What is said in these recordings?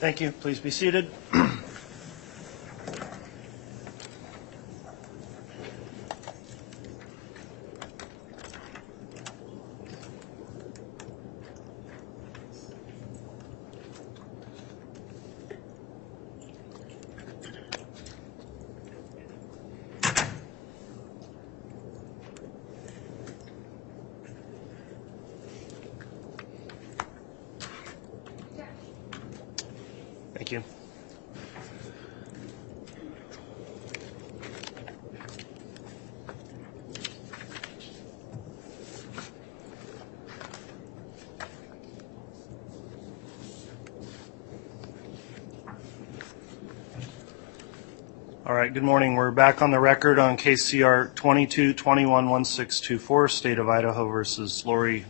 Thank you. Please be seated. Thank you. All right, good morning. We're back on the record on KCR 22-21-1624, State of Idaho versus Lori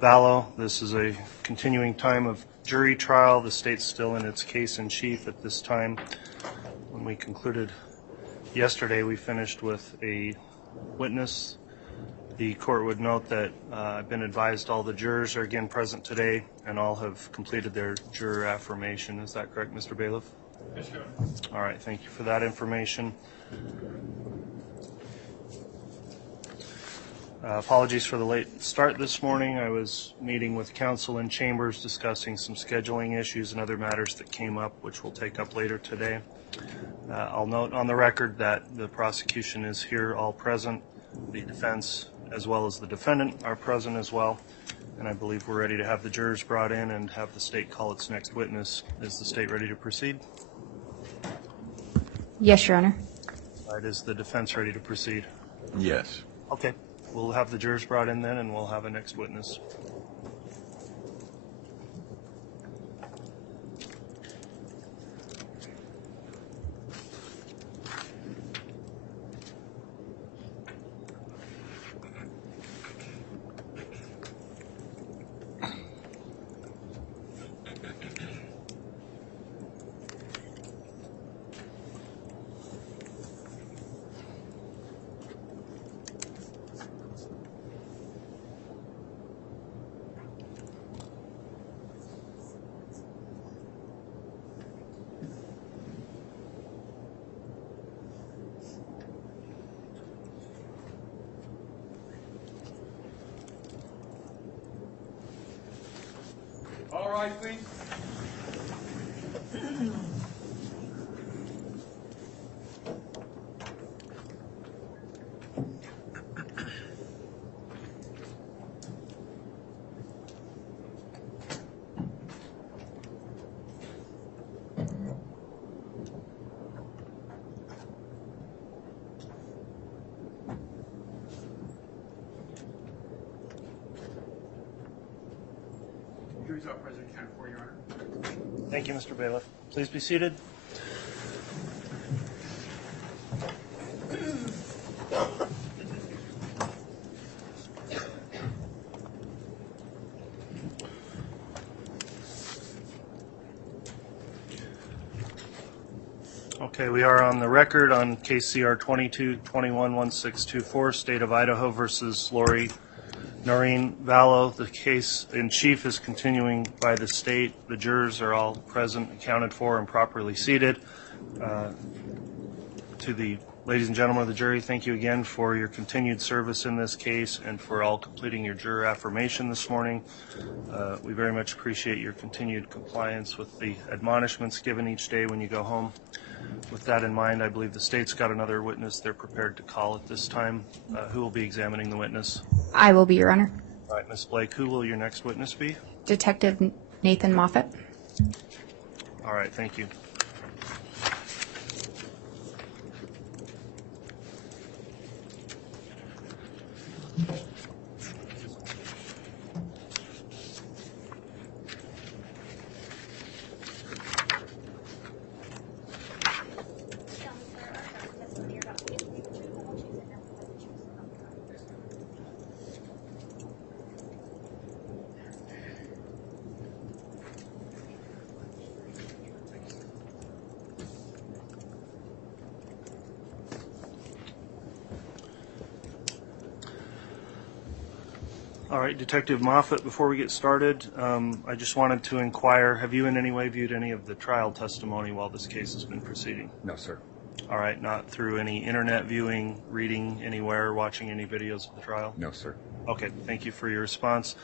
Vallow. This is a continuing time of jury trial. The state's still in its case in chief at this time. When we concluded yesterday, we finished with a witness. The court would note that I've been advised all the jurors are again present today and all have completed their juror affirmation. Is that correct, Mr. Bailiff? Yes, Your Honor. All right, thank you for that information. Apologies for the late start this morning. I was meeting with counsel in chambers discussing some scheduling issues and other matters that came up, which we'll take up later today. I'll note on the record that the prosecution is here, all present. The defense, as well as the defendant, are present as well. And I believe we're ready to have the jurors brought in and have the state call its next witness. Is the state ready to proceed? Yes, Your Honor. All right, is the defense ready to proceed? Yes. Okay, we'll have the jurors brought in then and we'll have a next witness. All right, please. Jury's out, President County, for Your Honor. Thank you, Mr. Bailiff. Please be seated. Okay, we are on the record on KCR 22-21-1624, State of Idaho versus Lori Vallow. The case in chief is continuing by the state. The jurors are all present, accounted for, and properly seated. To the ladies and gentlemen of the jury, thank you again for your continued service in this case and for all completing your juror affirmation this morning. We very much appreciate your continued compliance with the admonishments given each day when you go home. With that in mind, I believe the state's got another witness they're prepared to call at this time. Who will be examining the witness? I will be, Your Honor. All right, Ms. Blake, who will your next witness be? Detective Nathan Moffett. All right, thank you. All right, Detective Moffett, before we get started, I just wanted to inquire, have you in any way viewed any of the trial testimony while this case has been proceeding? No, sir. All right, not through any internet viewing, reading anywhere, watching any videos of the trial? No, sir. Okay, thank you for your response.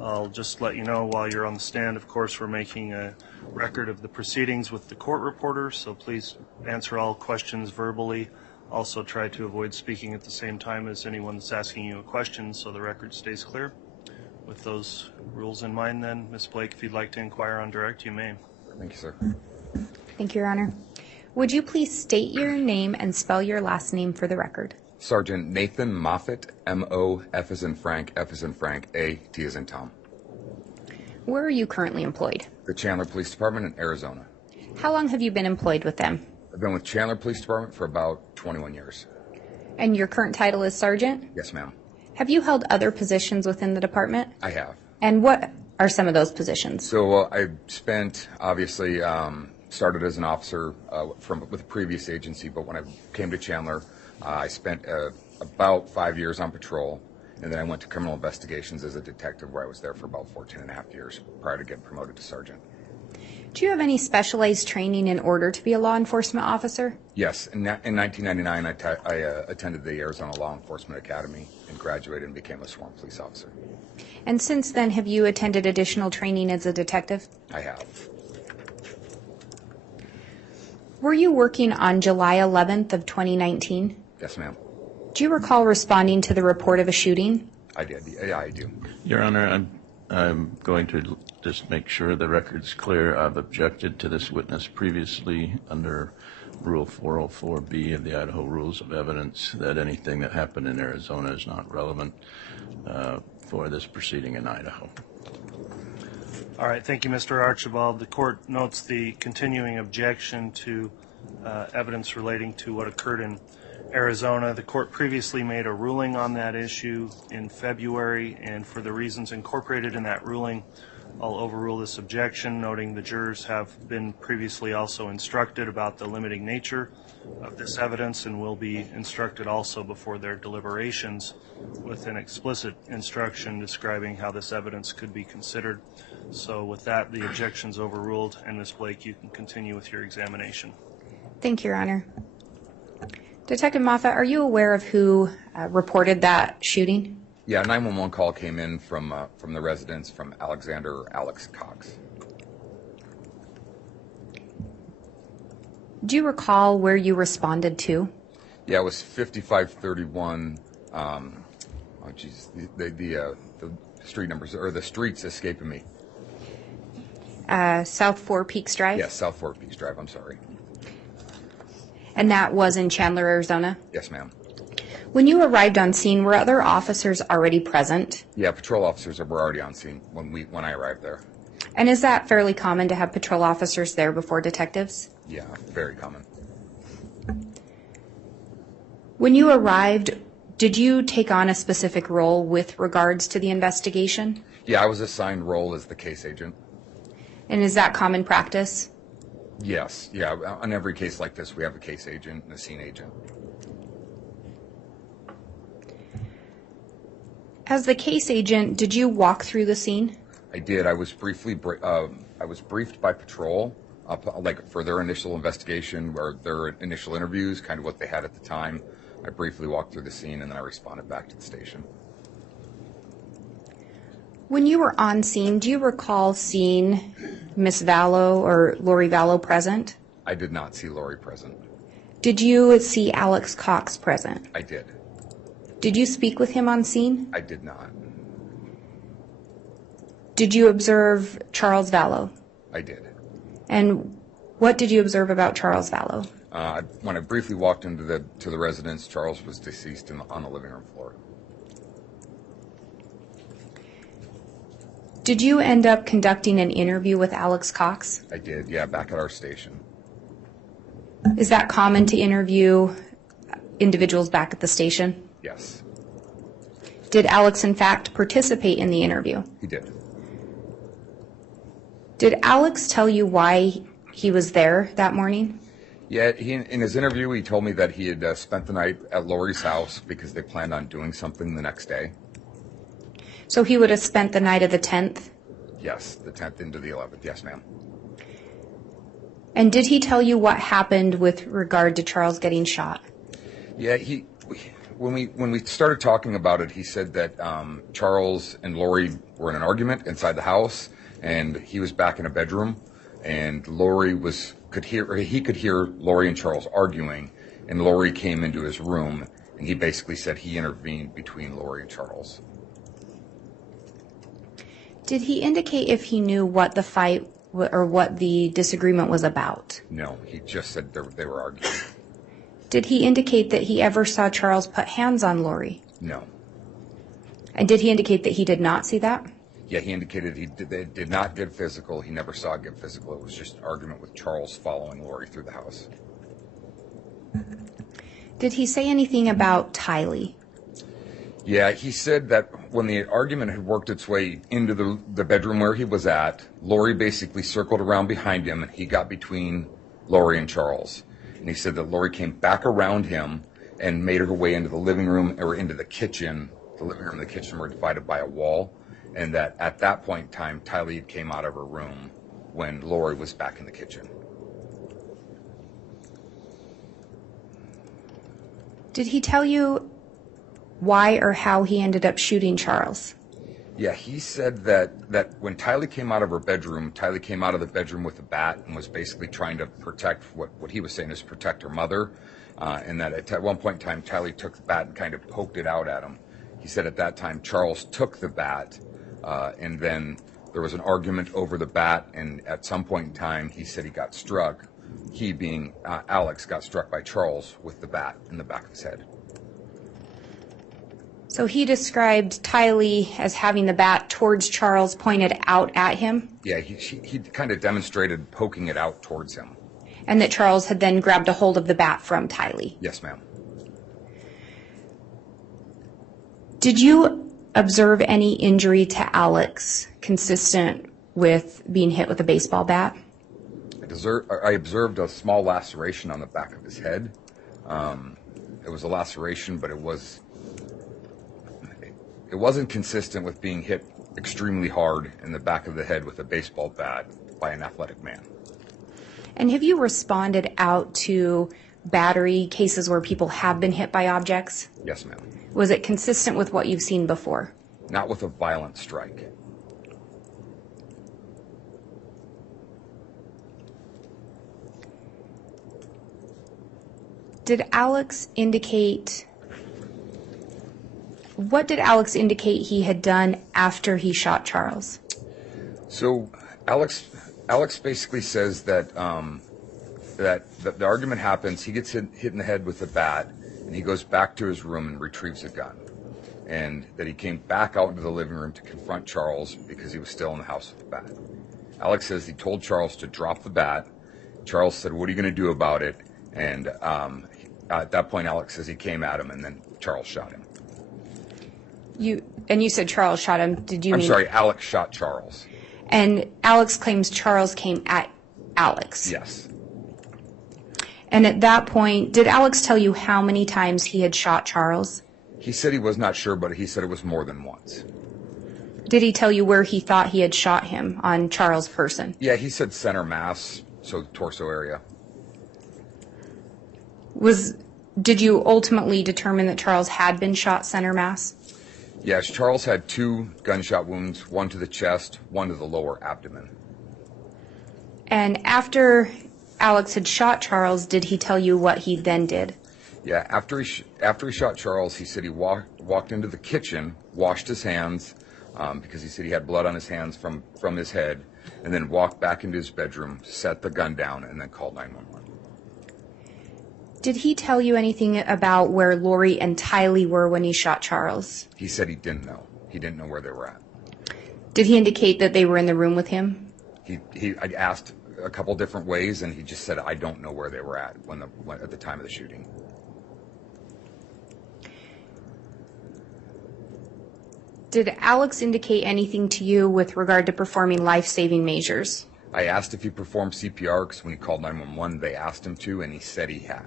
I'll just let you know while you're on the stand, of course, we're making a record of the proceedings with the court reporter, so please answer all questions verbally. Also try to avoid speaking at the same time as anyone that's asking you a question so the record stays clear. With those rules in mind then, Ms. Blake, if you'd like to inquire on direct, you may. Thank you, sir. Thank you, Your Honor. Would you please state your name and spell your last name for the record? Sergeant Nathan Moffett, M-O, F as in Frank, F as in Frank, A, T as in Tom. Where are you currently employed? The Chandler Police Department in Arizona. How long have you been employed with them? I've been with Chandler Police Department for about 21 years. And your current title is Sergeant? Yes, ma'am. Have you held other positions within the department? I have. And what are some of those positions? So I spent, obviously, started as an officer with a previous agency, but when I came to Chandler, I spent about 5 years on patrol, and then I went to criminal investigations as a detective where I was there for about 14 and a half years prior to getting promoted to sergeant. Do you have any specialized training in order to be a law enforcement officer? Yes. In 1999, I attended the Arizona Law Enforcement Academy and graduated and became a sworn police officer. And since then, have you attended additional training as a detective? I have. Were you working on July 11th of 2019? Yes, ma'am. Do you recall responding to the report of a shooting? I did. Yeah, I do. Your Honor, I'm going to just make sure the record's clear. I've objected to this witness previously under Rule 404B of the Idaho Rules of Evidence that anything that happened in Arizona is not relevant for this proceeding in Idaho. All right, thank you, Mr. Archibald. The court notes the continuing objection to evidence relating to what occurred in Arizona. The court previously made a ruling on that issue in February, and for the reasons incorporated in that ruling, I'll overrule this objection, noting the jurors have been previously also instructed about the limiting nature of this evidence and will be instructed also before their deliberations with an explicit instruction describing how this evidence could be considered. So with that, the objection's overruled, and Ms. Blake, you can continue with your examination. Thank you, Your Honor. Detective Moffett, are you aware of who reported that shooting? Yeah, a 911 call came in from the residence from Alexander or Alex Cox. Do you recall where you responded to? Yeah, it was 5531. The street numbers or the streets escaping me. South Four Peaks Drive? Yes, South Four Peaks Drive. I'm sorry. And that was in Chandler, Arizona? Yes, ma'am. When you arrived on scene, were other officers already present? Yeah, patrol officers were already on scene when I arrived there. And is that fairly common to have patrol officers there before detectives? Yeah, very common. When you arrived, did you take on a specific role with regards to the investigation? Yeah, I was assigned role as the case agent. And is that common practice? Yes, yeah. On every case like this, we have a case agent and a scene agent. As the case agent, did you walk through the scene? I did. I was briefly briefed by patrol, for their initial investigation or their initial interviews, kind of what they had at the time. I briefly walked through the scene and then I responded back to the station. When you were on scene, do you recall seeing Miss Vallow or Lori Vallow present? I did not see Lori present. Did you see Alex Cox present? I did. Did you speak with him on scene? I did not. Did you observe Charles Vallow? I did. And what did you observe about Charles Vallow? When I briefly walked into the residence, Charles was deceased on the living room floor. Did you end up conducting an interview with Alex Cox? I did, yeah, back at our station. Is that common to interview individuals back at the station? Yes. Did Alex, in fact, participate in the interview? He did. Did Alex tell you why he was there that morning? Yeah, in his interview, he told me that he had spent the night at Lori's house because they planned on doing something the next day. So he would have spent the night of the 10th? Yes, the 10th into the 11th. Yes, ma'am. And did he tell you what happened with regard to Charles getting shot? Yeah, when we started talking about it, he said that Charles and Lori were in an argument inside the house, and he was back in a bedroom, and he could hear Lori and Charles arguing, and Lori came into his room, and he basically said he intervened between Lori and Charles. Did he indicate if he knew what the fight or what the disagreement was about? No, he just said they were arguing. Did he indicate that he ever saw Charles put hands on Lori? No. And did he indicate that he did not see that? Yeah, he indicated they did not get physical. He never saw it get physical. It was just an argument with Charles following Lori through the house. Did he say anything about Tylee? Yeah, he said that when the argument had worked its way into the bedroom where he was at, Lori basically circled around behind him, and he got between Lori and Charles. And he said that Lori came back around him and made her way into the living room or into the kitchen. The living room and the kitchen were divided by a wall, and that at that point in time, Tylee came out of her room when Lori was back in the kitchen. Did he tell you why or how he ended up shooting Charles? Yeah, he said that when Tylee came out of her bedroom, Tylee came out of the bedroom with a bat and was basically trying to protect what he was saying is protect her mother, and that at one point in time, Tylee took the bat and kind of poked it out at him. He said at that time, Charles took the bat, and then there was an argument over the bat, and at some point in time, he said he got struck. He, being Alex, got struck by Charles with the bat in the back of his head. So he described Tylee as having the bat towards Charles pointed out at him? Yeah, he kind of demonstrated poking it out towards him. And that Charles had then grabbed a hold of the bat from Tylee? Yes, ma'am. Did you observe any injury to Alex consistent with being hit with a baseball bat? I observed a small laceration on the back of his head. It was a laceration, but it wasn't consistent with being hit extremely hard in the back of the head with a baseball bat by an athletic man. And have you responded out to battery cases where people have been hit by objects? Yes, ma'am. Was it consistent with what you've seen before? Not with a violent strike. What did Alex indicate he had done after he shot Charles? So Alex basically says that the argument happens, he gets hit in the head with a bat, and he goes back to his room and retrieves a gun. And that he came back out into the living room to confront Charles because he was still in the house with the bat. Alex says he told Charles to drop the bat. Charles said, "What are you going to do about it?" And at that point, Alex says he came at him, and then Charles shot him. You said Charles shot him. Did you I'm mean? sorry, Alex shot Charles. And Alex claims Charles came at Alex. Yes. And at that point, did Alex tell you how many times he had shot Charles? He said he was not sure, but he said it was more than once. Did he tell you where he thought he had shot him on Charles' person? Yeah, he said center mass, so torso area. Did you ultimately determine that Charles had been shot center mass? Yes, Charles had 2 gunshot wounds, one to the chest, one to the lower abdomen. And after Alex had shot Charles, did he tell you what he then did? Yeah, after he shot Charles, he said he walked into the kitchen, washed his hands, because he said he had blood on his hands from his head, and then walked back into his bedroom, set the gun down, and then called 911. Did he tell you anything about where Lori and Tylee were when he shot Charles? He said he didn't know. He didn't know where they were at. Did he indicate that they were in the room with him? I asked a couple different ways, and he just said, "I don't know where they were at at the time of the shooting." Did Alex indicate anything to you with regard to performing life-saving measures? I asked if he performed CPR because when he called 911, they asked him to, and he said he had.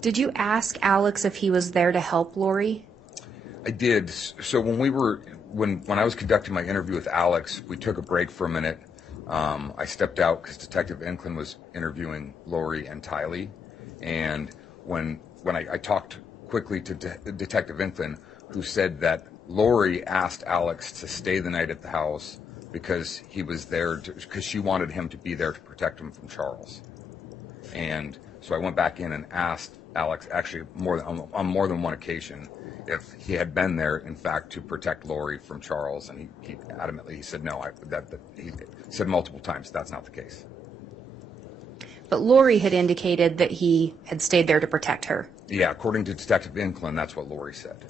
Did you ask Alex if he was there to help Lori? I did. So when I was conducting my interview with Alex, we took a break for a minute. I stepped out because Detective Inclin was interviewing Lori and Tylee, and when I talked quickly to Detective Inclin, who said that Lori asked Alex to stay the night at the house because he was there because she wanted him to be there to protect him from Charles. And so I went back in and asked Alex, actually on more than one occasion, if he had been there, in fact, to protect Lori from Charles, and he adamantly said no. He said multiple times that's not the case. But Lori had indicated that he had stayed there to protect her. Yeah, according to Detective Inclin, that's what Lori said.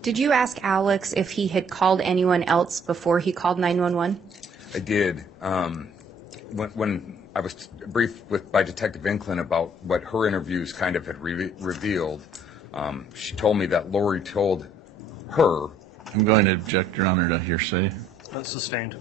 Did you ask Alex if he had called anyone else before he called 911? I did. When I was briefed by Detective Inclin about what her interviews kind of had revealed, she told me that Lori told her. I'm going to object, Your Honor, to hearsay. Sustained.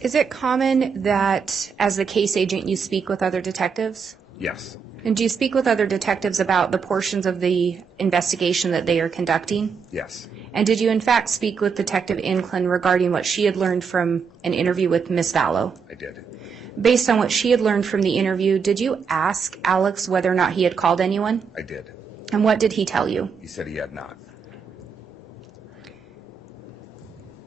Is it common that as the case agent you speak with other detectives? Yes, And do you speak with other detectives about the portions of the investigation that they are conducting? yes, And did you in fact speak with Detective Inclin regarding what she had learned from an interview with Miss Vallow? I did. Based on what she had learned from the interview, did you ask Alex whether or not he had called anyone? I did. And what did he tell you? He said he had not.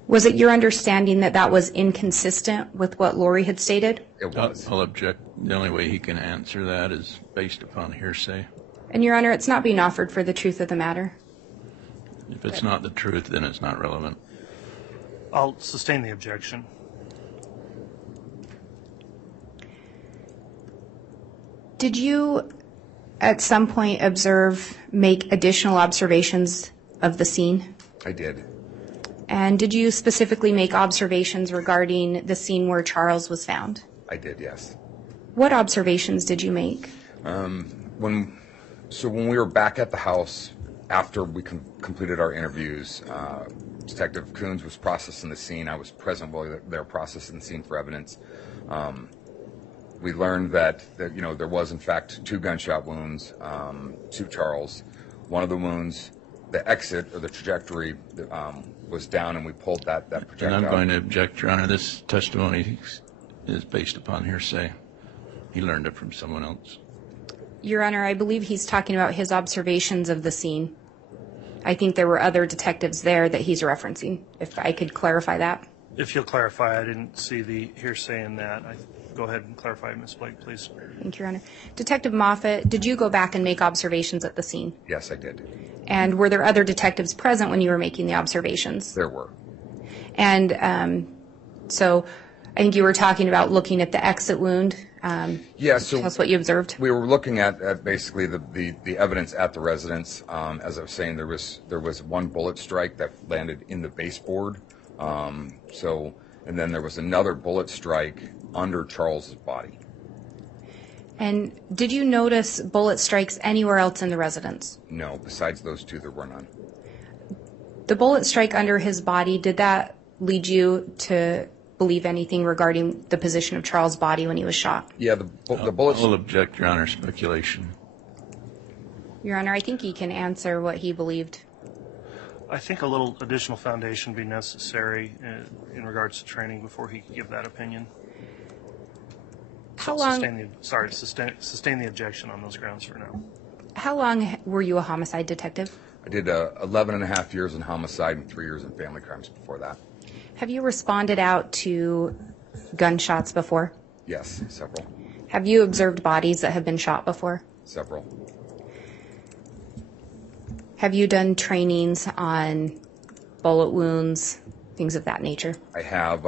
Was it your understanding that that was inconsistent with what Lori had stated? It was. I'll object. The only way he can answer that is based upon hearsay. And Your Honor, it's not being offered for the truth of the matter. If it's not the truth, then it's not relevant. I'll sustain the objection. Did you at some point make additional observations of the scene? I did. And did you specifically make observations regarding the scene where Charles was found? I did, yes. What observations did you make? When we were back at the house after we completed our interviews, Detective Coons was processing the scene. I was present while they were processing the scene for evidence. We learned that there was in fact 2 gunshot wounds to Charles. One of the wounds, the exit or the trajectory was down, and we pulled that projectile. And I'm going to object, Your Honor. This testimony is based upon hearsay. He learned it from someone else. Your Honor, I believe he's talking about his observations of the scene. I think there were other detectives there that he's referencing, if I could clarify that. If you'll clarify, I didn't see the hearsay in that. Go ahead and clarify, Ms. Blake, please. Thank you, Your Honor. Detective Moffett, did you go back and make observations at the scene? Yes, I did. And were there other detectives present when you were making the observations? There were. And so I think you were talking about looking at the exit wound. Yeah, so tell us what you observed. we were looking at basically the evidence at the residence. As I was saying, there was one bullet strike that landed in the baseboard. And then there was another bullet strike under Charles's body. And did you notice bullet strikes anywhere else in the residence? No, besides those 2, there were none. The bullet strike under his body, did that lead you to believe anything regarding the position of Charles' body when he was shot? Yeah, the bullets. I'll object, Your Honor. Speculation. Your Honor, I think he can answer what he believed. I think a little additional foundation would be necessary in regards to training before he could give that opinion. How long? Sustain the objection on those grounds for now. How long were you a homicide detective? I did 11 and a half years in homicide and 3 years in family crimes before that. Have you responded out to gunshots before? Yes, several. Have you observed bodies that have been shot before? Several. Have you done trainings on bullet wounds, things of that nature? I have.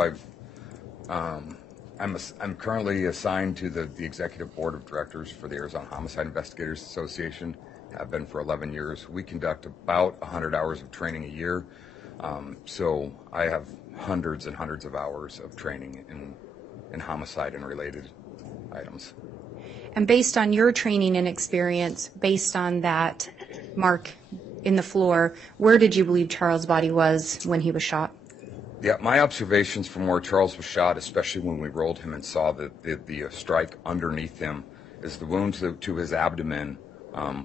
I'm currently assigned to the executive board of directors for the Arizona Homicide Investigators Association. Have been for 11 years. We conduct about 100 hours of training a year. So I have hundreds and hundreds of hours of training in homicide and related items. And based on your training and experience, based on that mark in the floor, where did you believe Charles' body was when he was shot? Yeah, my observations from where Charles was shot, especially when we rolled him and saw the strike underneath him, is the wound to his abdomen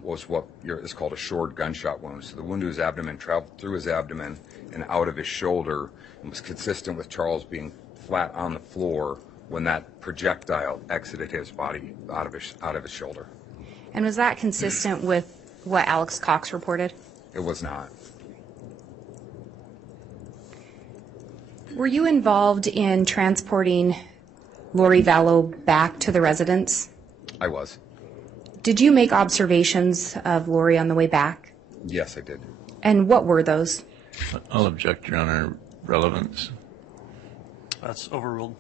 was what is called a short gunshot wound. So the wound to his abdomen traveled through his abdomen and out of his shoulder, and was consistent with Charles being flat on the floor when that projectile exited his body out of his shoulder. And was that consistent with what Alex Cox reported? It was not. Were you involved in transporting Lori Vallow back to the residence? I was. Did you make observations of Lori on the way back? Yes, I did. And what were those? I'll object, Your Honor. Relevance. That's overruled.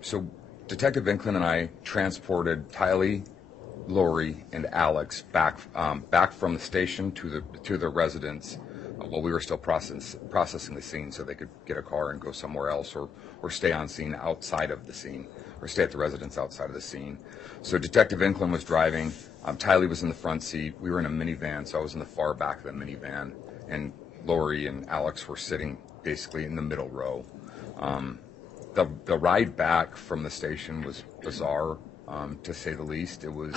So Detective Inklin and I transported Tylee, Lori, and Alex back from the station to the residence while we were still processing the scene, so they could get a car and go somewhere else, or stay on scene outside of the scene, or stay at the residence outside of the scene. So Detective Inklin was driving. Tylee was in the front seat. We were in a minivan, so I was in the far back of the minivan, and Lori and Alex were sitting basically in the middle row. The ride back from the station was bizarre, to say the least. It was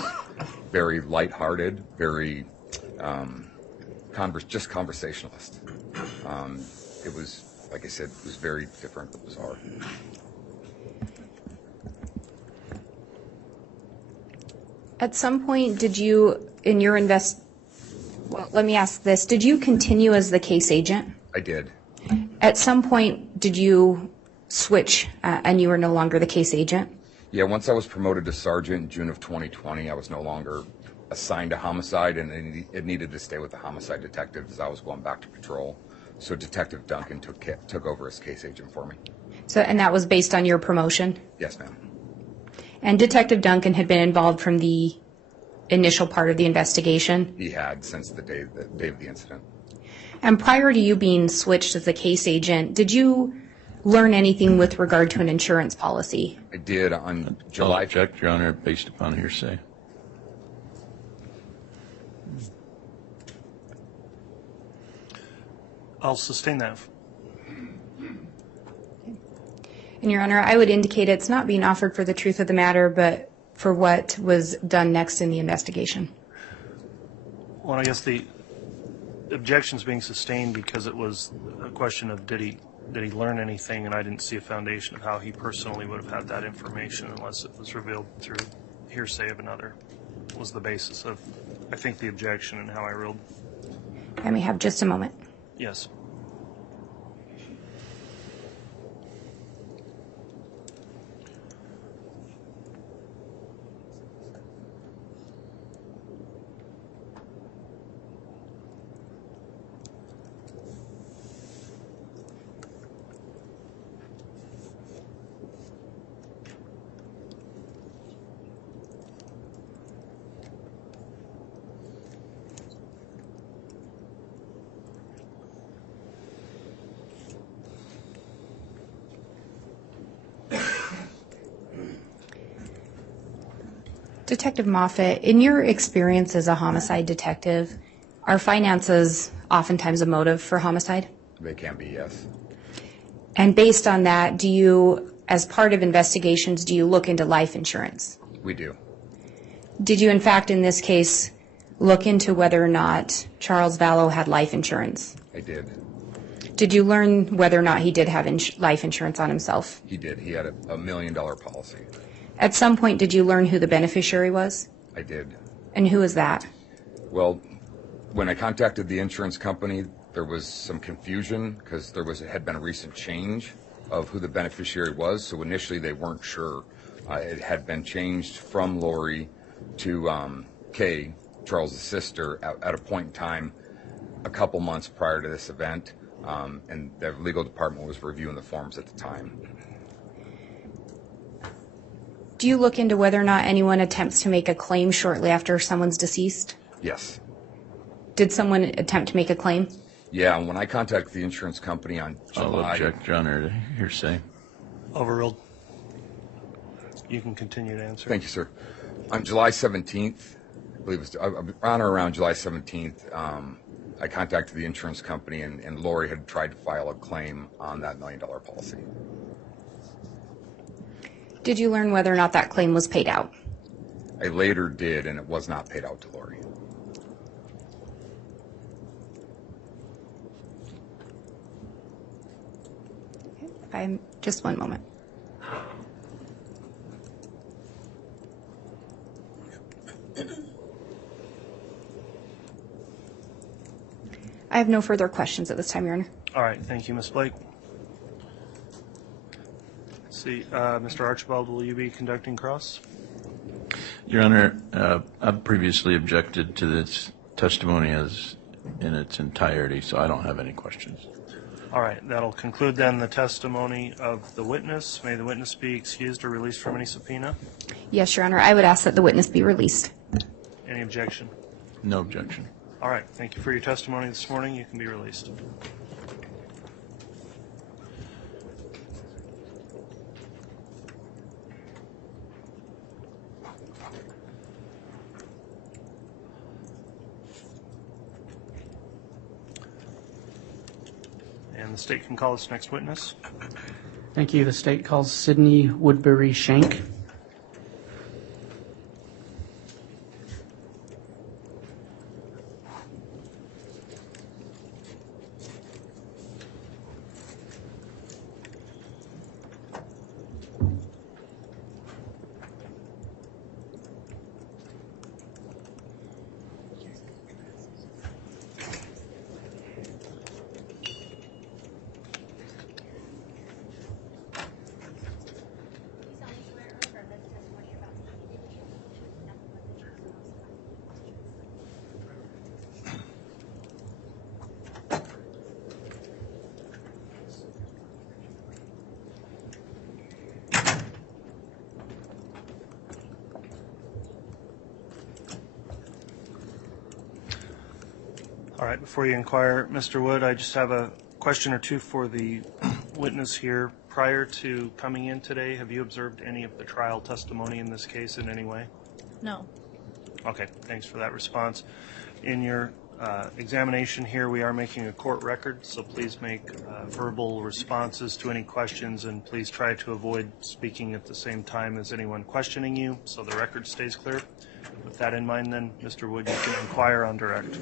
very lighthearted, very just conversationalist. It was, like I said, it was very different, bizarre. At some point, did you, in your well, let me ask this. Did you continue as the case agent? I did. At some point, did you switch and you were no longer the case agent? Yeah, once I was promoted to sergeant in June of 2020, I was no longer assigned to homicide, and it needed to stay with the homicide detective as I was going back to patrol. So Detective Duncan took over as case agent for me. So, and that was based on your promotion? Yes, ma'am. And Detective Duncan had been involved from the initial part of the investigation? He had since the day of the incident. And prior to you being switched as the case agent, did you learn anything with regard to an insurance policy? I did on I'll July. object, Your Honor, based upon hearsay. I'll sustain that. And Your Honor, I would indicate it's not being offered for the truth of the matter, but for what was done next in the investigation. Well, I guess the objection's being sustained because it was a question of did he learn anything, and I didn't see a foundation of how he personally would have had that information unless it was revealed through hearsay of another. Was the basis of, I think, the objection and how I ruled. Let me have just a moment. Yes. Detective Moffett, in your experience as a homicide detective, are finances oftentimes a motive for homicide? They can be, yes. And based on that, do you, as part of investigations, do you look into life insurance? We do. Did you, in fact, in this case, look into whether or not Charles Vallow had life insurance? I did. Did you learn whether or not he did have life insurance on himself? He did. He had a $1 million policy. At some point, did you learn who the beneficiary was? I did. And who is that? Well, when I contacted the insurance company, there was some confusion because had been a recent change of who the beneficiary was. So initially, they weren't sure. It had been changed from Lori to Kay, Charles' sister, at a point in time a couple months prior to this event, and the legal department was reviewing the forms at the time. Do you look into whether or not anyone attempts to make a claim shortly after someone's deceased? Yes. Did someone attempt to make a claim? Yeah, when I contacted the insurance company on I'll July... object, Your Honor, to hearsay. Overruled. You can continue to answer. Thank you, sir. On July 17th, I believe it was on or around July 17th, I contacted the insurance company, and Lori had tried to file a claim on that $1 million policy. Did you learn whether or not that claim was paid out? I later did, and it was not paid out to Lori. Just one moment. I have no further questions at this time, Your Honor. All right, thank you, Ms. Blake. Let's see, Mr. Archibald, will you be conducting cross? Your Honor, I've previously objected to this testimony as in its entirety, so I don't have any questions. All right, that'll conclude then the testimony of the witness. May the witness be excused or released from any subpoena. Yes, Your Honor. I would ask that the witness be released. Any objection? No objection. All right, thank you for your testimony this morning. You can be released. And the state can call its next witness. Thank you. The state calls Sydney Woodbury Shank. All right, before you inquire, Mr. Wood, I just have a question or two for the witness here. Prior to coming in today, have you observed any of the trial testimony in this case in any way? No. Okay, thanks for that response. In your examination here, we are making a court record, so please make verbal responses to any questions, and please try to avoid speaking at the same time as anyone questioning you, so the record stays clear. With that in mind, then, Mr. Wood, you can inquire on direct.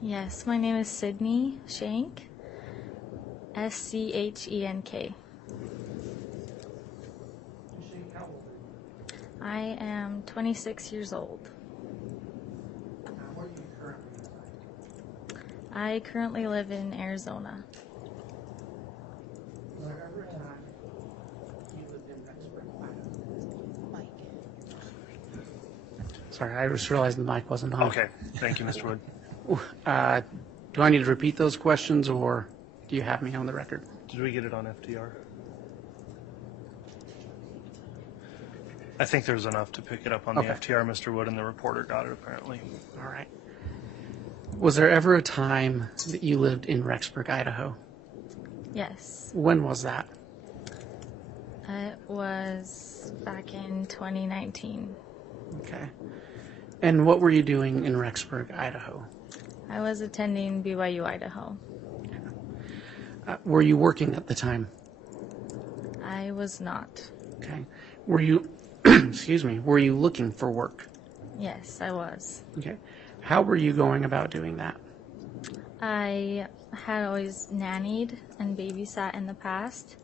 Yes, my name is Sydney Shank. Schenk. I am 26 years old. I currently live in Arizona. Sorry, I just realized the mic wasn't on. Okay, thank you, Mr. Wood. Do I need to repeat those questions, or do you have me on the record? Did we get it on FDR? I think there's enough to pick it up on the Okay. FTR, Mr. Wood, and the reporter got it apparently. All right. Was there ever a time that you lived in Rexburg, Idaho? Yes. When was that? It was back in 2019. Okay. And what were you doing in Rexburg, Idaho? I was attending BYU, Idaho. Were you working at the time? I was not. Okay. Were you, excuse me, were you looking for work? Yes, I was. Okay. How were you going about doing that? I had always nannied and babysat in the past,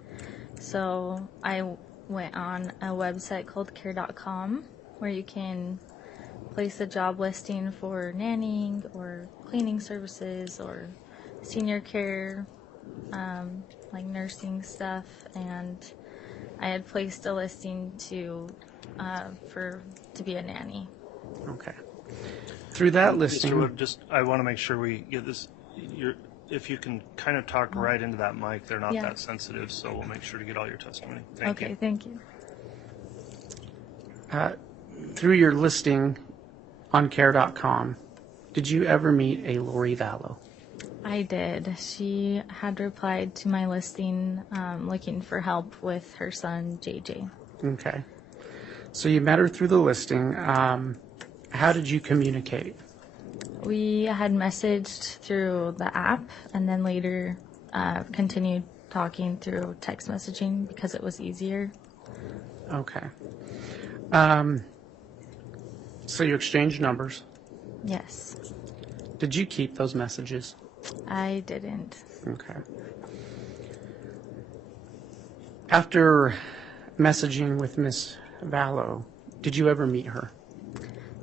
so I went on a website called care.com where you can place a job listing for nannying or cleaning services or senior care, like nursing stuff, and I had placed a listing to be a nanny. Okay. Through that Mr. listing, Wood, I want to make sure we get this. If you can kind of talk right into that mic, they're not Yeah. that sensitive, so we'll make sure to get all your testimony. Thank Okay, you. thank you. through your listing on care.com, Did you ever meet a Lori Vallow? I did. She had replied to my listing looking for help with her son, JJ. Okay. So you met her through the listing. How did you communicate? We had messaged through the app and then later continued talking through text messaging because it was easier. Okay. So you exchanged numbers. Yes. Did you keep those messages? I didn't. Okay. After messaging with Miss Vallow, did you ever meet her?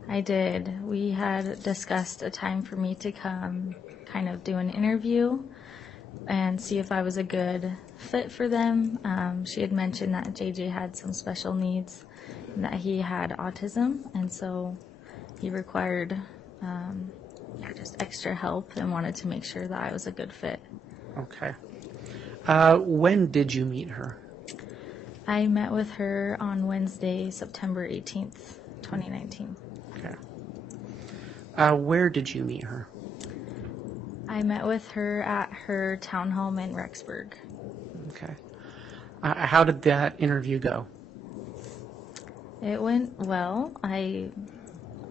I did. We had discussed a time for me to come kind of do an interview and see if I was a good fit for them. She had mentioned that JJ had some special needs and that he had autism, and so he required just extra help and wanted to make sure that I was a good fit. Okay. When did you meet her? I met with her on Wednesday, September 18th, 2019. Okay. Where did you meet her? I met with her at her townhome in Rexburg. Okay. How did that interview go? It went well. I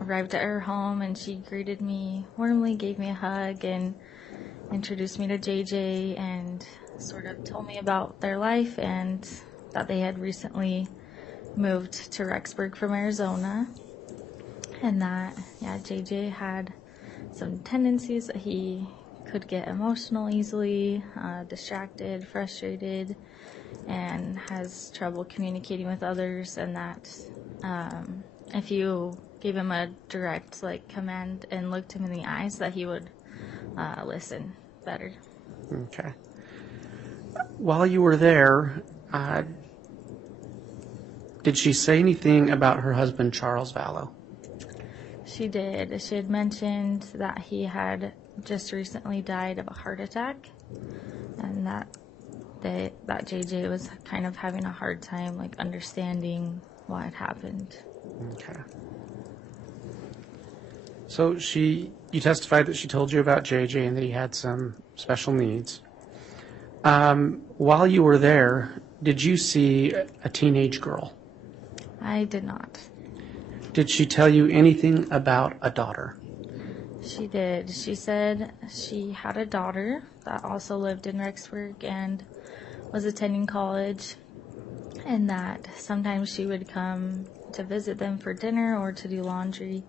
arrived at her home and she greeted me warmly, gave me a hug, and introduced me to JJ and sort of told me about their life and that they had recently moved to Rexburg from Arizona, and that, JJ had some tendencies that he could get emotional easily, distracted, frustrated, and has trouble communicating with others, and that if you gave him a direct command and looked him in the eyes, that he would listen better. Okay. While you were there, did she say anything about her husband, Charles Vallow? She did. She had mentioned that he had just recently died of a heart attack, and that JJ was kind of having a hard time understanding what had happened. Okay. So you testified that she told you about JJ and that he had some special needs. While you were there, did you see a teenage girl? I did not. Did she tell you anything about a daughter? She did. She said she had a daughter that also lived in Rexburg and was attending college, and that sometimes she would come to visit them for dinner or to do laundry,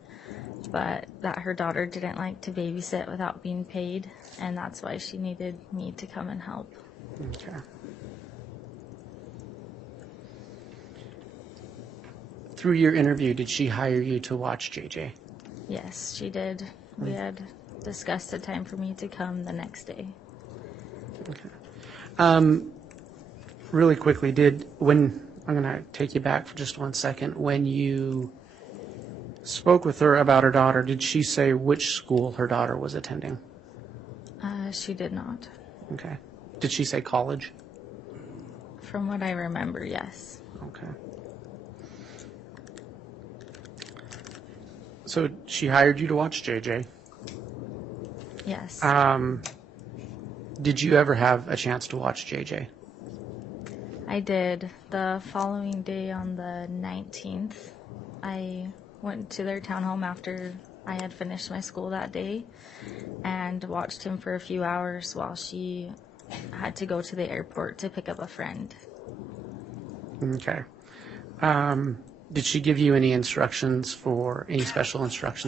but that her daughter didn't like to babysit without being paid, and that's why she needed me to come and help. Okay. Through your interview, did she hire you to watch JJ? Yes, she did. We had discussed a time for me to come the next day. Okay. Really quickly, I'm going to take you back for just 1 second. When you spoke with her about her daughter, did she say which school her daughter was attending? She did not. Okay. Did she say college? From what I remember, yes. Okay. So she hired you to watch JJ. Yes. Did you ever have a chance to watch JJ? I did. The following day on the 19th, I went to their townhome after I had finished my school that day and watched him for a few hours while she had to go to the airport to pick up a friend. Okay. Did she give you any special instructions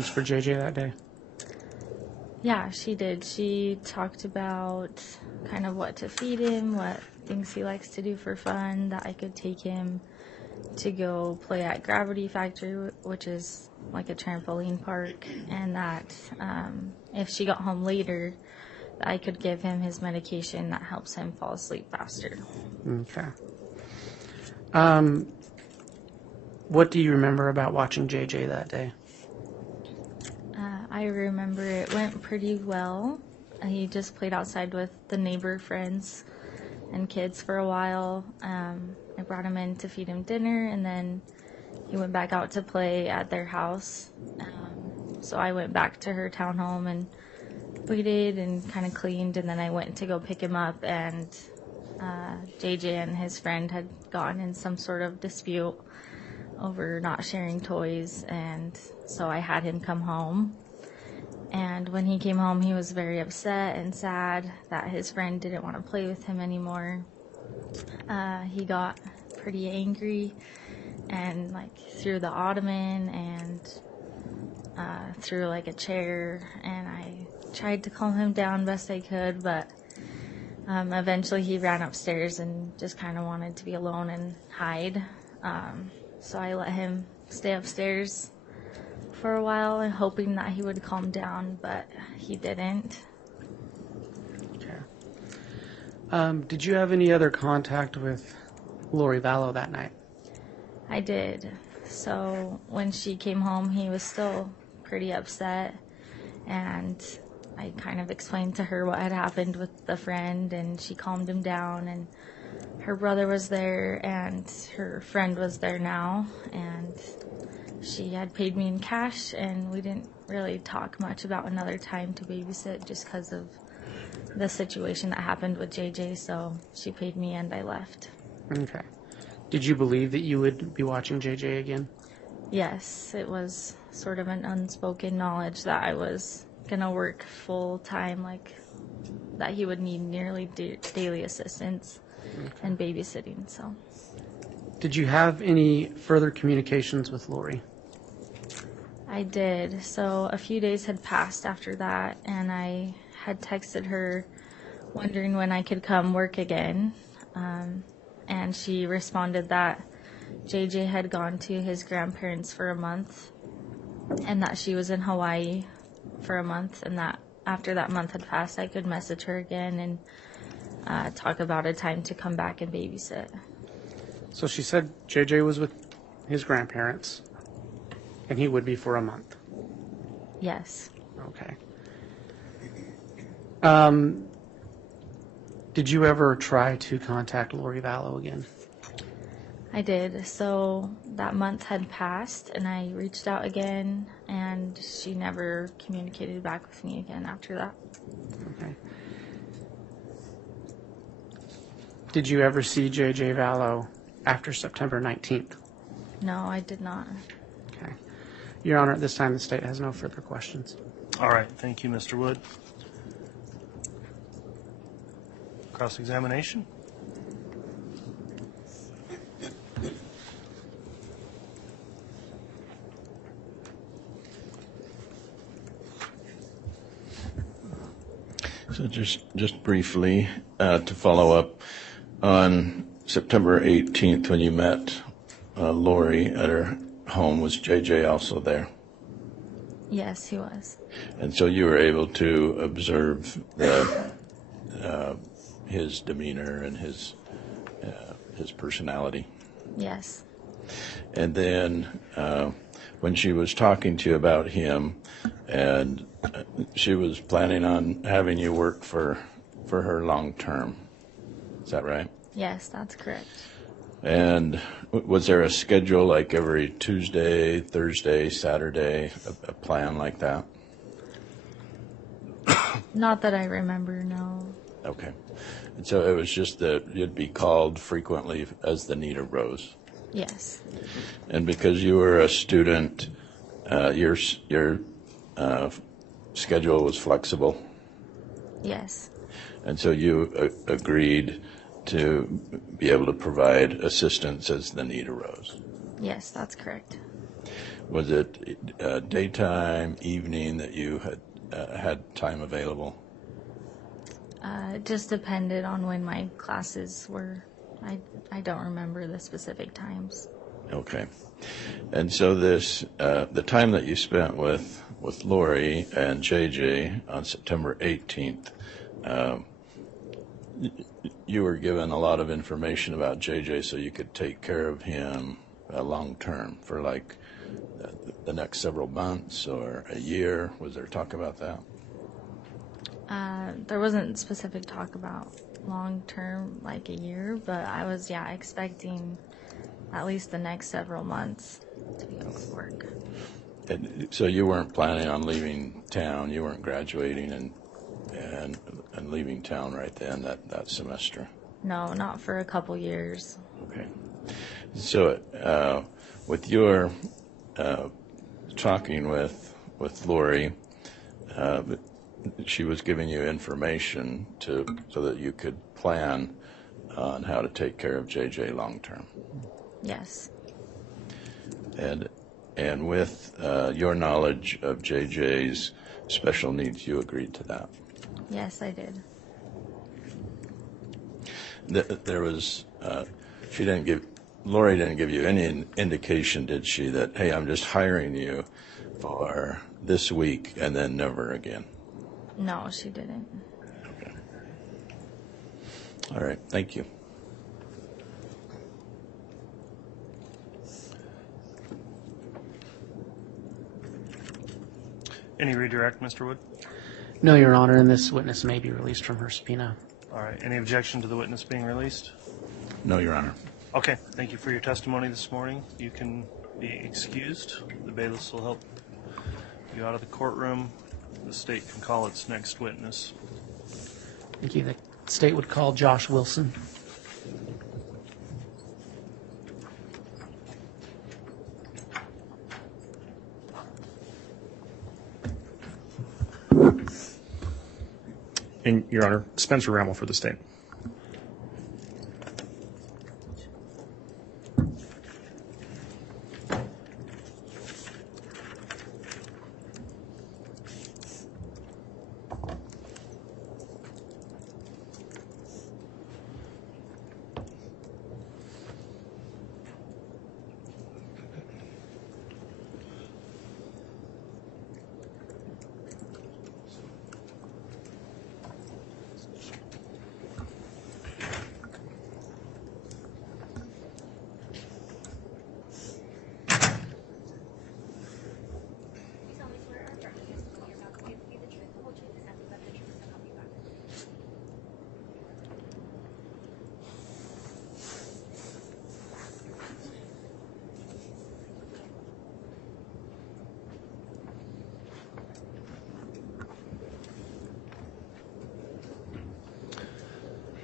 for JJ that day? Yeah, she did. She talked about kind of what to feed him, what things he likes to do for fun, that I could take him to go play at Gravity Factory, which is like a trampoline park, and that if she got home later, I could give him his medication that helps him fall asleep faster. Okay. What do you remember about watching JJ that day? I remember it went pretty well. He just played outside with the neighbor friends and kids for a while. I brought him in to feed him dinner, and then he went back out to play at their house. So I went back to her townhome and waited and kind of cleaned, and then I went to go pick him up, and JJ and his friend had gotten in some sort of dispute over not sharing toys, and so I had him come home. And when he came home, he was very upset and sad that his friend didn't want to play with him anymore. He got pretty angry and like threw the ottoman and threw like a chair, and I tried to calm him down best I could, but eventually he ran upstairs and just kind of wanted to be alone and hide. So I let him stay upstairs for a while and hoping that he would calm down, but he didn't. Okay. Did you have any other contact with Lori Vallow that night? I did. So when she came home, he was still pretty upset, and I kind of explained to her what had happened with the friend, and she calmed him down, and her brother was there, and her friend was there now, and she had paid me in cash, and we didn't really talk much about another time to babysit just because of the situation that happened with JJ, so she paid me and I left. Okay. Did you believe that you would be watching JJ again? Yes, it was sort of an unspoken knowledge that I was going to work full time, like that he would need nearly daily assistance and babysitting, so. Did you have any further communications with Lori? I did. So a few days had passed after that, and I had texted her wondering when I could come work again. And she responded that JJ had gone to his grandparents for a month, and that she was in Hawaii for a month, and that after that month had passed, I could message her again and talk about a time to come back and babysit. So she said JJ was with his grandparents, and he would be for a month. Yes. Okay. Did you ever try to contact Lori Vallow again? I did. So that month had passed, and I reached out again, and she never communicated back with me again after that. Okay. Did you ever see JJ Vallow after September 19th? No, I did not. Okay. Your Honor, at this time, the state has no further questions. All right, thank you, Mr. Wood. Cross-examination? So just briefly, to follow up, on September 18th when you met Lori at her home, was JJ also there? Yes, he was. And so you were able to observe his demeanor and his personality. Yes. And then when she was talking to you about him, and she was planning on having you work for her long term. Is that right? Yes, that's correct. And was there a schedule, like every Tuesday, Thursday, Saturday, a plan like that? Not that I remember, no. Okay. And so it was just that you'd be called frequently as the need arose. Yes. And because you were a student, your schedule was flexible. Yes. And so you agreed to be able to provide assistance as the need arose. Yes, that's correct. Was it daytime, evening that you had time available? It just depended on when my classes were. I don't remember the specific times. Okay. And so this, the time that you spent with Lori and JJ on September 18th, you were given a lot of information about JJ so you could take care of him long term for like the next several months or a year. Was there talk about that? There wasn't specific talk about long term, like a year, but I was, expecting at least the next several months to be able to work. And so you weren't planning on leaving town. You weren't graduating and leaving town right then that semester. No, not for a couple years. Okay. So with your talking with Lori, she was giving you information so that you could plan on how to take care of JJ long term. Yes. And with your knowledge of JJ's special needs, you agreed to that. Yes, I did. There was, Lori didn't give you any indication, did she, that, hey, I'm just hiring you for this week and then never again? No, she didn't. Okay. All right, thank you. Any redirect, Mr. Wood? No, Your Honor, and this witness may be released from her subpoena. All right. Any objection to the witness being released? No, Your Honor. Okay. Thank you for your testimony this morning. You can be excused. The bailiffs will help you out of the courtroom. The state can call its next witness. Thank you. The state would call Josh Wilson. And, Your Honor, Spencer Rammel for the state.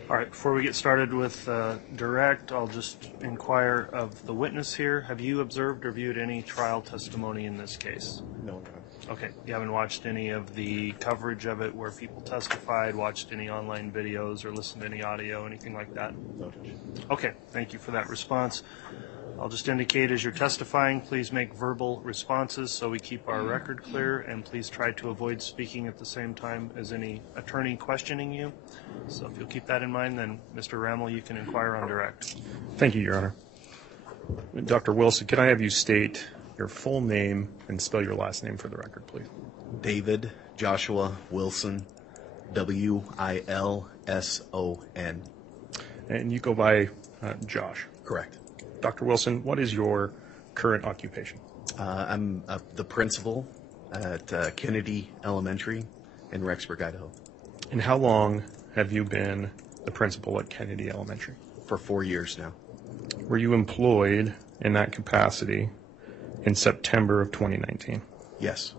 All right, before we get started with direct, I'll just inquire of the witness here. Have you observed or viewed any trial testimony in this case? No. Okay, you haven't watched any of the coverage of it where people testified, watched any online videos, or listened to any audio, anything like that? No, Judge. Okay, thank you for that response. I'll just indicate as you're testifying, please make verbal responses so we keep our record clear, and please try to avoid speaking at the same time as any attorney questioning you. So if you'll keep that in mind, then Mr. Rammel, you can inquire on direct. Thank you, Your Honor. Dr. Wilson, could I have you state your full name and spell your last name for the record, please? David Joshua Wilson, W-I-L-S-O-N. And you go by Josh. Correct. Dr. Wilson, what is your current occupation? I'm the principal at Kennedy Elementary in Rexburg, Idaho. And how long have you been the principal at Kennedy Elementary? For 4 years now. Were you employed in that capacity in September of 2019? Yes.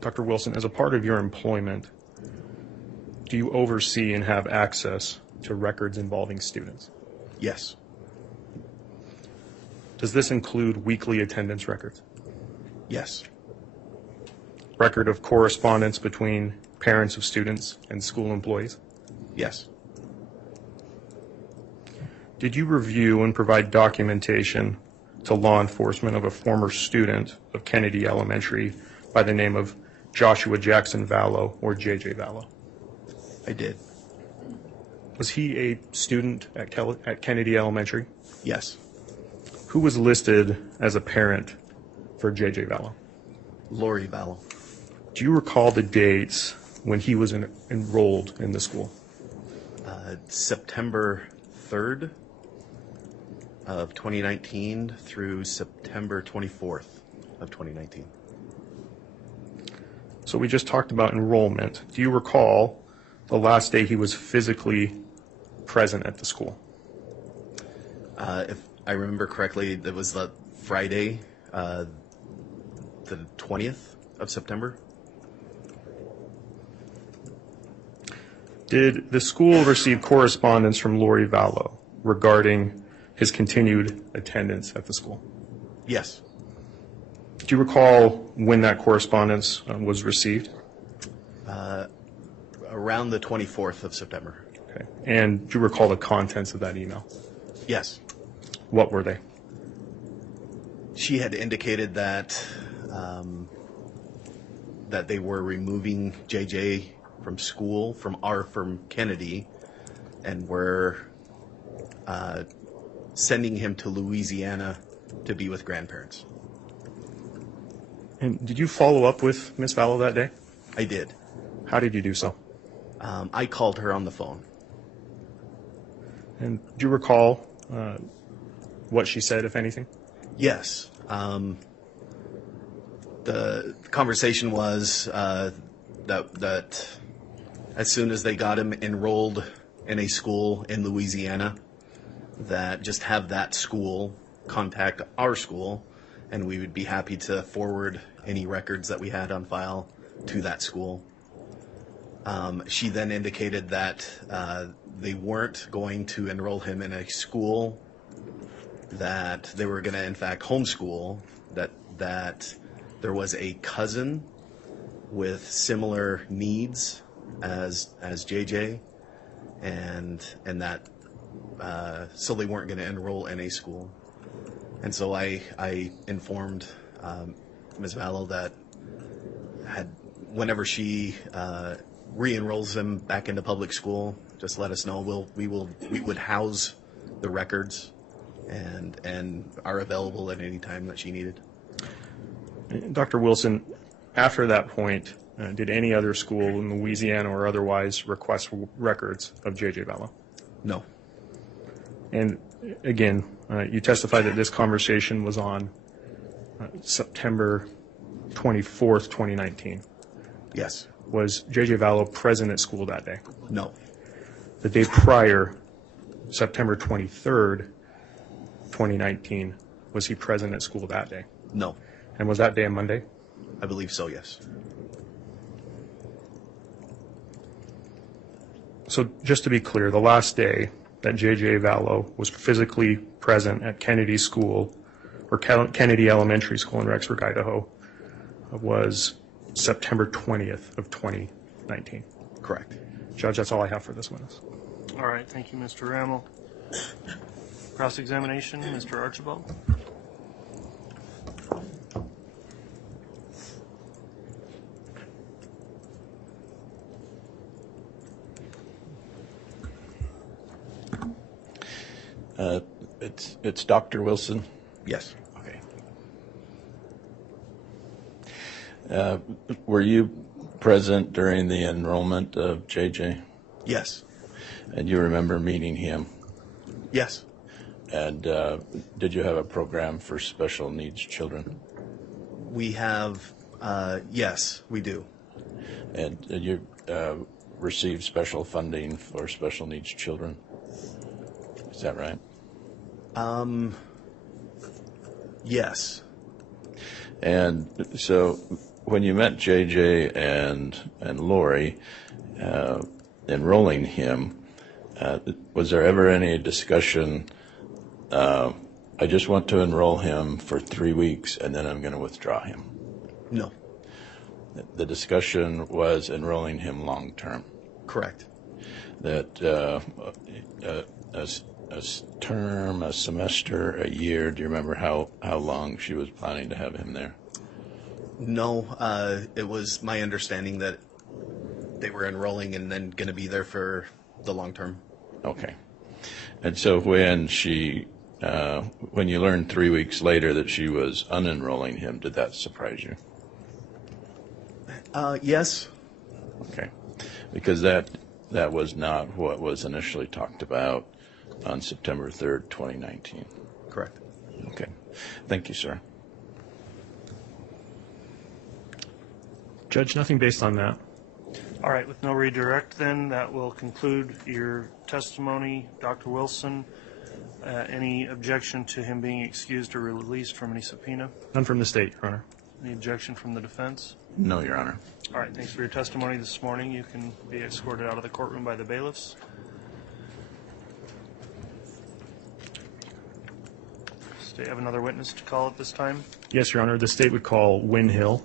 Dr. Wilson, as a part of your employment, do you oversee and have access to records involving students? Yes. Does this include weekly attendance records? Yes. Record of correspondence between parents of students and school employees? Yes. Did you review and provide documentation to law enforcement of a former student of Kennedy Elementary by the name of Joshua Jackson Vallow, or JJ Vallow? I did. Was he a student at Kennedy Elementary? Yes. Who was listed as a parent for JJ Vallow? Lori Vallow. Do you recall the dates when he was enrolled in the school? September 3rd of 2019 through September 24th of 2019. So we just talked about enrollment. Do you recall the last day he was physically present at the school? If I remember correctly, it was the Friday the 20th of September. Did the school receive correspondence from Lori Vallow regarding his continued attendance at the school? Yes. Do you recall when that correspondence was received? Around the 24th of September. Okay. And do you recall the contents of that email? Yes. What were they? She had indicated that that they were removing JJ from school, from Kennedy, and were sending him to Louisiana to be with grandparents. And did you follow up with Ms. Vallow that day? I did. How did you do so? I called her on the phone. And do you recall what she said, if anything? Yes. The conversation was that as soon as they got him enrolled in a school in Louisiana, that just have that school contact our school, and we would be happy to forward any records that we had on file to that school. She then indicated that they weren't going to enroll him in a school, that they were going to, in fact, homeschool, that there was a cousin with similar needs as JJ, and that so they weren't going to enroll in a school. And so I informed Ms. Vallow that whenever she re-enrolls him back into public school, just let us know. We would house the records and are available at any time that she needed. Dr. Wilson, after that point, did any other school in Louisiana or otherwise request records of J.J. Vallow? No. And again, you testified that this conversation was on September 24th, 2019. Yes. Was J.J. Vallow present at school that day? No. The day prior, September 23rd, 2019, was he present at school that day? No. And was that day a Monday? I believe so, yes. So just to be clear, the last day that J.J. Vallow was physically present at Kennedy School, or Kennedy Elementary School in Rexburg, Idaho, was September 20th of 2019. Correct. Judge, that's all I have for this witness. All right, thank you, Mr. Rammel. Cross-examination, Mr. Archibald. It's Dr. Wilson. Yes. Okay. Were you present during the enrollment of JJ? Yes. And you remember meeting him? Yes. And did you have a program for special needs children? We have, yes, we do. And you received special funding for special needs children? Is that right? Yes. And so when you met JJ and Lori, enrolling him, was there ever any discussion, I just want to enroll him for 3 weeks and then I'm going to withdraw him? No. The discussion was enrolling him long term. Correct. That a term, a semester, a year, do you remember how long she was planning to have him there? No, it was my understanding that they were enrolling and then going to be there for the long term. Okay. And so when when you learned 3 weeks later that she was unenrolling him, did that surprise you? Yes. Okay. Because that was not what was initially talked about on September 3rd, 2019. Correct. Okay. Thank you, sir. Judge, nothing based on that. All right, with no redirect then, that will conclude your testimony. Dr. Wilson, Any objection to him being excused or released from any subpoena? None from the state, Your Honor. Any objection from the defense? No, Your Honor. All right, thanks for your testimony this morning. You can be escorted out of the courtroom by the bailiffs. State have another witness to call at this time. Yes, Your Honor. The state would call Wynn Hill.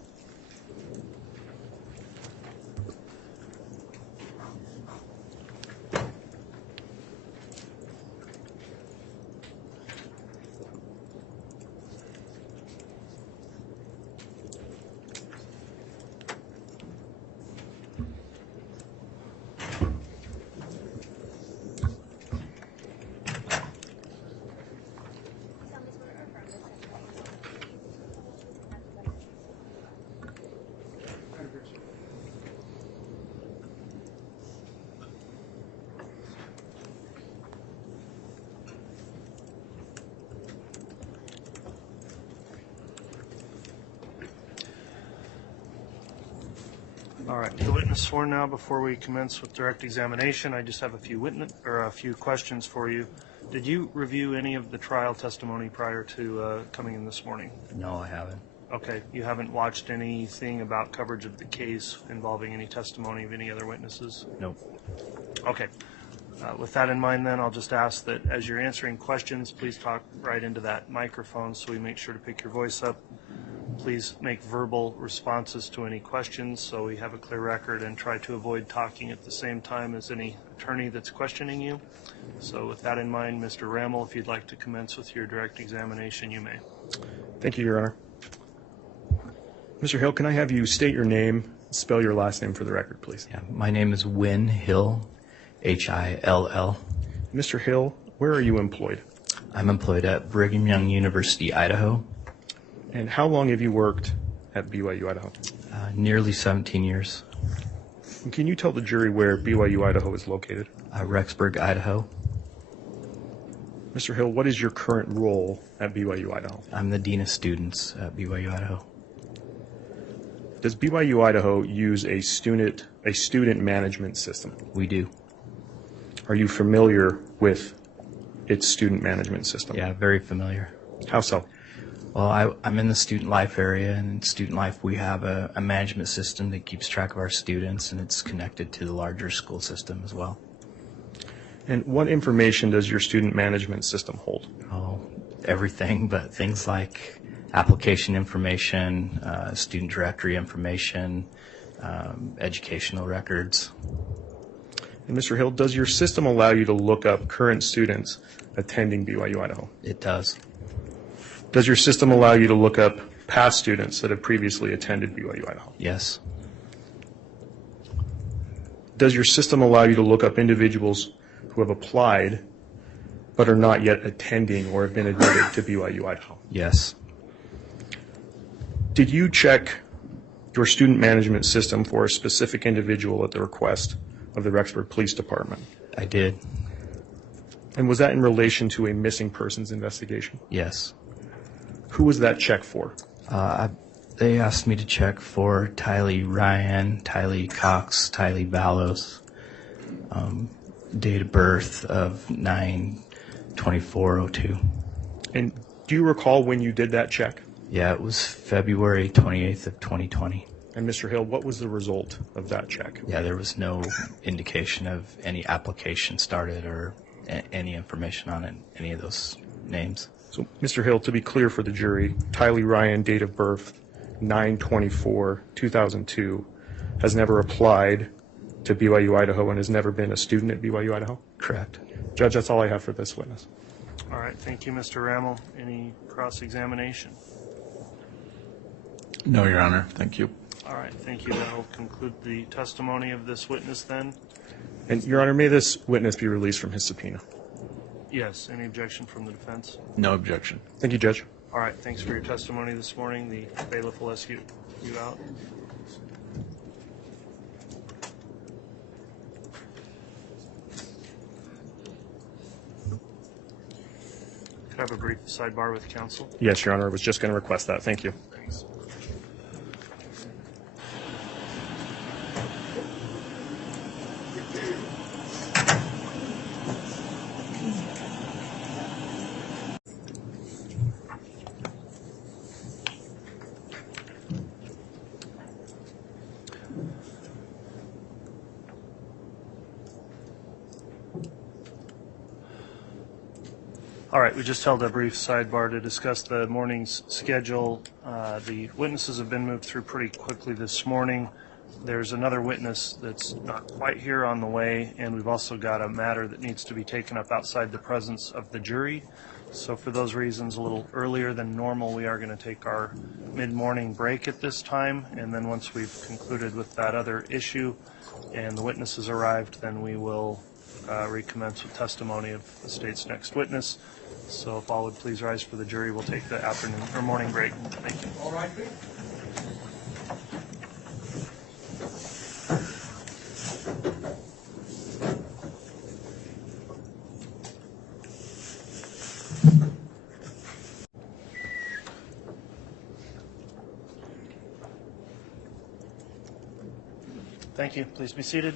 All right, the witness sworn now. Before we commence with direct examination, I just have a few questions for you. Did you review any of the trial testimony prior to coming in this morning? No, I haven't. Okay, you haven't watched anything about coverage of the case involving any testimony of any other witnesses? Nope. Okay. With that in mind, then, I'll just ask that as you're answering questions, please talk right into that microphone so we make sure to pick your voice up. Please make verbal responses to any questions so we have a clear record, and try to avoid talking at the same time as any attorney that's questioning you. So with that in mind, Mr. Rammel, if you'd like to commence with your direct examination, you may. Thank you, Your Honor. Mr. Hill, can I have you state your name, spell your last name for the record, please? Yeah, my name is Wynn Hill, Hill. Mr. Hill, where are you employed? I'm employed at Brigham Young University, Idaho. And how long have you worked at BYU, Idaho? Nearly 17 years. And can you tell the jury where BYU, Idaho is located? Rexburg, Idaho. Mr. Hill, what is your current role at BYU, Idaho? I'm the Dean of Students at BYU, Idaho. Does BYU, Idaho use a student management system? We do. Are you familiar with its student management system? Yeah, very familiar. How so? Well, I'm in the student life area, and in student life we have a management system that keeps track of our students, and it's connected to the larger school system as well. And what information does your student management system hold? Oh, everything, but things like application information, student directory information, educational records. And Mr. Hill, does your system allow you to look up current students attending BYU, Idaho? It does. Does your system allow you to look up past students that have previously attended BYU, Idaho? Yes. Does your system allow you to look up individuals who have applied but are not yet attending or have been admitted to BYU, Idaho? Yes. Did you check your student management system for a specific individual at the request of the Rexburg Police Department? I did. And was that in relation to a missing persons investigation? Yes. Who was that check for? They asked me to check for Tylee Ryan, Tylee Cox, Tylee Vallows, date of birth of 9/24/02. And do you recall when you did that check? Yeah, it was February 28th of 2020. And Mr. Hill, what was the result of that check? Yeah, there was no indication of any application started or any information on it, any of those names. So, Mr. Hill, to be clear for the jury, Tylee Ryan, date of birth 9/24/2002, has never applied to BYU, Idaho, and has never been a student at BYU, Idaho? Correct. Judge, that's all I have for this witness. All right, thank you, Mr. Rammel. Any cross-examination? No, Your Honor. Thank you. All right, thank you. That will conclude the testimony of this witness then. And, Your Honor, may this witness be released from his subpoena? Yes, any objection from the defense? No objection. Thank you, Judge. All right, thanks for your testimony this morning. The bailiff will escort you out. Could I have a brief sidebar with counsel? Yes, Your Honor, I was just going to request that. Thank you. Thanks. All right, we just held a brief sidebar to discuss the morning's schedule. The witnesses have been moved through pretty quickly this morning. There's another witness that's not quite here on the way, and we've also got a matter that needs to be taken up outside the presence of the jury. So for those reasons, a little earlier than normal, we are going to take our mid-morning break at this time, and then once we've concluded with that other issue and the witnesses arrived, then we will recommence with testimony of the state's next witness. So if all would please rise for the jury, we'll take the afternoon or morning break. Thank you. All right, please. Thank you. Please be seated.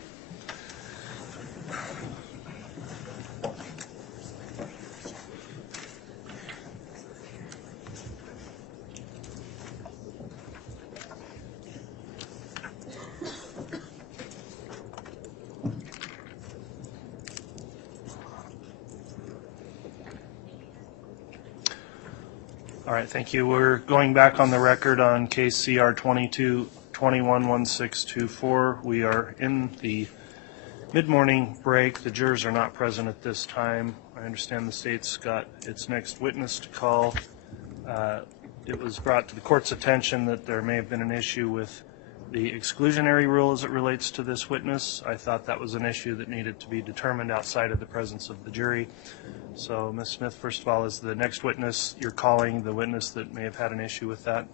All right, thank you. We're going back on the record on case CR 22-21-1624. We are in the mid-morning break. The jurors are not present at this time. I understand the state's got its next witness to call. It was brought to the court's attention that there may have been an issue with the exclusionary rule as it relates to this witness. I thought that was an issue that needed to be determined outside of the presence of the jury. So, Ms. Smith, first of all, is the next witness you're calling the witness that may have had an issue with that?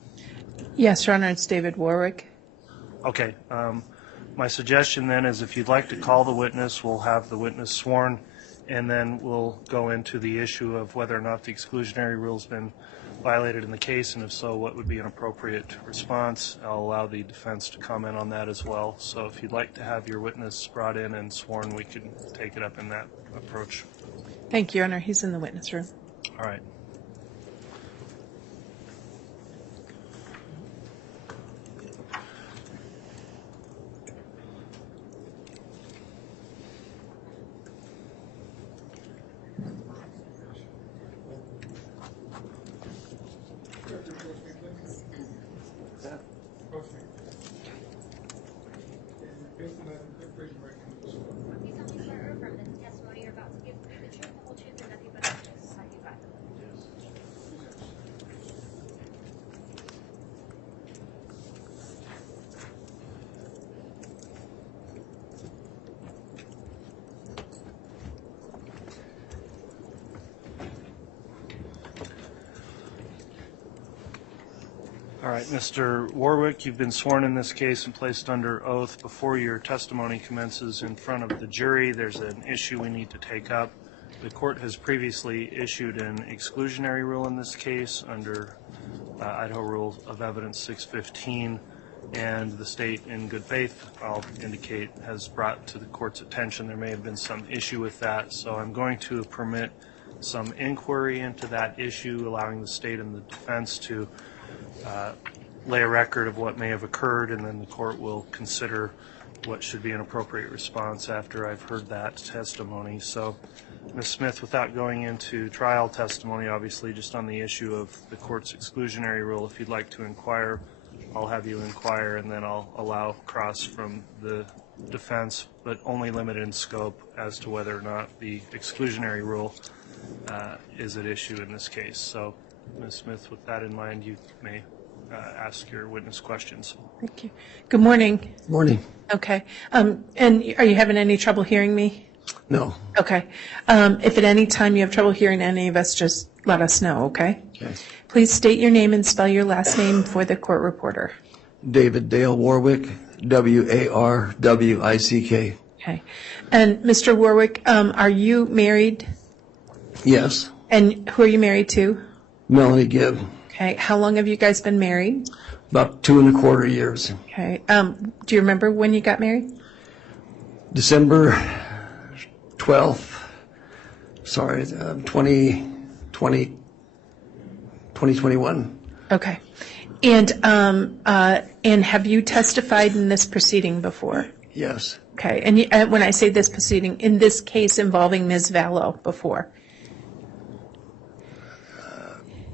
Yes, Your Honor, it's David Warwick. Okay. My suggestion then is if you'd like to call the witness, we'll have the witness sworn, and then we'll go into the issue of whether or not the exclusionary rule's been violated in the case, and if so, what would be an appropriate response. I'll allow the defense to comment on that as well. So if you'd like to have your witness brought in and sworn, we can take it up in that approach. Thank you, Your Honor. He's in the witness room. All right. All right, Mr. Warwick, you've been sworn in this case and placed under oath. Before your testimony commences in front of the jury, there's an issue we need to take up. The court has previously issued an exclusionary rule in this case under Idaho Rule of Evidence 615, and the state, in good faith, I'll indicate, has brought to the court's attention there may have been some issue with that. So I'm going to permit some inquiry into that issue, allowing the state and the defense to lay a record of what may have occurred, and then the court will consider what should be an appropriate response after I've heard that testimony. So, Ms. Smith, without going into trial testimony, obviously just on the issue of the court's exclusionary rule, if you'd like to inquire, I'll have you inquire, and then I'll allow cross from the defense, but only limited in scope as to whether or not the exclusionary rule is at issue in this case. So, Ms. Smith, with that in mind, you may ask your witness questions. Thank you. Good morning. Morning. Okay. And are you having any trouble hearing me? No. Okay. If at any time you have trouble hearing any of us, just let us know, okay? Okay. Please state your name and spell your last name for the court reporter. David Dale Warwick, Warwick. Okay. And Mr. Warwick, are you married? Yes. And who are you married to? Melanie Gibb. Okay. How long have you guys been married? About 2.25 years. Okay. Do you remember when you got married? December 12th. Sorry, 2021. Okay. And have you testified in this proceeding before? Yes. Okay. And when I say this proceeding, in this case involving Ms. Vallow before?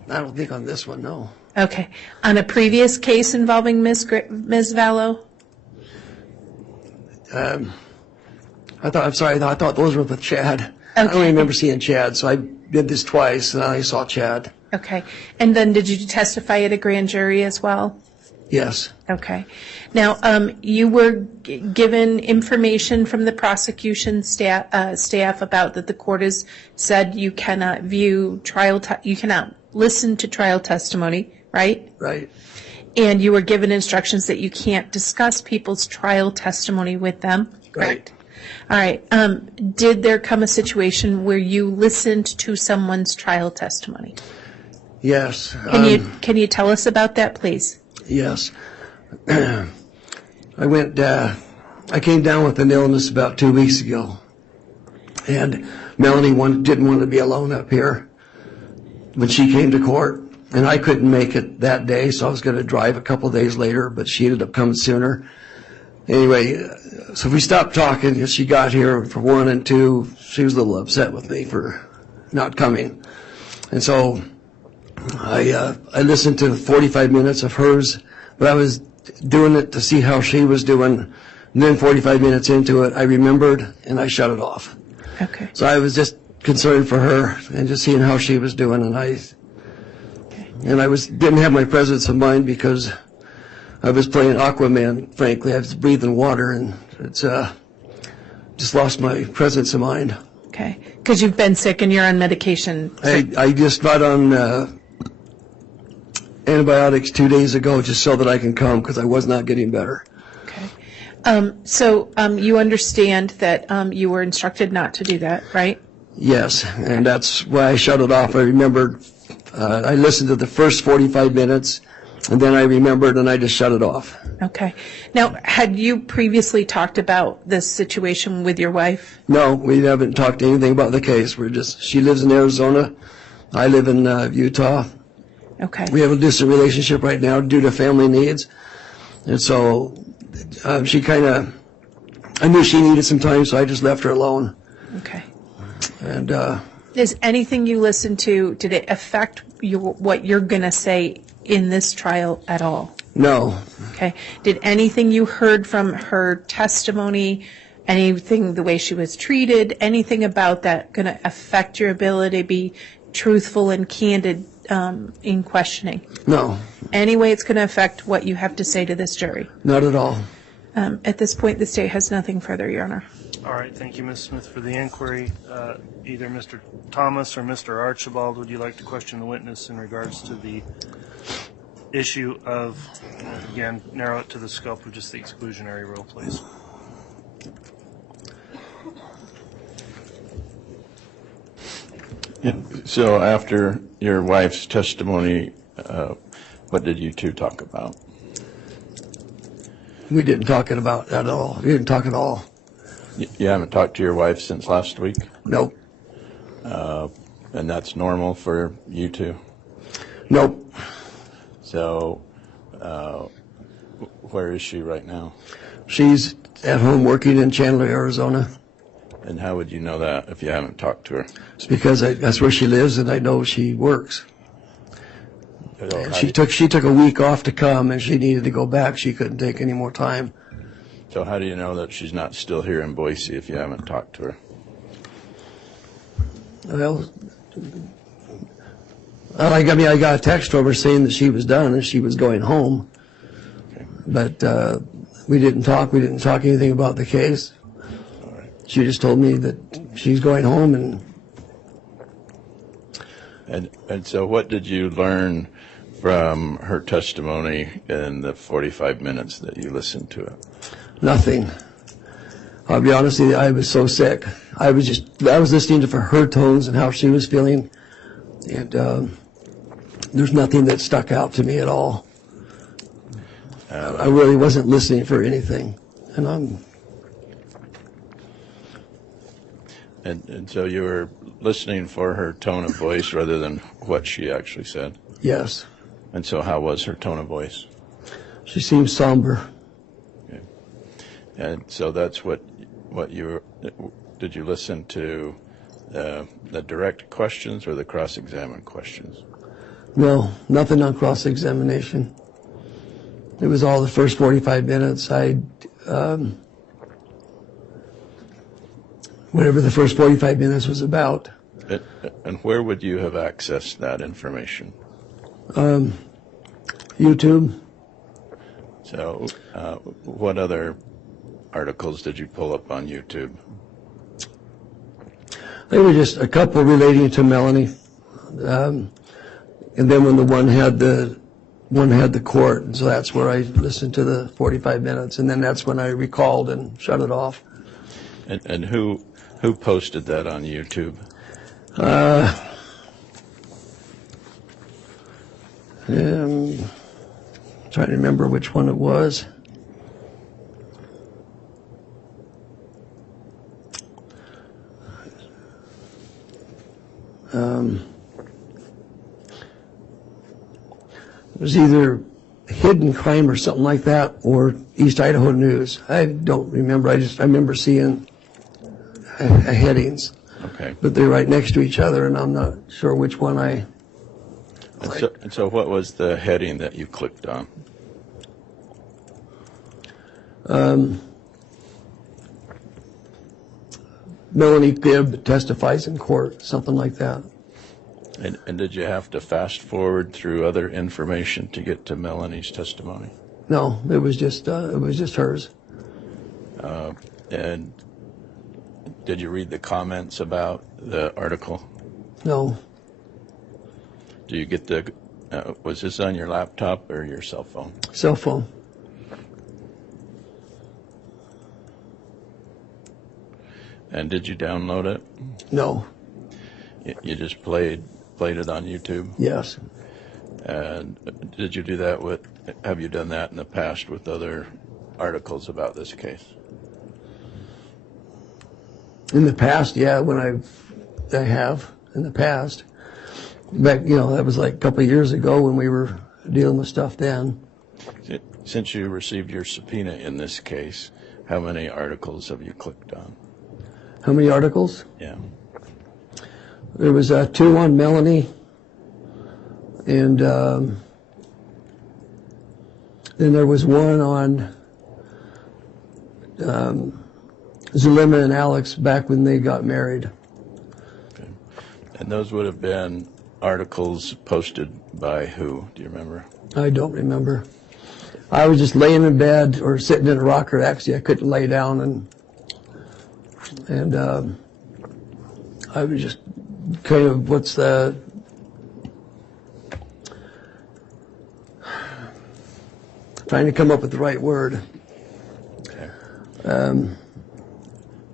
I don't think on this one, no. Okay. On a previous case involving Ms. Vallow? I thought those were with Chad. I don't remember seeing Chad, so I did this twice, and I saw Chad. Okay. And then did you testify at a grand jury as well? Yes. Okay. Now, you were given information from the prosecution staff about that the court has said you cannot view you cannot listen to trial testimony, right? Right. And you were given instructions that you can't discuss people's trial testimony with them, correct? All right. Did there come a situation where you listened to someone's trial testimony? Yes. Can you tell us about that, please? Yes. I came down with an illness about 2 weeks ago, and Melanie didn't want to be alone up here when she came to court, and I couldn't make it that day, so I was going to drive a couple days later, but she ended up coming sooner. Anyway, so we stopped talking because she got here for 1 and 2. She was a little upset with me for not coming, and so I listened to 45 minutes of hers, but I was doing it to see how she was doing. And then 45 minutes into it, I remembered, and I shut it off. Okay. So I was just concerned for her and just seeing how she was doing, and I didn't have my presence of mind because I was playing Aquaman. Frankly, I was breathing water, and it's just lost my presence of mind. Okay. Because you've been sick and you're on medication. I just got on antibiotics 2 days ago just so that I can come because I was not getting better. Okay. So you understand that you were instructed not to do that, right? Yes, and that's why I shut it off. I remembered, I listened to the first 45 minutes, and then I remembered, and I just shut it off. Okay. Now, had you previously talked about this situation with your wife? No, we haven't talked anything about the case. She lives in Arizona. I live in Utah. Okay. We have a distant relationship right now due to family needs. And so I knew she needed some time, so I just left her alone. Okay. And is anything you listened to, did it affect what you're going to say in this trial at all? No. Okay. Did anything you heard from her testimony, anything the way she was treated, anything about that going to affect your ability to be truthful and candid in questioning? No. Any way it's going to affect what you have to say to this jury? Not at all. At this point, the state has nothing further, Your Honor. All right, thank you, Ms. Smith, for the inquiry. Either Mr. Thomas or Mr. Archibald, would you like to question the witness in regards to the issue of, again, narrow it to the scope of just the exclusionary rule, please? So after your wife's testimony, what did you two talk about? We didn't talk about that at all. We didn't talk at all. You haven't talked to your wife since last week? Nope. And that's normal for you two? Nope. So where is she right now? She's at home working in Chandler, Arizona. And how would you know that if you haven't talked to her? It's because that's where she lives, and I know she works. She took a week off to come, and she needed to go back. She couldn't take any more time. So how do you know that she's not still here in Boise if you haven't talked to her? Well, I got a text from her saying that she was done and she was going home. Okay. But we didn't talk. We didn't talk anything about the case. All right. She just told me that she's going home. And so what did you learn from her testimony in the 45 minutes that you listened to it? Nothing. I'll be honest with you, I was so sick. I was listening to her tones and how she was feeling, and there's nothing that stuck out to me at all. I really wasn't listening for anything, And so you were listening for her tone of voice rather than what she actually said? Yes. And so how was her tone of voice? She seemed somber. Okay. And so that's what did you listen to the direct questions or the cross-examined questions? No, nothing on cross-examination. It was all the first 45 minutes. Whatever the first 45 minutes was about. And where would you have accessed that information? YouTube. So what other articles did you pull up on YouTube? They were just a couple relating to Melanie. And then when the one had the court, and so that's where I listened to the 45 minutes, and then that's when I recalled and shut it off. And who posted that on YouTube? Trying to remember which one it was. It was either Hidden Crime or something like that, or East Idaho News. I don't remember. I remember seeing headings. Okay. But they're right next to each other, and I'm not sure which one I. And so what was the heading that you clicked on? Melanie Gibb testifies in court, something like that. And did you have to fast forward through other information to get to Melanie's testimony? No, it was just hers. And did you read the comments about the article? No. Do you get the? Was this on your laptop or your cell phone? Cell phone. And did you download it? No. You just played it on YouTube? Yes. And did you do that with? Have you done that in the past with other articles about this case? In the past, yeah. I have in the past. Back, that was like a couple of years ago when we were dealing with stuff then. Since you received your subpoena in this case, how many articles have you clicked on? How many articles? Yeah. There was 2 on Melanie, and then there was one on Zulema and Alex back when they got married. Okay. And those would have been articles posted by who? Do you remember? I don't remember. I was just laying in bed or sitting in a rocker. Actually, I couldn't lay down, and I was just kind of trying to come up with the right word. Okay.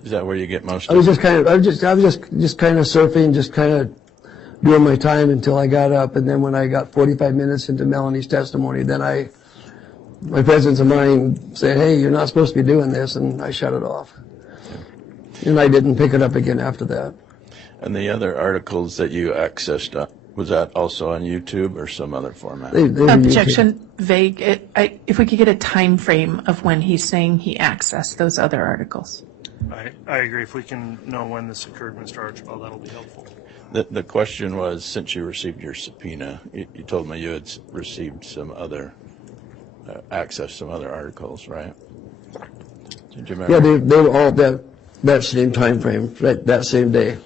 Is that where you get most? I was just kind of surfing, just kind of doing my time until I got up, and then when I got 45 minutes into Melanie's testimony, then my presence of mind said, "Hey, you're not supposed to be doing this," and I shut it off. And I didn't pick it up again after that. And the other articles that you accessed, was that also on YouTube or some other format? Objection, vague. If we could get a time frame of when he's saying he accessed those other articles. I agree. If we can know when this occurred, Mr. Archibald, that'll be helpful. The question was, since you received your subpoena, you told me you had received some other, accessed some other articles, right? Did you remember? Yeah, they were all that same time frame, that same day.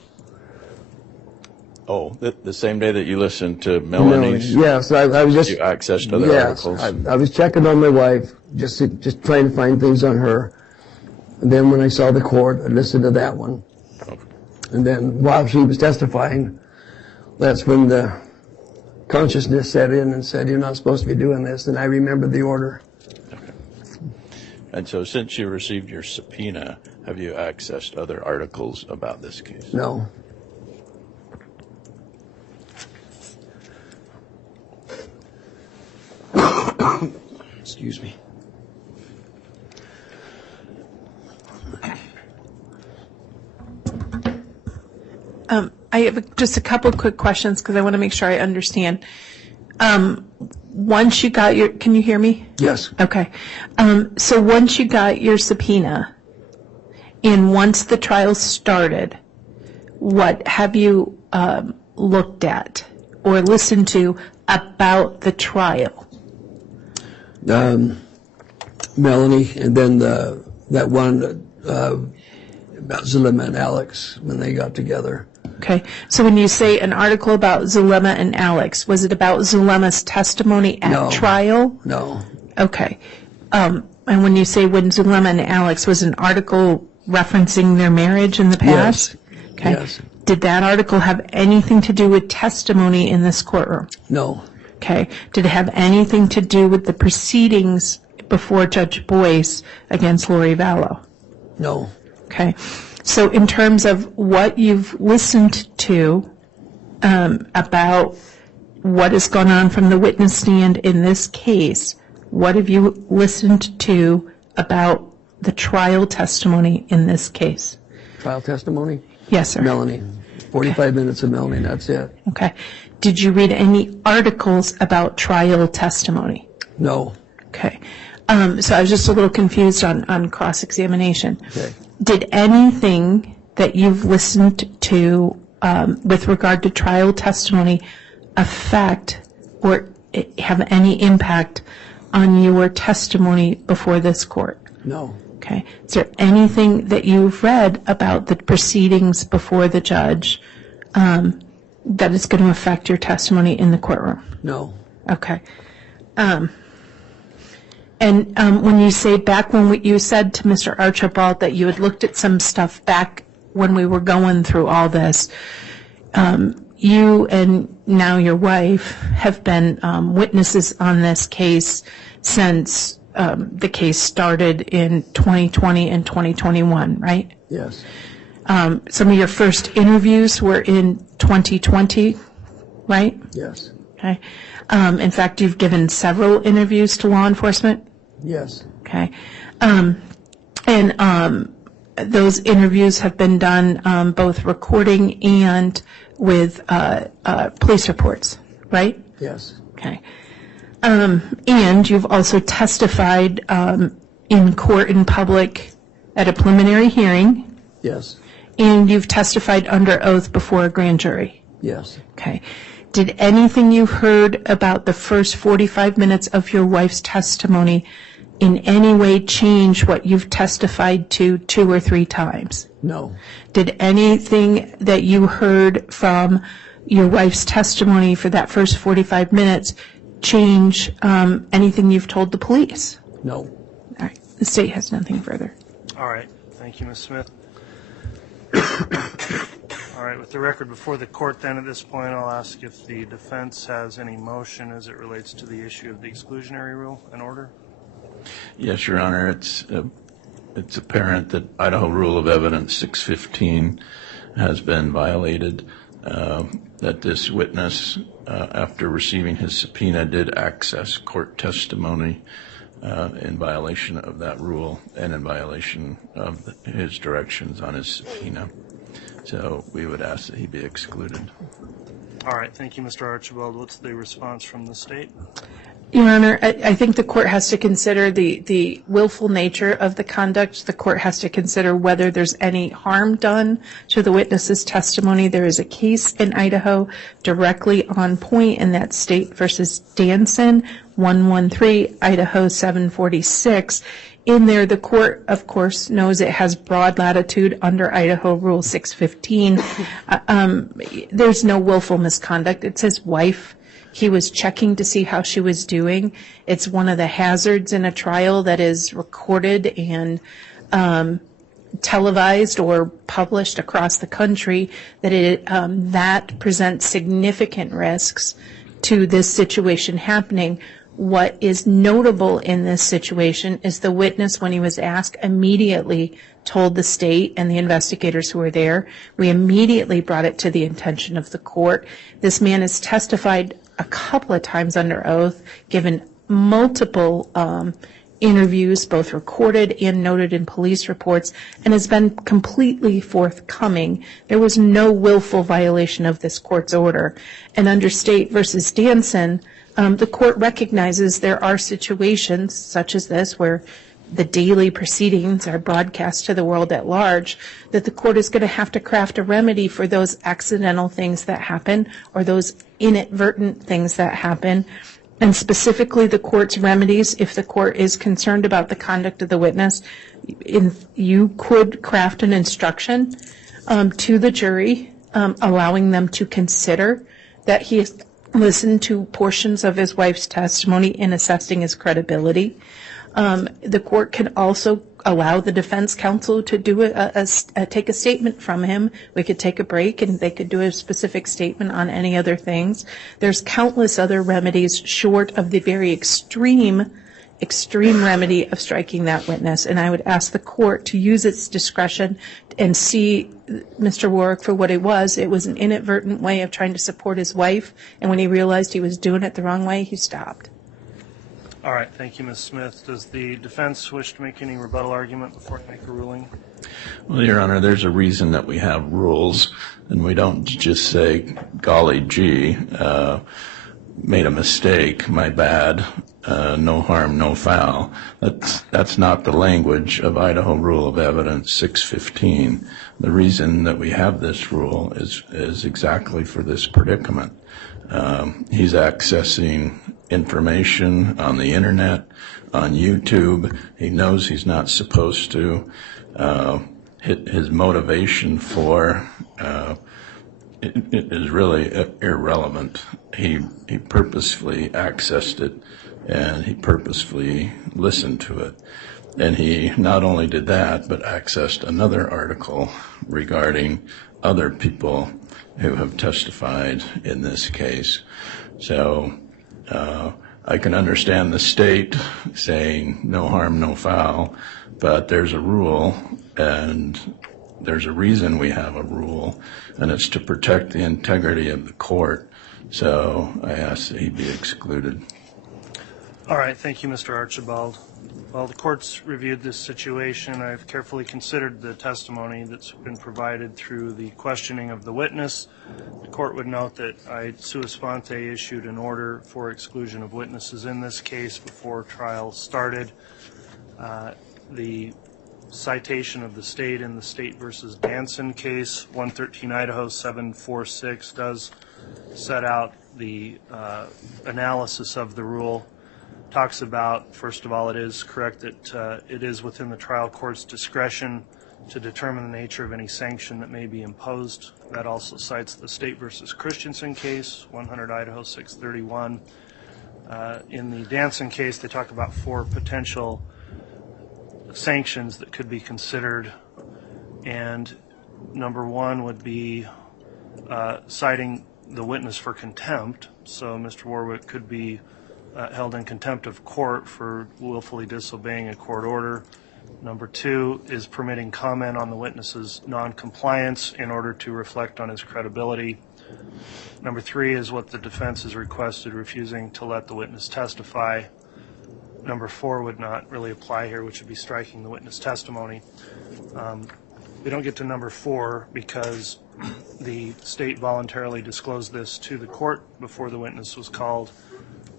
Oh, the same day that you listened to Melanie's? Yes, I was just... You accessed other articles? I was checking on my wife, just trying to find things on her. And then when I saw the court, I listened to that one. Okay. And then while she was testifying, that's when the consciousness set in and said, "You're not supposed to be doing this." And I remembered the order. Okay. And so since you received your subpoena, have you accessed other articles about this case? No. Excuse me. I have just a couple of quick questions because I want to make sure I understand. Once you got your, can you hear me? Yes. Okay. So once you got your subpoena, and once the trial started, what have you looked at or listened to about the trial? Melanie, and then that one about Zulema and Alex when they got together. Okay, so when you say an article about Zulema and Alex, was it about Zulema's testimony at trial? No. Okay. And when you say when Zulema and Alex, was an article referencing their marriage in the past? Yes. Okay. Yes. Did that article have anything to do with testimony in this courtroom? No. Okay. Did it have anything to do with the proceedings before Judge Boyce against Lori Vallow? No. Okay. So in terms of what you've listened to about what has gone on from the witness stand in this case, what have you listened to about the trial testimony in this case? Trial testimony? Yes, sir. Melanie. 45 minutes of Melanie, that's it. Okay. Did you read any articles about trial testimony? No. Okay. So I was just a little confused on cross-examination. Okay. Did anything that you've listened to with regard to trial testimony affect or have any impact on your testimony before this court? No. Okay. Is there anything that you've read about the proceedings before the judge that is going to affect your testimony in the courtroom? No. Okay. And when you say back when you said to Mr. Archibald that you had looked at some stuff back when we were going through all this, you and now your wife have been witnesses on this case since the case started in 2020 and 2021, right? Yes. Some of your first interviews were in 2020, right? Yes. Okay. In fact, you've given several interviews to law enforcement? Yes. Okay. And those interviews have been done both recording and with police reports, right? Yes. Okay. And you've also testified in court in public at a preliminary hearing. Yes. And you've testified under oath before a grand jury. Yes. Okay. Did anything you heard about the first 45 minutes of your wife's testimony in any way change what you've testified to 2 or 3 times? No. Did anything that you heard from your wife's testimony for that first 45 minutes change anything you've told the police? No. All right. The state has nothing further. All right. Thank you, Ms. Smith. All right. With the record before the court, then, at this point, I'll ask if the defense has any motion as it relates to the issue of the exclusionary rule and order. Yes, Your Honor. It's apparent that Idaho Rule of Evidence 615 has been violated, that this witness, after receiving his subpoena, did access court testimony in violation of that rule and in violation of his directions on his subpoena. So we would ask that he be excluded. All right. Thank you, Mr. Archibald. What's the response from the state? Your Honor, I think the court has to consider the willful nature of the conduct. The court has to consider whether there's any harm done to the witness's testimony. There is a case in Idaho directly on point in that State versus Danson, 113 Idaho 746. In there, the court, of course, knows it has broad latitude under Idaho Rule 615. There's no willful misconduct. It's his wife. He was checking to see how she was doing. It's one of the hazards in a trial that is recorded and televised or published across the country, that that presents significant risks to this situation happening. What is notable in this situation is the witness, when he was asked, immediately told the state and the investigators who were there. We immediately brought it to the attention of the court. This man has testified a couple of times under oath, given multiple interviews, both recorded and noted in police reports, and has been completely forthcoming. There was no willful violation of this court's order. And under State versus Danson, the court recognizes there are situations such as this where the daily proceedings are broadcast to the world at large, that the court is going to have to craft a remedy for those accidental things that happen or those inadvertent things that happen. And specifically the court's remedies, if the court is concerned about the conduct of the witness, you could craft an instruction to the jury, allowing them to consider that he has listened to portions of his wife's testimony in assessing his credibility. The court can also allow the defense counsel to do take a statement from him. We could take a break and they could do a specific statement on any other things. There's countless other remedies short of the very extreme remedy of striking that witness. And I would ask the court to use its discretion and see Mr. Warwick for what it was. It was an inadvertent way of trying to support his wife. And when he realized he was doing it the wrong way, he stopped. All right, thank you, Ms. Smith. Does the defense wish to make any rebuttal argument before I make a ruling? Well, Your Honor, there's a reason that we have rules, and we don't just say, golly gee, made a mistake, my bad, no harm, no foul. That's not the language of Idaho Rule of Evidence 615. The reason that we have this rule is exactly for this predicament. He's accessing information on the internet, on YouTube. He knows he's not supposed to. His motivation for it is really irrelevant. He purposefully accessed it, and he purposefully listened to it. And he not only did that, but accessed another article regarding other people who have testified in this case. So I can understand the state saying no harm, no foul, but there's a rule, and there's a reason we have a rule, and it's to protect the integrity of the court. So I ask that he be excluded. All right, thank you, Mr. Archibald. While the court's reviewed this situation, I've carefully considered the testimony that's been provided through the questioning of the witness. The court would note that I sua sponte issued an order for exclusion of witnesses in this case before trial started. The citation of the state in the State versus Danson case, 113 Idaho 746, does set out the analysis of the rule. Talks about, first of all, it is correct that it is within the trial court's discretion to determine the nature of any sanction that may be imposed. That also cites the State versus Christensen case, 100 Idaho 631. In the Danson case, they talk about 4 potential sanctions that could be considered, and number 1 would be citing the witness for contempt. So Mr. Warwick could be held in contempt of court for willfully disobeying a court order. Number 2 is permitting comment on the witness's non-compliance in order to reflect on his credibility. Number 3 is what the defense has requested, refusing to let the witness testify. Number 4 would not really apply here, which would be striking the witness testimony. We don't get to number 4 because the state voluntarily disclosed this to the court before the witness was called.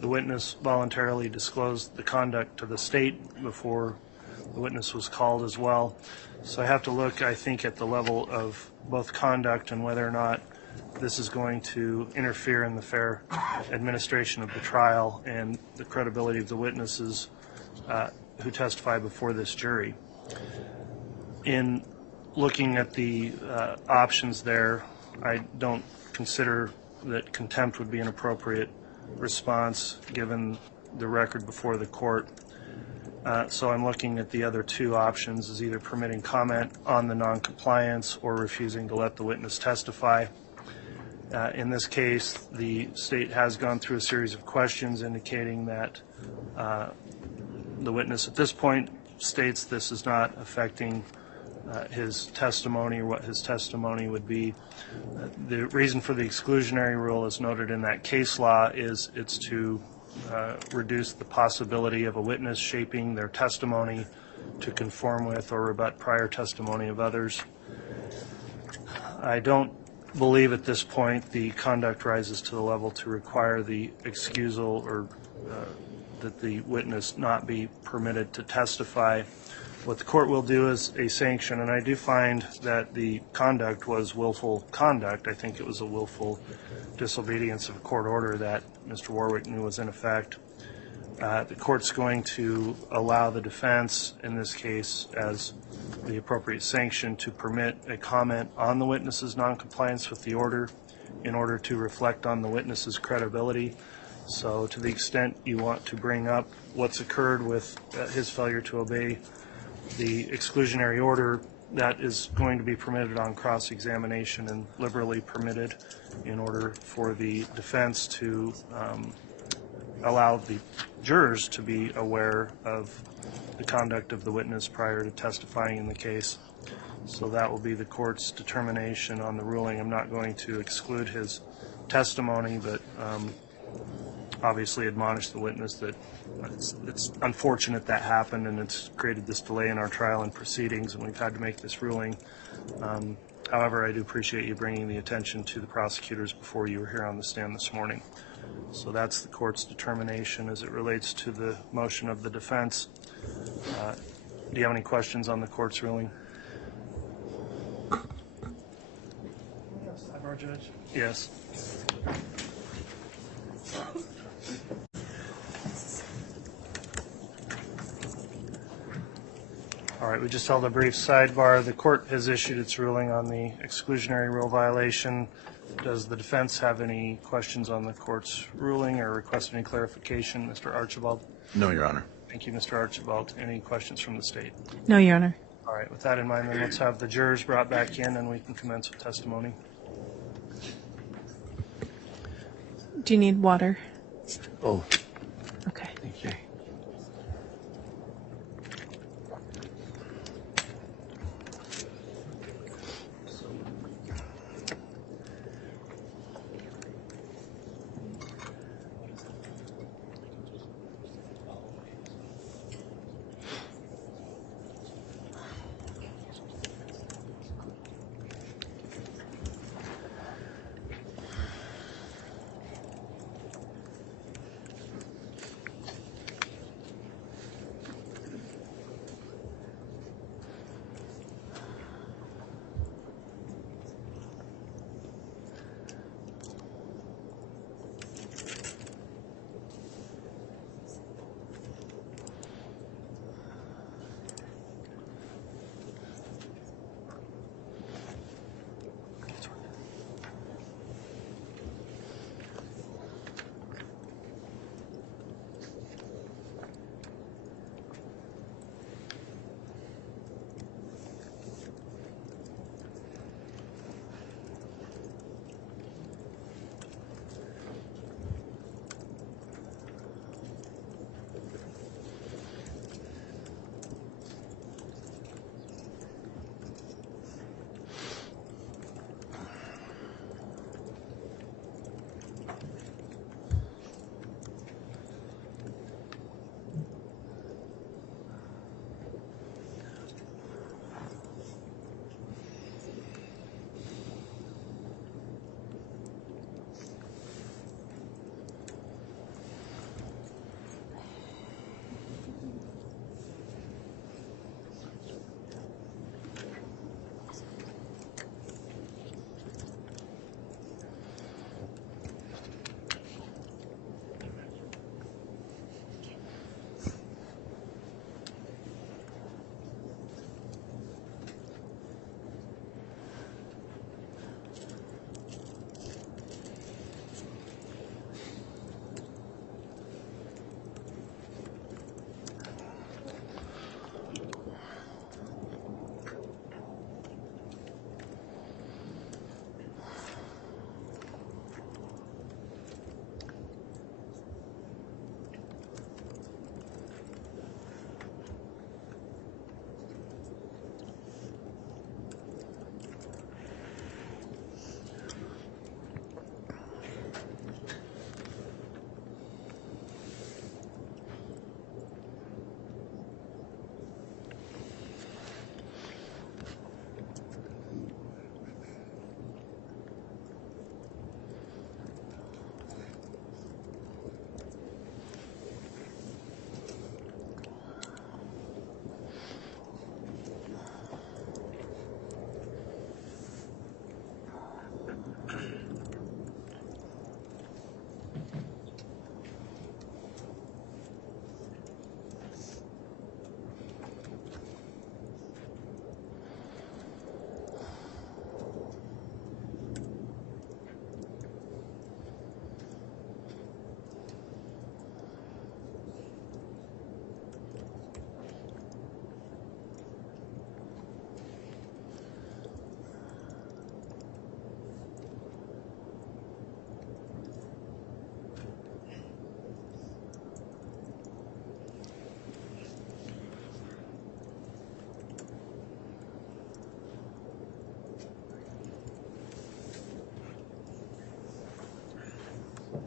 The witness voluntarily disclosed the conduct to the state before the witness was called as well. So I have to look, I think, at the level of both conduct and whether or not this is going to interfere in the fair administration of the trial and the credibility of the witnesses who testify before this jury. In looking at the options there, I don't consider that contempt would be an appropriate response given the record before the court. So I'm looking at the other 2 options as either permitting comment on the noncompliance or refusing to let the witness testify. In this case, the state has gone through a series of questions indicating that the witness at this point states this is not affecting his testimony or what his testimony would be. The reason for the exclusionary rule, as noted in that case law, is it's to reduce the possibility of a witness shaping their testimony to conform with or rebut prior testimony of others. I don't believe at this point the conduct rises to the level to require the excusal or that the witness not be permitted to testify. What the court will do is a sanction, and I do find that the conduct was willful conduct. I think it was a willful disobedience of a court order that Mr. Warwick knew was in effect. The court's going to allow the defense, in this case, as the appropriate sanction, to permit a comment on the witness's noncompliance with the order in order to reflect on the witness's credibility. So to the extent you want to bring up what's occurred with his failure to obey the exclusionary order, that is going to be permitted on cross-examination and liberally permitted in order for the defense to allow the jurors to be aware of the conduct of the witness prior to testifying in the case. So that will be the court's determination on the ruling. I'm not going to exclude his testimony, but obviously admonish the witness that it's unfortunate that happened, and it's created this delay in our trial and proceedings, and we've had to make this ruling. However, I do appreciate you bringing the attention to the prosecutors before you were here on the stand this morning. So that's the court's determination as it relates to the motion of the defense. Do you have any questions on the court's ruling? Our judge. Yes. All right, we just held a brief sidebar. The court has issued its ruling on the exclusionary rule violation. Does the defense have any questions on the court's ruling or request any clarification? Mr. Archibald? No, Your Honor. Thank you, Mr. Archibald. Any questions from the state? No, Your Honor. All right, with that in mind, then let's have the jurors brought back in and we can commence with testimony. Do you need water? Oh, Okay. thank you.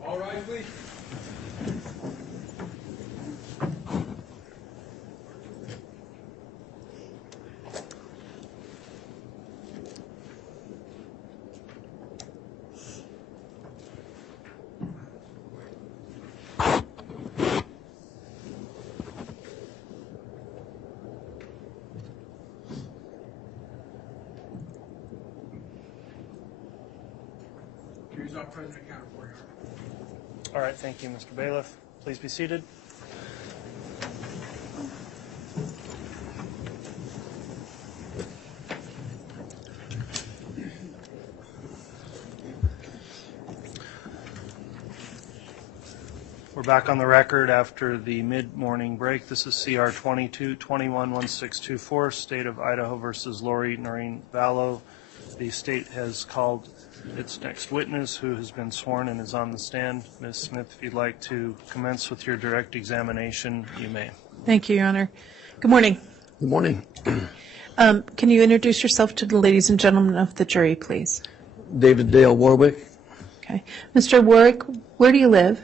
All right, please. Jury's not present, accounted for, Your Honor. All right, thank you, Mr. Bailiff. Please be seated. We're back on the record after the mid-morning break. This is CR 22-21-1624, State of Idaho versus Lori Vallow. The state has called its next witness, who has been sworn and is on the stand. Ms. Smith, if you'd like to commence with your direct examination, you may. Thank you, Your Honor. Good morning. Good morning. Can you introduce yourself to the ladies and gentlemen of the jury, please? David Dale Warwick, Okay. Mr. Warwick, where do you live?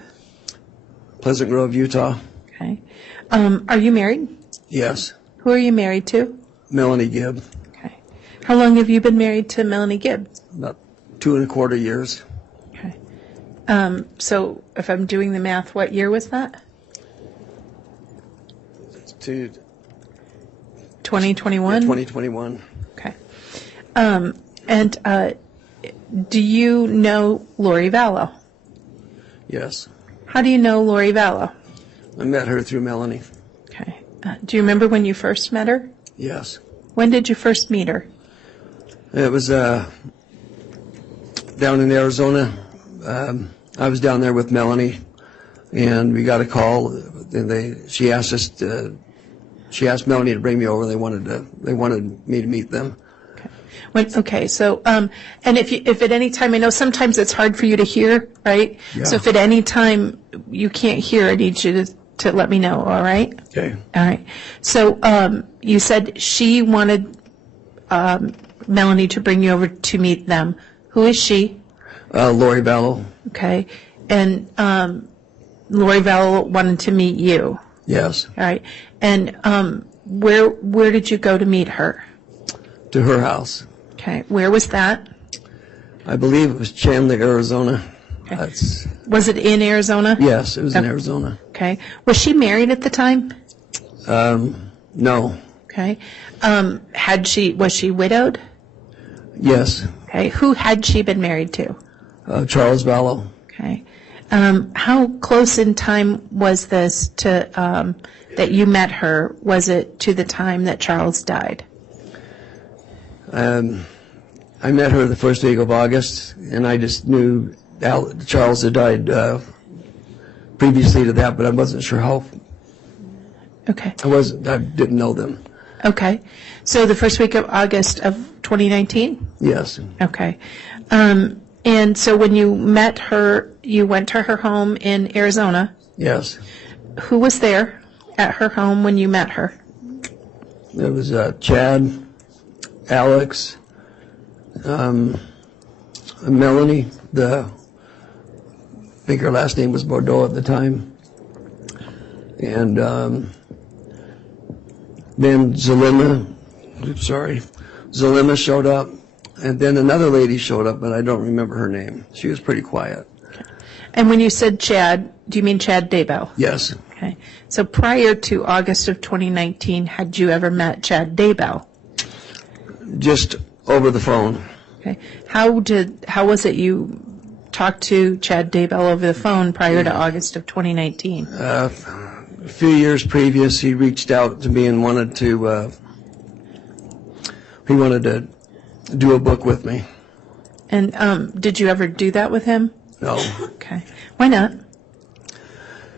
Pleasant Grove, Utah. Okay. Are you married? Yes. Who are you married to? Melanie Gibb, Okay. How long have you been married to Melanie Gibb? about 2.25 years. Okay. So if I'm doing the math, what year was that? 2021? 2021. Okay. And do you know Lori Vallow? Yes. How do you know Lori Vallow? I met her through Melanie. Okay. Do you remember when you first met her? Yes. When did you first meet her? It was down in Arizona. I was down there with Melanie, and we got a call. And she asked Melanie to bring me over. They wanted me to meet them. Okay, so, and if at any time, I know sometimes it's hard for you to hear, right? Yeah. So if at any time you can't hear, I need you to let me know, all right? Okay. All right. So you said she wanted Melanie to bring you over to meet them. Who is she? Lori Vallow. Okay. And Lori Vallow wanted to meet you. Yes. All right. And where did you go to meet her? To her house. Okay. Where was that? I believe it was Chandler, Arizona. Okay. Was it in Arizona? Yes, it was in Arizona. Okay. Was she married at the time? No. Okay. Was she widowed? Yes. Okay. Who had she been married to? Charles Vallow. Okay. How close in time was this to that you met her? Was it to the time that Charles died? I met her the first week of August, and I just knew Charles had died previously to that, but I wasn't sure how. Okay. I didn't know them. Okay. So the first week of August of 2019? Yes. Okay. And so when you met her, you went to her home in Arizona. Yes. Who was there at her home when you met her? It was Chad, Alex, Melanie, I think her last name was Bordeaux at the time, and then Zalima showed up, and then another lady showed up, but I don't remember her name. She was pretty quiet. And when you said Chad, do you mean Chad Daybell? Yes. Okay. So prior to August of 2019, had you ever met Chad Daybell? Just over the phone. Okay. How was it you talked to Chad Daybell over the phone prior to August of 2019? A few years previous, he reached out to me and wanted to do a book with me. And did you ever do that with him? No. Okay. Why not?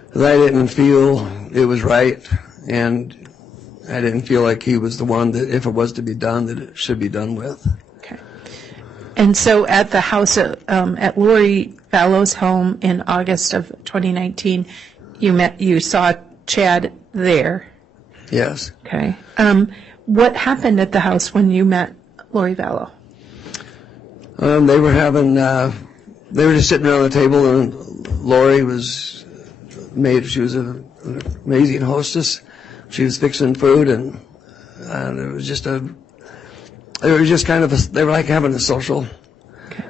Because I didn't feel it was right, and I didn't feel like he was the one that, if it was to be done, that it should be done with. Okay. And so at the house at Lori Vallow's home in August of 2019, you saw Chad there. Yes. Okay. What happened at the house when you met Lori Vallow? They were just sitting around the table, and Lori was she was an amazing hostess. She was fixing food, and it was just they were like having a social. Okay.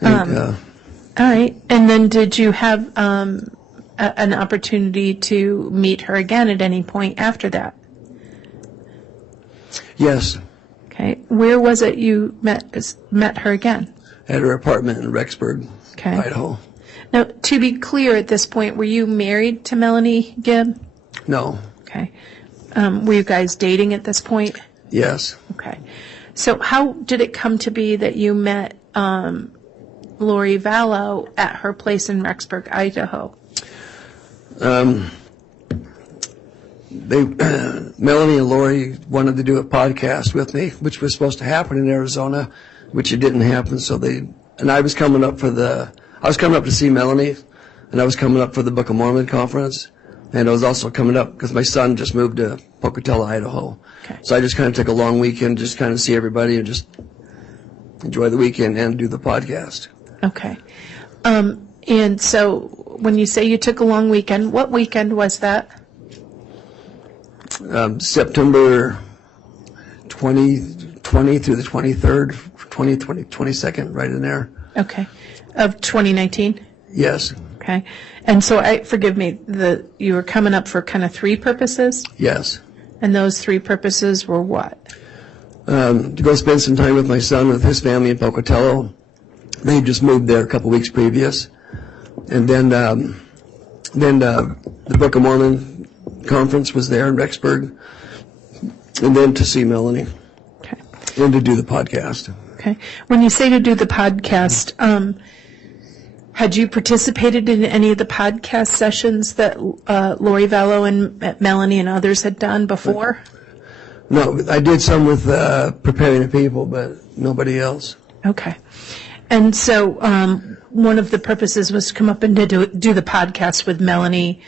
And, All right. And then did you have an opportunity to meet her again at any point after that? yes, Okay. Where was it you met her again? at her apartment in Rexburg, Okay. Idaho. Now, to be clear at this point, were you married to Melanie Gibb? No, Okay. Were you guys dating at this point? yes. Okay. So how did it come to be that you met Lori Vallow at her place in Rexburg, Idaho? Melanie and Lori wanted to do a podcast with me, which was supposed to happen in Arizona, which it didn't happen. So I was coming up to see Melanie, and I was coming up for the Book of Mormon conference, and I was also coming up because my son just moved to Pocatello, Idaho. Okay. So I just kind of took a long weekend, just kind of see everybody and just enjoy the weekend and do the podcast. Okay. And so when you say you took a long weekend, what weekend was that? September 2020 through the 23rd, 22nd, right in there. Okay. Of 2019? Yes, Okay. And so forgive me, you were coming up for kind of three purposes? yes. And those three purposes were what? To go spend some time with my son, with his family in Pocatello. They just moved there a couple weeks previous. And then the Book of Mormon conference was there in Rexburg. And then to see Melanie. Okay. And to do the podcast. Okay. When you say to do the podcast, had you participated in any of the podcast sessions that Lori Vallow and Melanie and others had done before? No, I did some with Preparing the People, but nobody else. Okay. And so one of the purposes was to come up and to do the podcast with Melanie,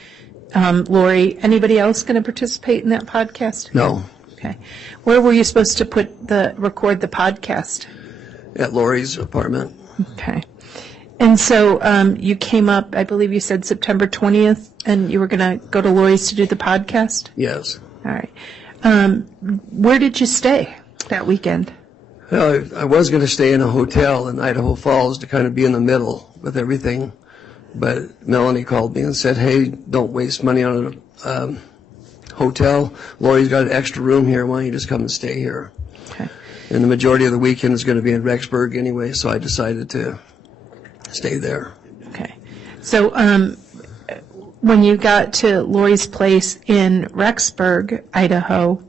Lori. Anybody else going to participate in that podcast? No. Okay. Where were you supposed to record the podcast? At Lori's apartment. Okay. And so you came up, I believe you said September 20th, and you were going to go to Lori's to do the podcast? Yes. All right. Where did you stay that weekend? Well, I was going to stay in a hotel in Idaho Falls to kind of be in the middle with everything. But Melanie called me and said, hey, don't waste money on a hotel. Lori's got an extra room here. Why don't you just come and stay here? Okay. And the majority of the weekend is going to be in Rexburg anyway, so I decided to stay there. Okay. So when you got to Lori's place in Rexburg, Idaho,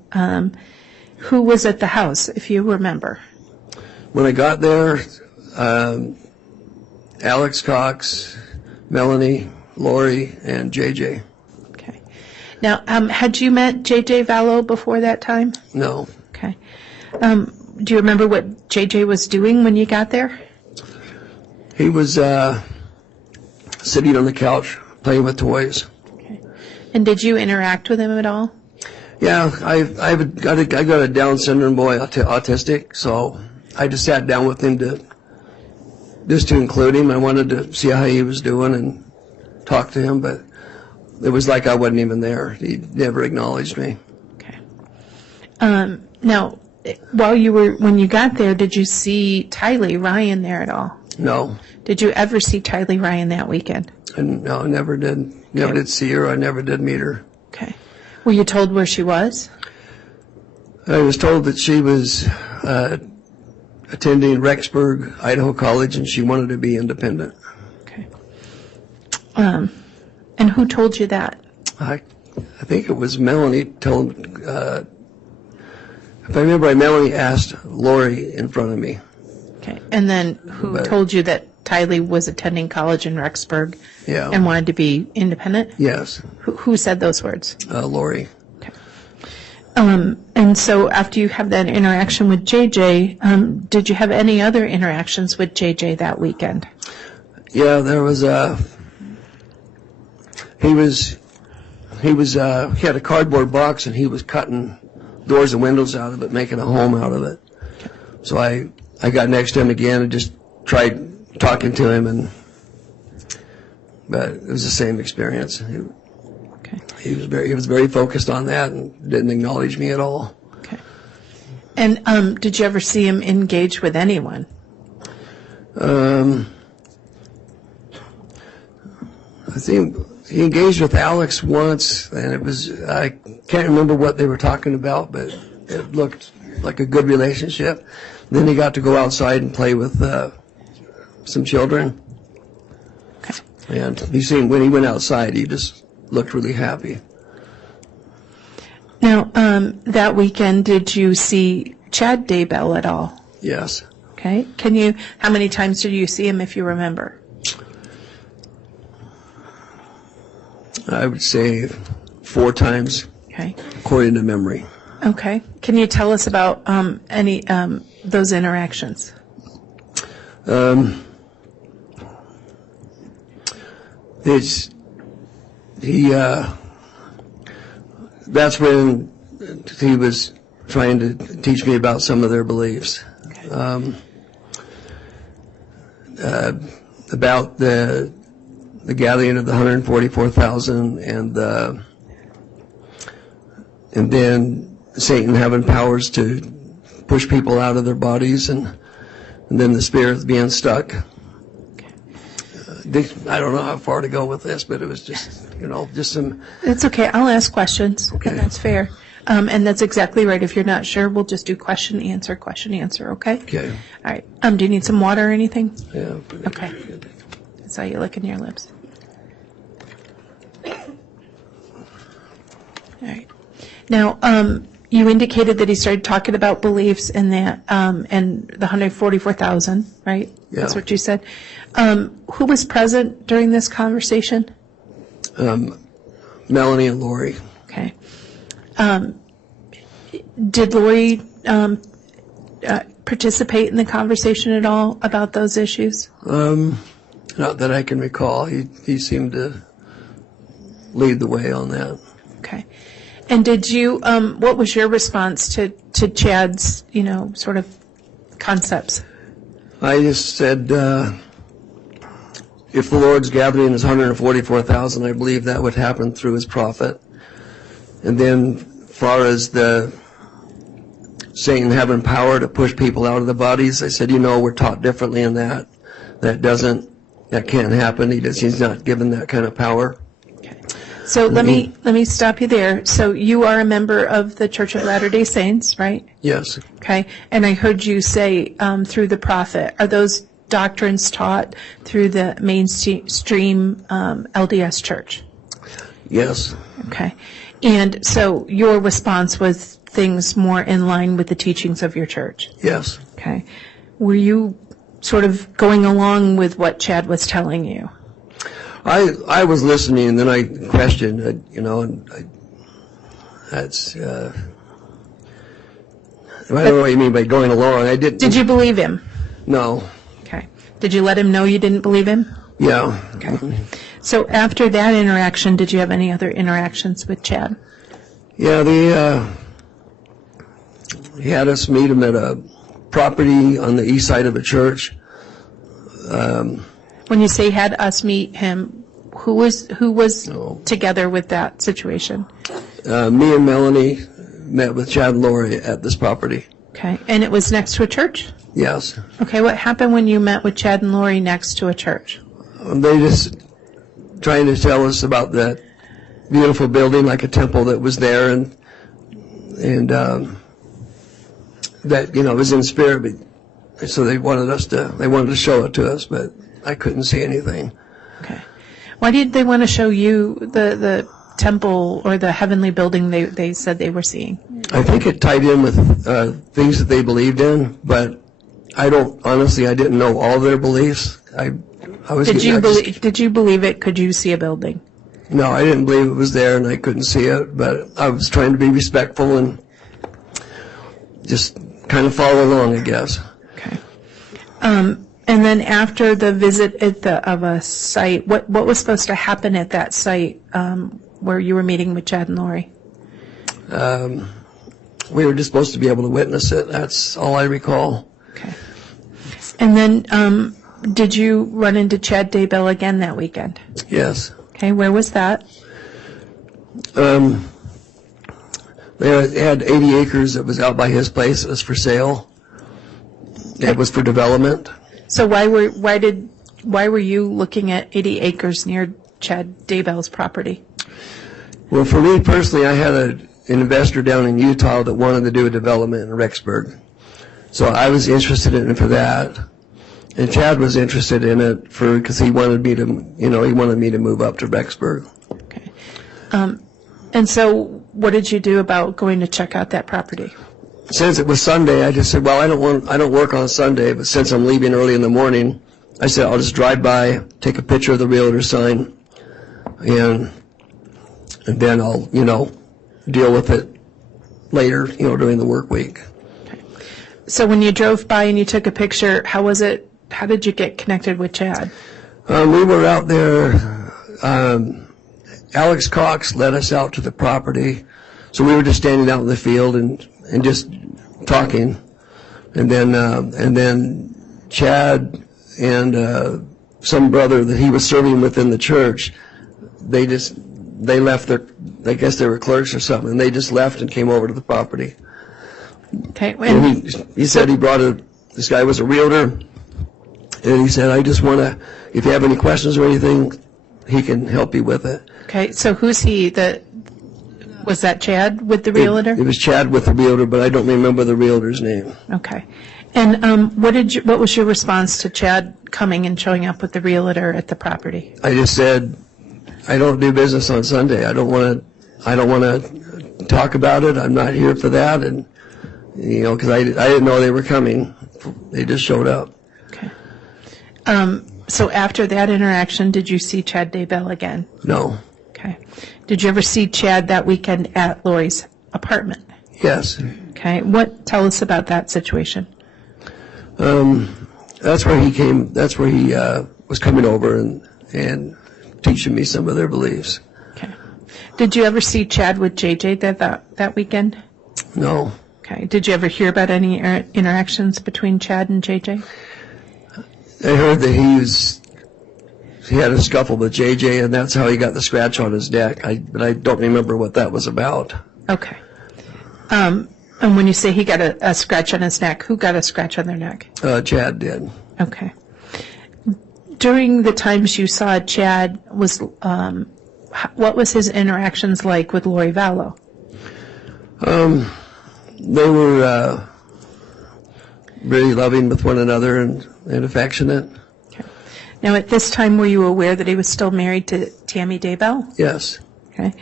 who was at the house, if you remember? When I got there, Alex Cox, Melanie, Lori, and JJ. Okay. Now, had you met JJ Vallow before that time? No. Okay. Do you remember what JJ was doing when you got there? He was sitting on the couch playing with toys. Okay. And did you interact with him at all? Yeah, I got a Down syndrome boy, autistic, so I just sat down with him to include him. I wanted to see how he was doing and talk to him, but it was like I wasn't even there. He never acknowledged me. Okay. Now, when you got there, did you see Tylee Ryan there at all? No. Did you ever see Tylee Ryan that weekend? No, I never did. Never did see her. I never did meet her. Okay. Were you told where she was? I was told that she was attending Rexburg, Idaho College, and she wanted to be independent. Okay. And who told you that? I think it was Melanie told. If I remember, Melanie asked Lori in front of me. Okay. And then who told you that Tylee was attending college in Rexburg and wanted to be independent? Yes. Who said those words? Lori. Okay. And so after you have that interaction with JJ, did you have any other interactions with JJ that weekend? Yeah, there was he had a cardboard box and he was cutting doors and windows out of it, making a home out of it. So I got next to him again and just tried talking to him, and but it was the same experience. Okay. He was very focused on that and didn't acknowledge me at all. Okay. And did you ever see him engage with anyone? I think he engaged with Alex once, and I can't remember what they were talking about, but it looked like a good relationship. Then he got to go outside and play with some children. Okay. And when he went outside, he just looked really happy. Now, that weekend, did you see Chad Daybell at all? Yes. Okay. How many times did you see him, if you remember? I would say 4 times, Okay. according to memory. Okay. Can you tell us about any those interactions? That's when he was trying to teach me about some of their beliefs. About the gathering of the 144,000 and then Satan having powers to push people out of their bodies and then the spirits being stuck. I don't know how far to go with this, but it was just some... It's okay. I'll ask questions. Okay. That's fair. And that's exactly right. If you're not sure, we'll just do question, answer, okay? Okay. All right. Do you need some water or anything? Yeah. Okay. I saw you licking your lips. All right. Now, you indicated that he started talking about beliefs and that, and the 144,000, right? Yeah. That's what you said. Who was present during this conversation? Melanie and Lori. Okay. Did Lori participate in the conversation at all about those issues? Not that I can recall. He seemed to lead the way on that. Okay. And did you, what was your response to Chad's, sort of concepts? I just said, if the Lord's gathering is 144,000, I believe that would happen through his prophet. And then, as far as the Satan having power to push people out of the bodies, I said, we're taught differently in that. That can't happen. He's not given that kind of power. Okay. So let me stop you there. So you are a member of the Church of Latter-day Saints, right? Yes. Okay. And I heard you say through the prophet. Are those doctrines taught through the mainstream LDS Church? Yes. Okay. And so your response was things more in line with the teachings of your church? Yes. Okay. Were you sort of going along with what Chad was telling you? I was listening, and then I questioned, and that's, I don't know what you mean by going along. I didn't. Did you believe him? No. Okay. Did you let him know you didn't believe him? Yeah. Okay. So after that interaction, did you have any other interactions with Chad? Yeah, he had us meet him at a property on the east side of a church. When you say had us meet him, who was together with that situation? Me and Melanie met with Chad and Lori at this property. Okay. And it was next to a church? Yes. Okay. What happened when you met with Chad and Lori next to a church? They just trying to tell us about that beautiful building, like a temple that was there, and that was in spirit. But, so they wanted to show it to us, but I couldn't see anything. Okay. Why did they want to show you the temple or the heavenly building they said they were seeing? I think it tied in with things that they believed in, but I didn't know all their beliefs. Did you believe it? Could you see a building? No, I didn't believe it was there, and I couldn't see it, but I was trying to be respectful and just kind of follow along, I guess. Okay. And then after the visit of a site, what was supposed to happen at that site where you were meeting with Chad and Lori? We were just supposed to be able to witness it. That's all I recall. Okay. And then Did you run into Chad Daybell again that weekend? Yes. Okay, where was that? They had 80 acres that was out by his place. It was for sale. It was for development. So why were you looking at 80 acres near Chad Daybell's property? Well, for me personally, I had an investor down in Utah that wanted to do a development in Rexburg. So I was interested in it for that. And Chad was interested in it because he wanted me to, move up to Rexburg. Okay. And so what did you do about going to check out that property? Since it was Sunday, I just said, well, I don't work on Sunday, but since I'm leaving early in the morning, I said, I'll just drive by, take a picture of the realtor sign, and then I'll, deal with it later, during the work week. Okay. So when you drove by and you took a picture, how was it? How did you get connected with Chad? We were out there. Alex Cox led us out to the property. So we were just standing out in the field and just talking. And then Chad and some brother that he was serving within the church, they left I guess they were clerks or something, and they just left and came over to the property. Okay. And he said this guy was a realtor, and he said, I just want to, if you have any questions or anything, he can help you with it. Okay, so who's he? Was that Chad with the realtor? It was Chad with the realtor, but I don't remember the realtor's name. Okay. And what was your response to Chad coming and showing up with the realtor at the property? I just said, I don't do business on Sunday. I don't want to talk about it. I'm not here for that, and because I didn't know they were coming. They just showed up. Okay. So after that interaction, did you see Chad Daybell again? No. Okay. Did you ever see Chad that weekend at Lori's apartment? Yes. Okay. Tell us about that situation. That's where he came. That's where he was coming over and teaching me some of their beliefs. Okay. Did you ever see Chad with JJ that weekend? No. Okay. Did you ever hear about any interactions between Chad and JJ? I heard that he had a scuffle with JJ, and that's how he got the scratch on his neck. But I don't remember what that was about. Okay. And when you say he got a scratch on his neck, who got a scratch on their neck? Chad did. Okay. During the times you saw Chad, what was his interactions like with Lori Vallow? They were really loving with one another and affectionate. Okay. Now, at this time, were you aware that he was still married to Tammy Daybell? Yes. Okay.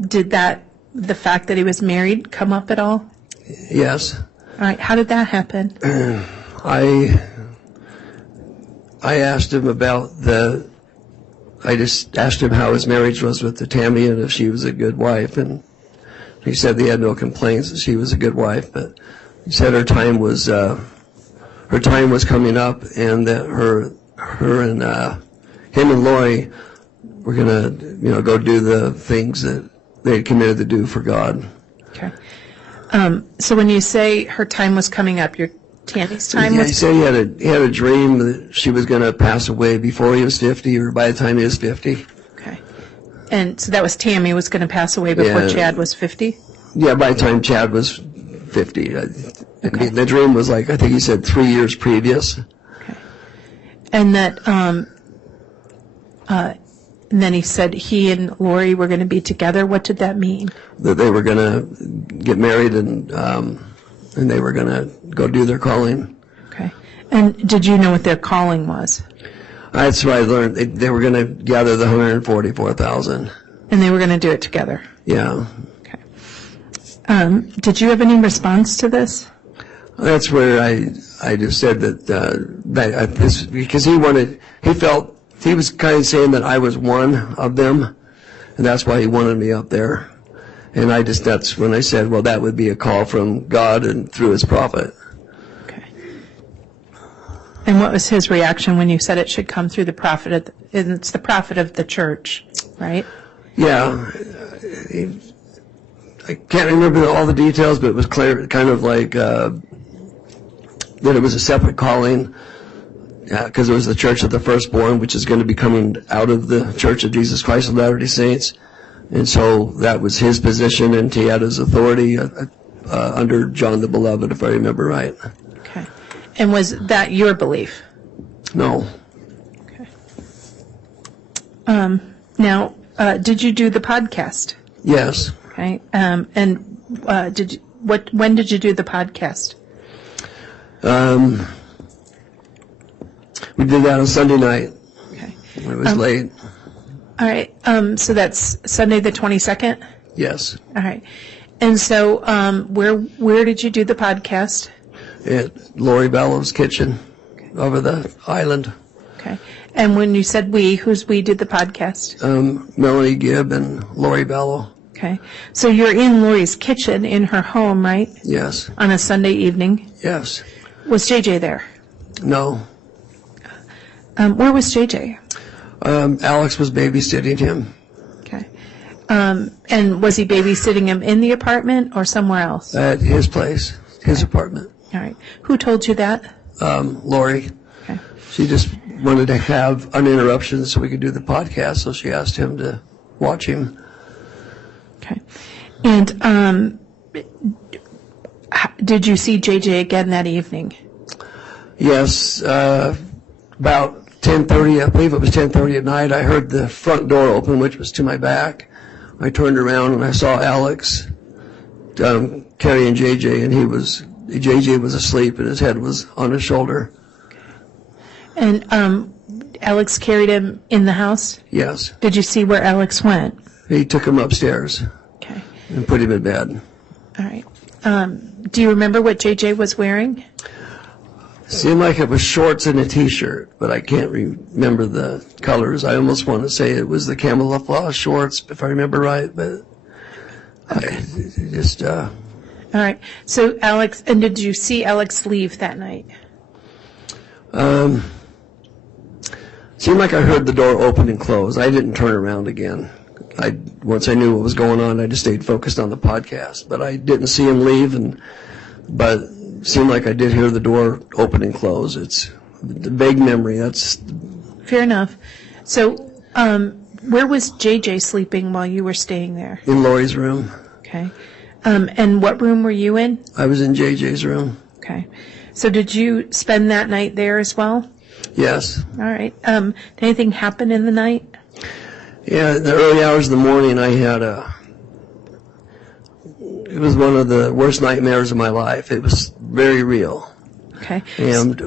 Did the fact that he was married come up at all? Yes. All right. How did that happen? I asked him I just asked him how his marriage was with the Tammy and if she was a good wife, and he said he had no complaints, that she was a good wife, but he said her time was coming up, and that him and Lori were gonna, go do the things that they had committed to do for God. Okay. So when you say her time was coming up, your Tammy's time was... He said he had a dream that she was going to pass away before he was 50 or by the time he was 50. Okay. And so that was Tammy was going to pass away before Chad was 50? Yeah, by the time Chad was 50. Okay. The dream was I think he said 3 years previous. Okay. And that, and then he said he and Lori were going to be together. What did that mean? That they were going to get married and they were going to go do their calling. Okay. And did you know what their calling was? That's what I learned. They were going to gather the 144,000. And they were going to do it together? Yeah. Okay. Did you have any response to this? That's where I just said that because he was kind of saying that I was one of them, and that's why he wanted me up there. And that's when I said, well, that would be a call from God and through his prophet. Okay. And what was his reaction when you said it should come through the prophet? It's the prophet of the church, right? Yeah. I can't remember all the details, but it was clear, kind of like that it was a separate calling, because it was the Church of the Firstborn, which is going to be coming out of the Church of Jesus Christ of Latter-day Saints. And so that was his position, and he had his authority under John the Beloved, if I remember right. Okay. And was that your belief? No. Okay. Now, did you do the podcast? Yes. Okay. And when did you do the podcast? We did that on Sunday night. Okay. When it was late. All right. So that's Sunday the 22nd? Yes. All right. And so where did you do the podcast? At Lori Vallow's kitchen over the island. Okay. And when you said we, who's we did the podcast? Melanie Gibb and Lori Vallow. Okay. So you're in Lori's kitchen in her home, right? Yes. On a Sunday evening? Yes. Was JJ there? No. Where was JJ? Alex was babysitting him. Okay. And was he babysitting him in the apartment or somewhere else? At his place, his apartment. All right. Who told you that? Lori. Okay. She just wanted to have uninterruptions so we could do the podcast, so she asked him to watch him. Okay. And did you see JJ again that evening? Yes. About 10:30, I believe it was 10:30 at night, I heard the front door open, which was to my back. I turned around and I saw Alex carrying JJ, and JJ was asleep and his head was on his shoulder. And Alex carried him in the house? Yes. Did you see where Alex went? He took him upstairs. Okay. And put him in bed. All right. Do you remember what JJ was wearing? Seemed like it was shorts and a T-shirt, but I can't remember the colors. I almost want to say it was the camouflage shorts, if I remember right, but okay. I just... All right. So Alex, and did you see Alex leave that night? Seemed like I heard the door open and close. I didn't turn around again. Once I knew what was going on, I just stayed focused on the podcast. But I didn't see him leave, but it seemed like I did hear the door open and close. It's the vague memory. That's fair enough. So, where was JJ sleeping while you were staying there? in Lori's room. Okay. And what room were you in? I was in JJ's room. Okay. So did you spend that night there as well? Yes. All right. Did anything happen in the night? Yeah, in the early hours of the morning, I had it was one of the worst nightmares of my life. It was very real. Okay. And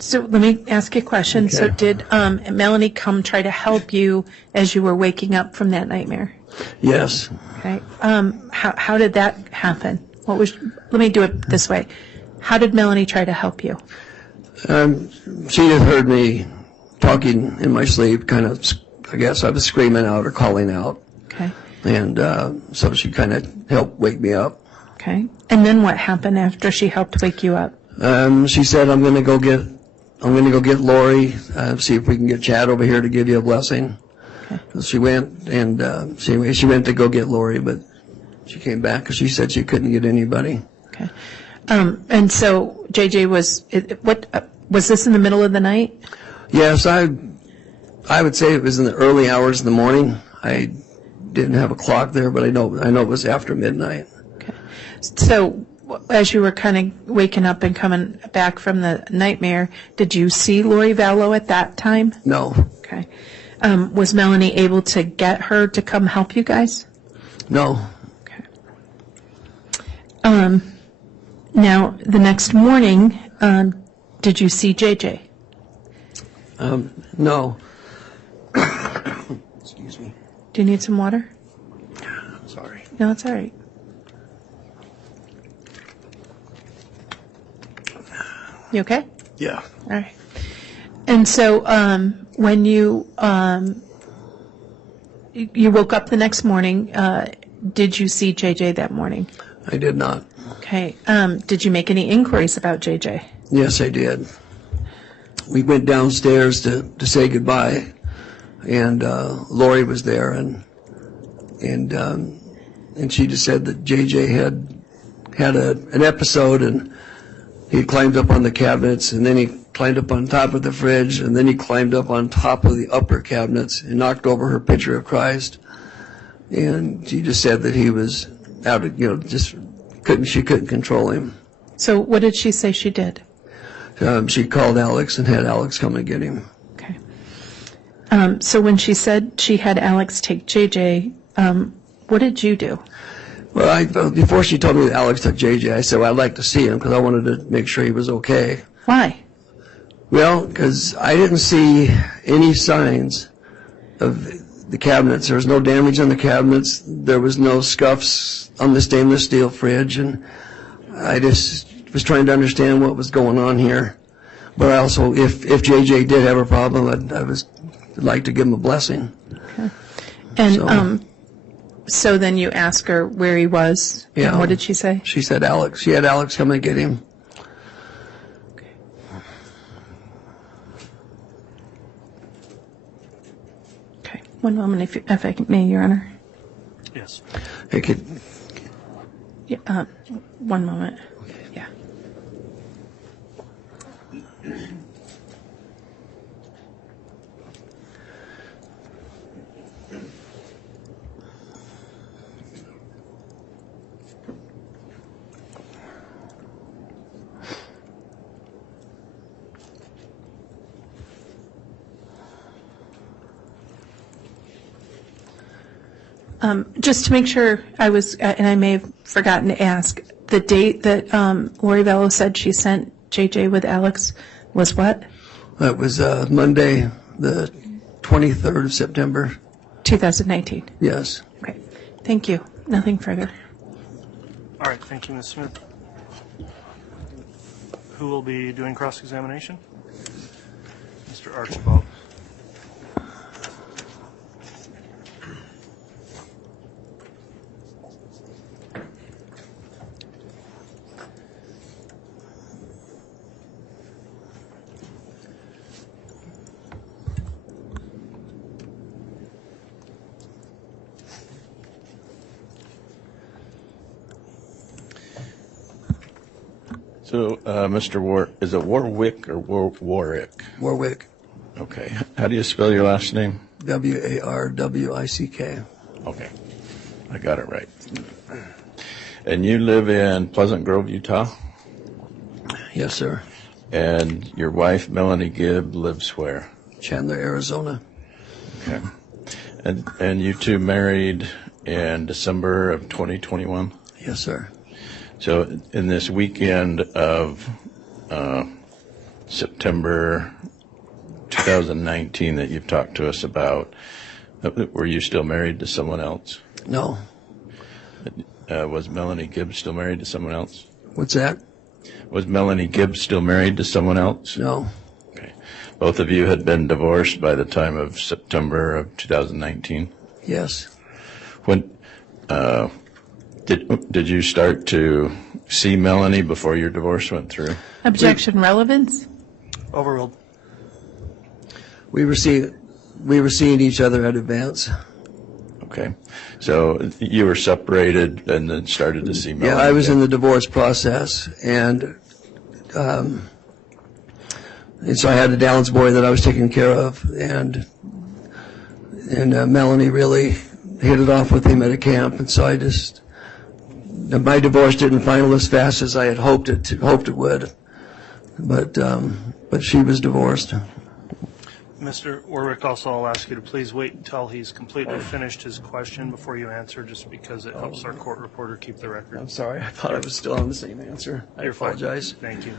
so let me ask you a question. Okay. So did Melanie come try to help you as you were waking up from that nightmare? yes. Okay. How did that happen? Let me do it this way. How did Melanie try to help you? She had heard me talking in my sleep, kind of, I guess I was screaming out or calling out. Okay. And so she kind of helped wake me up. Okay. And then what happened after she helped wake you up? She said, I'm going to go get Lori, see if we can get Chad over here to give you a blessing. Okay. So she went, and she went to go get Lori, but she came back because she said she couldn't get anybody. Okay. And so JJ was this in the middle of the night? Yes, I would say it was in the early hours of the morning. I didn't have a clock there, but I know it was after midnight. Okay. So as you were kind of waking up and coming back from the nightmare, did you see Lori Vallow at that time? No. Okay. Was Melanie able to get her to come help you guys? No. Okay. Now, the next morning, did you see JJ? No. Excuse me. Do you need some water? Sorry. No, it's all right. You okay? Yeah. All right. And so when you woke up the next morning, did you see JJ that morning? I did not. Okay. Did you make any inquiries about JJ? Yes, I did. We went downstairs to say goodbye, and Lori was there, and she just said that JJ had an episode and He climbed up on the cabinets, and then he climbed up on top of the fridge, and then he climbed up on top of the upper cabinets and knocked over her picture of Christ. And she just said that he was out of, she couldn't control him. So what did she say she did? She called Alex and had Alex come and get him. Okay. So when she said she had Alex take JJ, what did you do? Well, before she told me that Alex took JJ, I said, well, I'd like to see him because I wanted to make sure he was okay. Why? Well, because I didn't see any signs of the cabinets. There was no damage on the cabinets. There was no scuffs on the stainless steel fridge. And I just was trying to understand what was going on here. But I also, if JJ did have a problem, I'd like to give him a blessing. Okay. And so then you ask her where he was. Yeah. And what did she say? She said Alex. She had Alex come and get him. Okay. One moment, if I may, Your Honor. Yes. Yeah, one moment. Yeah. Just to make sure I was, and I may have forgotten to ask, the date that Lori Vallow said she sent JJ with Alex was what? That was Monday, the 23rd of September. 2019. Yes. Okay. Thank you. Nothing further. All right. Thank you, Ms. Smith. Who will be doing cross-examination? Mr. Archibald. So, Mr. Is it Warwick or Warwick? Warwick. Okay. How do you spell your last name? Warwick. Okay. I got it right. And you live in Pleasant Grove, Utah? Yes, sir. And your wife, Melanie Gibb, lives where? Chandler, Arizona. Okay. And you two married in December of 2021? Yes, sir. So in this weekend of September 2019 that you've talked to us about, were you still married to someone else? No. Was Melanie Gibbs still married to someone else? What's that? Was Melanie Gibbs still married to someone else? No. Okay. Both of you had been divorced by the time of September of 2019? Yes. When did you start to see Melanie before your divorce went through? Objection relevance? Overruled. We were seeing each other at advance. Okay. So you were separated and then started to see Melanie? Yeah, I was in the divorce process, and so I had a Downs boy that I was taking care of, and Melanie really hit it off with him at a camp, and so my divorce didn't final as fast as I had hoped it would, but she was divorced. Mr. Warwick, also I'll ask you to please wait until he's completely finished his question before you answer, just because it helps our court reporter keep the record. I'm sorry, I thought I was still on the same answer. I apologize. Thank you.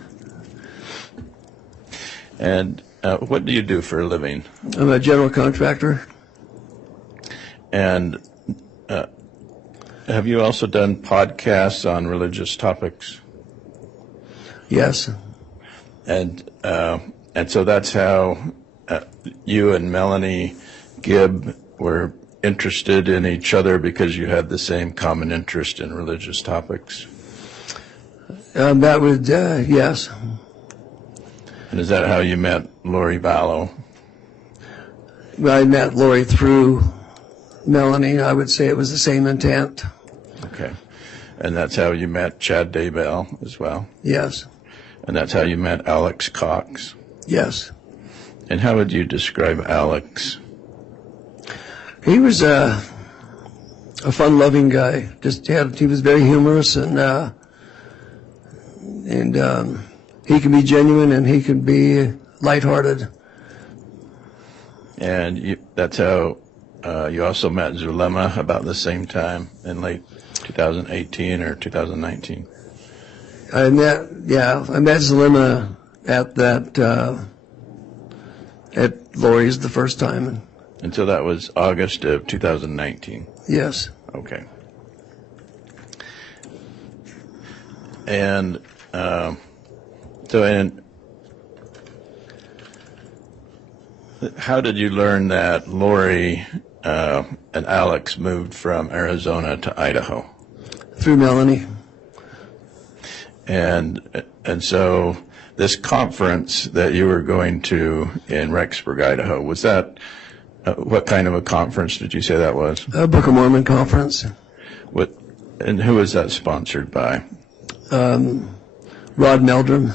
And what do you do for a living? I'm a general contractor. And have you also done podcasts on religious topics? Yes. And so that's how you and Melanie Gibb were interested in each other, because you had the same common interest in religious topics? That would, yes. And is that how you met Lori Vallow? Well, I met Lori through Melanie. I would say it was the same intent. Okay. And that's how you met Chad Daybell as well? Yes. And that's how you met Alex Cox? Yes. And how would you describe Alex? He was a fun-loving guy. He was very humorous, and he can be genuine and he can be lighthearted. And that's how you also met Zulema about the same time in late 2018 or 2019. I met Zulema at Lori's the first time. And so that was August of 2019. Yes. Okay. And how did you learn that Lori and Alex moved from Arizona to Idaho? Through Melanie. And so this conference that you were going to in Rexburg, Idaho, was that what kind of a conference did you say that was? A Book of Mormon conference. And who was that sponsored by? Rod Meldrum.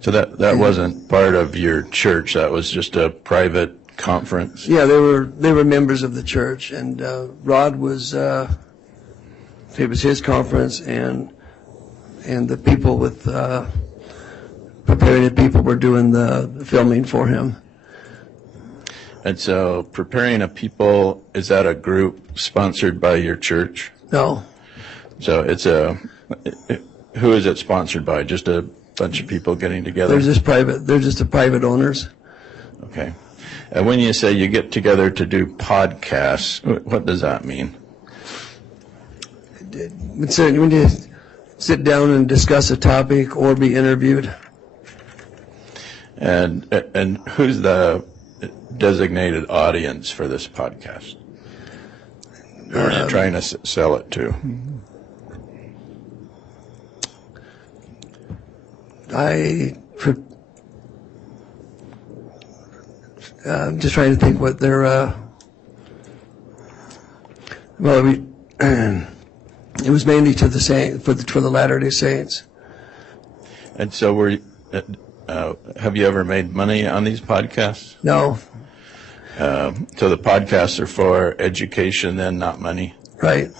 So that wasn't part of your church. That was just a private conference. Yeah, they were members of the church, and Rod was. It was his conference, and the people with Preparing a People were doing the filming for him. And so, Preparing a People, is that a group sponsored by your church? No. So who is it sponsored by? Just a bunch of people getting together? They're just private. They're just the private owners. Okay. And when you say you get together to do podcasts, what does that mean? When you sit down and discuss a topic or be interviewed. And who's the designated audience for this podcast? Who are you trying to sell it to? I'm just trying to think what their it was mainly to the saint for the Latter-day Saints. And so have you ever made money on these podcasts? No. So the podcasts are for education then, not money? Right.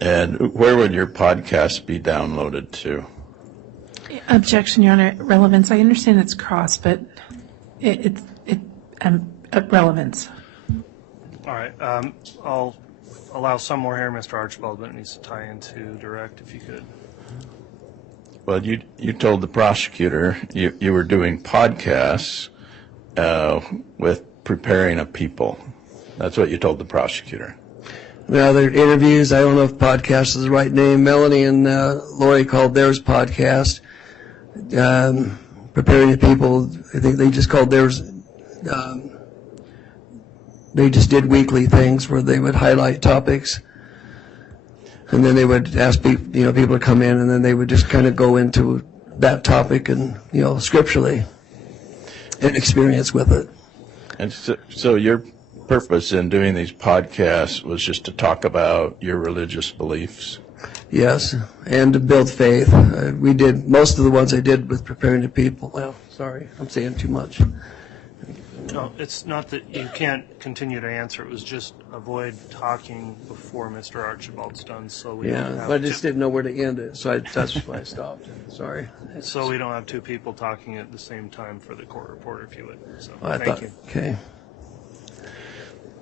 And where would your podcast be downloaded to? Objection, Your Honor. Relevance. I understand it's cross, but it's relevance. All right. I'll allow some more here, Mr. Archibald, but it needs to tie into direct, if you could. Well, you told the prosecutor you were doing podcasts with Preparing a People. That's what you told the prosecutor. Now, they're interviews. I don't know if podcast is the right name. Melanie and Lori called theirs podcast. Preparing the People, I think they just called theirs, they just did weekly things where they would highlight topics. And then they would ask people to come in, and then they would just kind of go into that topic and, scripturally, and experience with it. And so your purpose in doing these podcasts was just to talk about your religious beliefs? Yes, and to build faith. We did most of the ones I did with Preparing the People. Well, sorry, I'm saying too much. No, it's not that you can't continue to answer. It was just avoid talking before Mr. Archibald's done, so we don't have I just didn't know where to end it, so that's why I stopped. Sorry. So we don't have two people talking at the same time for the court reporter, if you would. So Thank you. Okay.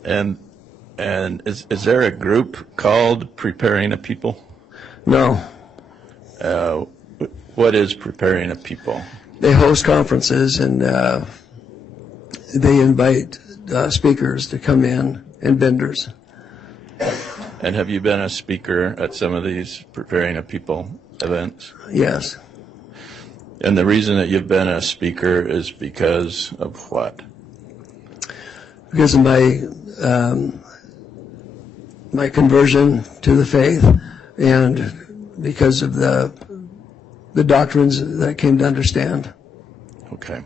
And is there a group called Preparing a People? No. What is Preparing a People? They host conferences, and they invite speakers to come in and vendors. And have you been a speaker at some of these Preparing a People events? Yes. And the reason that you've been a speaker is because of what? Because of my conversion to the faith, and because of the doctrines that I came to understand. Okay.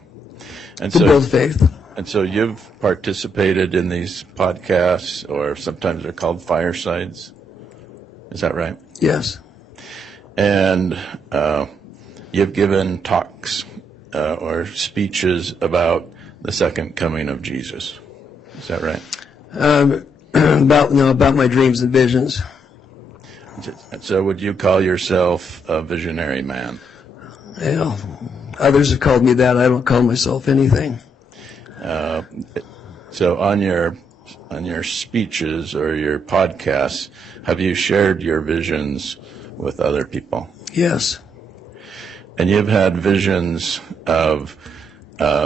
And to build faith. And so you've participated in these podcasts, or sometimes they're called firesides. Is that right? Yes. And You've given talks or speeches about the second coming of Jesus. Is that right? About my dreams and visions. So would you call yourself a visionary man? Yeah, others have called me that. I don't call myself anything. So on your speeches or your podcasts, have you shared your visions with other people? Yes. And you've had visions of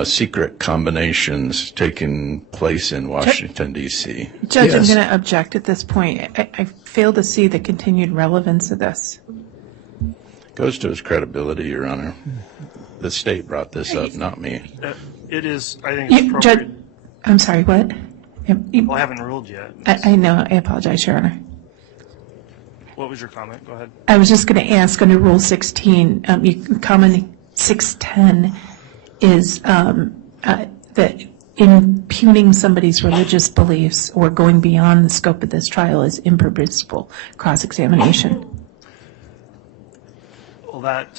secret combinations taking place in Washington, D.C. Judge, Yes. I'm going to object at this point. I fail to see the continued relevance of this. Goes to his credibility, Your Honor. The state brought this up, not me. It is, I think it's Judge, appropriate. I'm sorry, what? Well, I haven't ruled yet. I know, I apologize, Your Honor. What was your comment? Go ahead. I was just going to ask under Rule 16, comment 610 is that impugning somebody's religious beliefs or going beyond the scope of this trial is impermissible cross-examination. Well, that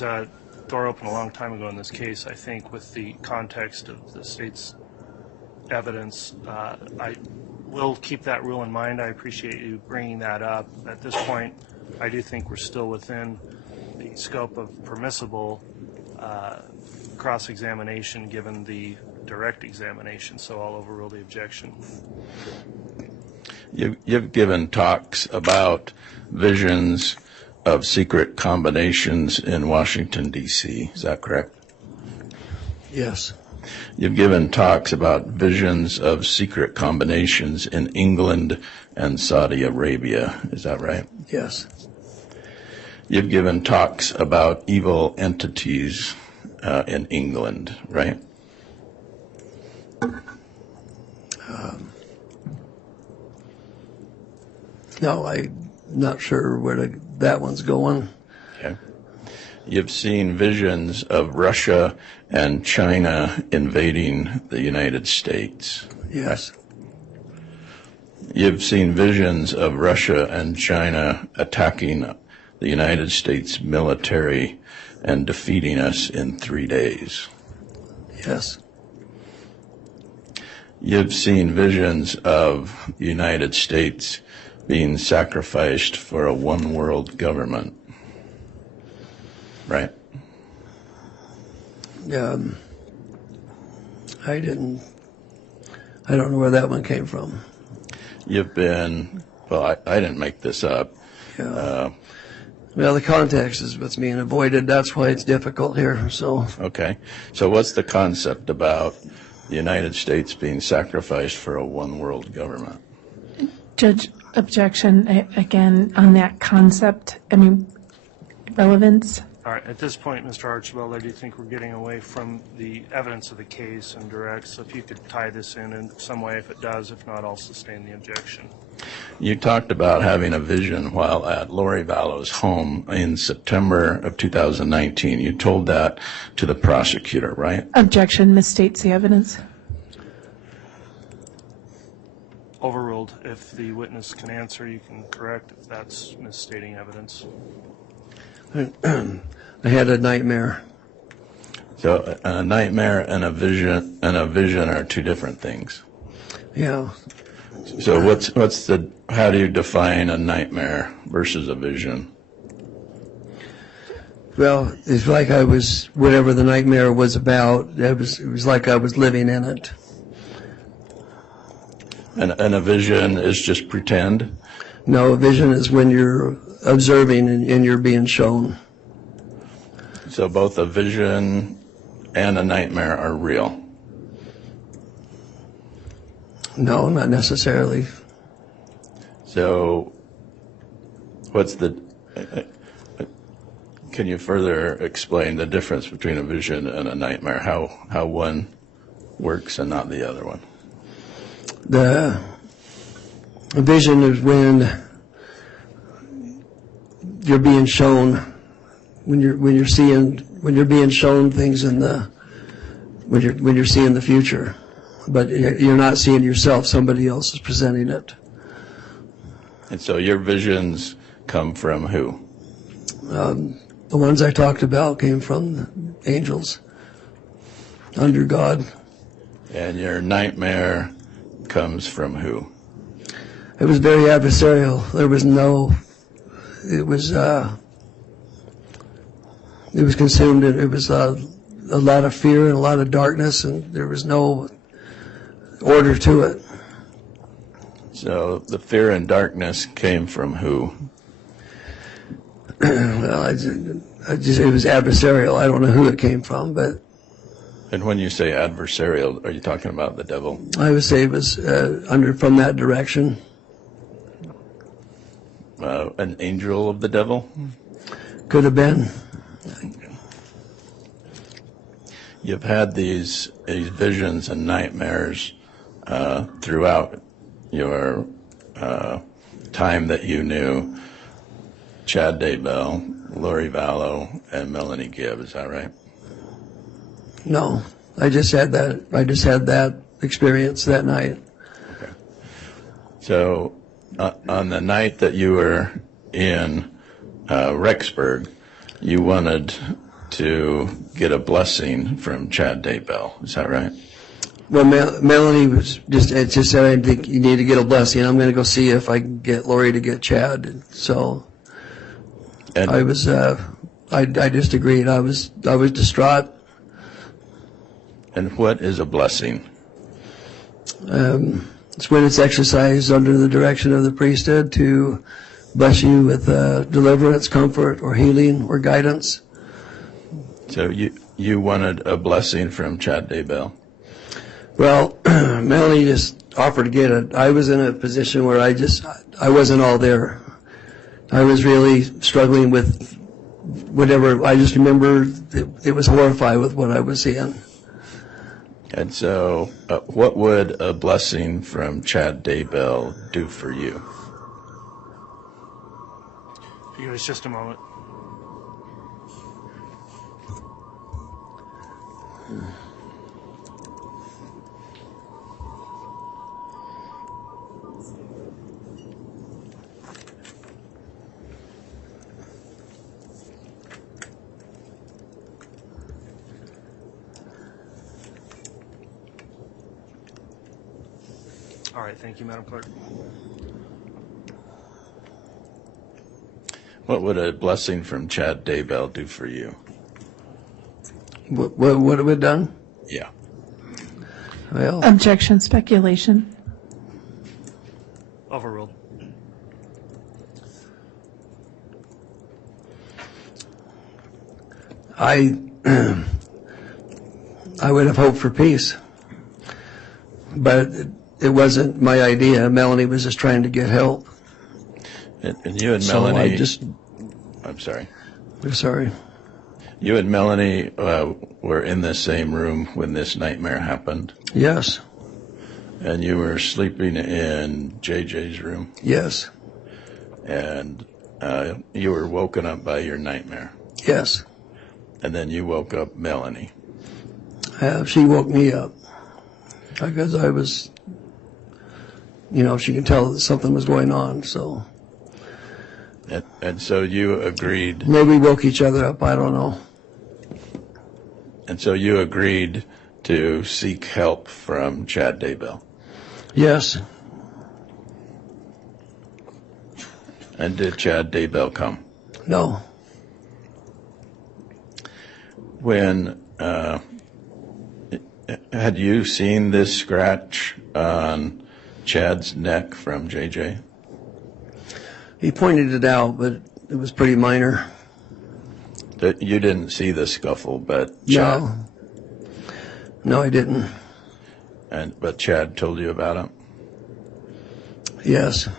door opened a long time ago in this case. I think with the context of the state's evidence, I will keep that rule in mind. I appreciate you bringing that up. At this point, I do think we're still within the scope of permissible cross-examination given the direct examination, so I'll overrule the objection. You've given talks about visions of secret combinations in Washington, D.C. Is that correct? Yes. You've given talks about visions of secret combinations in England and Saudi Arabia. Is that right? Yes. You've given talks about evil entities in England, right? No, I'm not sure where that one's going. Okay. You've seen visions of Russia and China invading the United States. Yes. You've seen visions of Russia and China attacking the United States military and defeating us in 3 days. Yes. You've seen visions of the United States being sacrificed for a one-world government, right? I don't know where that one came from. You've been, well, I didn't make this up. Yeah. Well, the context is what's being avoided. That's why it's difficult here. So. Okay. So what's the concept about the United States being sacrificed for a one-world government? Judge, objection again on that concept. I mean, relevance. All right, at this point, Mr. Archibald, I do think we're getting away from the evidence of the case and direct, so if you could tie this in some way, if it does, if not, I'll sustain the objection. You talked about having a vision while at Lori Vallow's home in September of 2019. You told that to the prosecutor, right? Objection misstates the evidence. Overruled. If the witness can answer, you can correct if that's misstating evidence. I had a nightmare. So a nightmare and a vision are two different things. Yeah. So how do you define a nightmare versus a vision? Well, it's like I was, whatever the nightmare was about, it was like I was living in it. And a vision is just pretend? No, a vision is when you're observing and you're being shown. So both a vision and a nightmare are real? No, not necessarily. So can you further explain the difference between a vision and a nightmare, how one works and not the other one? The vision is when you're being shown, when you're being shown things when you're seeing the future, but you're not seeing yourself. Somebody else is presenting it. And so your visions come from who? The ones I talked about came from the angels, under God. And your nightmare comes from who? It was very adversarial. There was it was consumed, it was a lot of fear and a lot of darkness, and there was no order to it. So the fear and darkness came from who? Well, it was adversarial. I don't know who it came from, but. And when you say adversarial, are you talking about the devil? I would say it was from that direction. An angel of the devil? Could have been. You've had these visions and nightmares throughout your time that you knew Chad Daybell, Lori Vallow, and Melanie Gibb. Is that right? No, I just had that experience that night. Okay. So on the night that you were in Rexburg, you wanted to get a blessing from Chad Daybell. Is that right? Well, Melanie was just said, I think you need to get a blessing. I'm going to go see if I can get Lori to get Chad. So I was, I just agreed. I was distraught. And what is a blessing? It's when it's exercised under the direction of the priesthood to bless you with deliverance, comfort, or healing, or guidance. So you wanted a blessing from Chad Daybell? Well, Melanie just offered to get it. I was in a position where I wasn't all there. I was really struggling with whatever. I just remember it was horrified with what I was seeing. And so what would a blessing from Chad Daybell do for you? Give us just a moment. All right, thank you, Madam Clerk. What would a blessing from Chad Daybell do for you? What have we done? Yeah. Well, Objection, speculation. Overruled. I would have hoped for peace, but it wasn't my idea. Melanie was just trying to get help. And you and So Melanie... I'm sorry. I'm sorry. You and Melanie were in the same room when this nightmare happened? Yes. And you were sleeping in JJ's room? Yes. And you were woken up by your nightmare? Yes. And then you woke up Melanie? She woke me up because I was, she could tell that something was going on, so. And so you agreed. Maybe we woke each other up, I don't know. And so you agreed to seek help from Chad Daybell? Yes. And did Chad Daybell come? No. When, had you seen this scratch on Chad's neck from JJ? He pointed it out, but it was pretty minor. That you didn't see the scuffle, but Chad... No, I didn't. But Chad told you about it? Yes.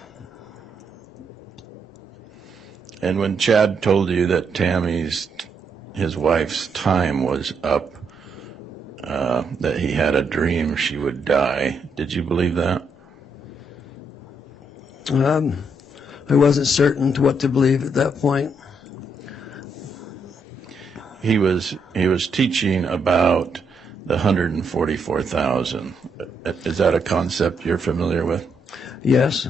And when Chad told you that his wife's time was up, that he had a dream she would die, did you believe that? I wasn't certain to what to believe at that point. He was teaching about the 144,000. Is that a concept you're familiar with? Yes.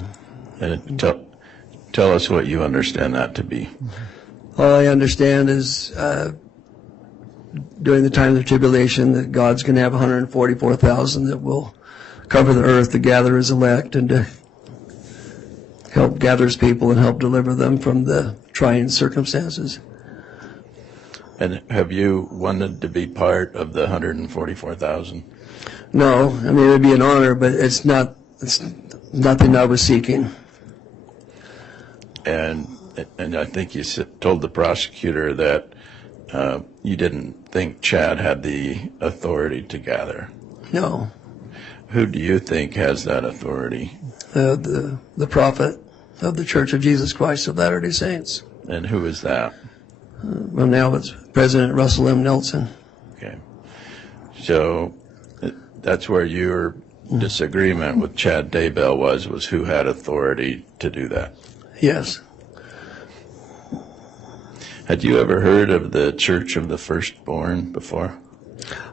And tell us what you understand that to be. All I understand is during the time of the tribulation that God's going to have 144,000 that will cover the earth to gather his elect and to help gather his people and help deliver them from the trying circumstances. And have you wanted to be part of the 144,000? No, I mean, it would be an honor, but it's nothing I was seeking. And I think you told the prosecutor that you didn't think Chad had the authority to gather. No. Who do you think has that authority? The prophet of the Church of Jesus Christ of Latter-day Saints. And who is that? Well, now it's President Russell M. Nelson. Okay. So that's where your disagreement with Chad Daybell was who had authority to do that? Yes. Had you ever heard of the Church of the Firstborn before?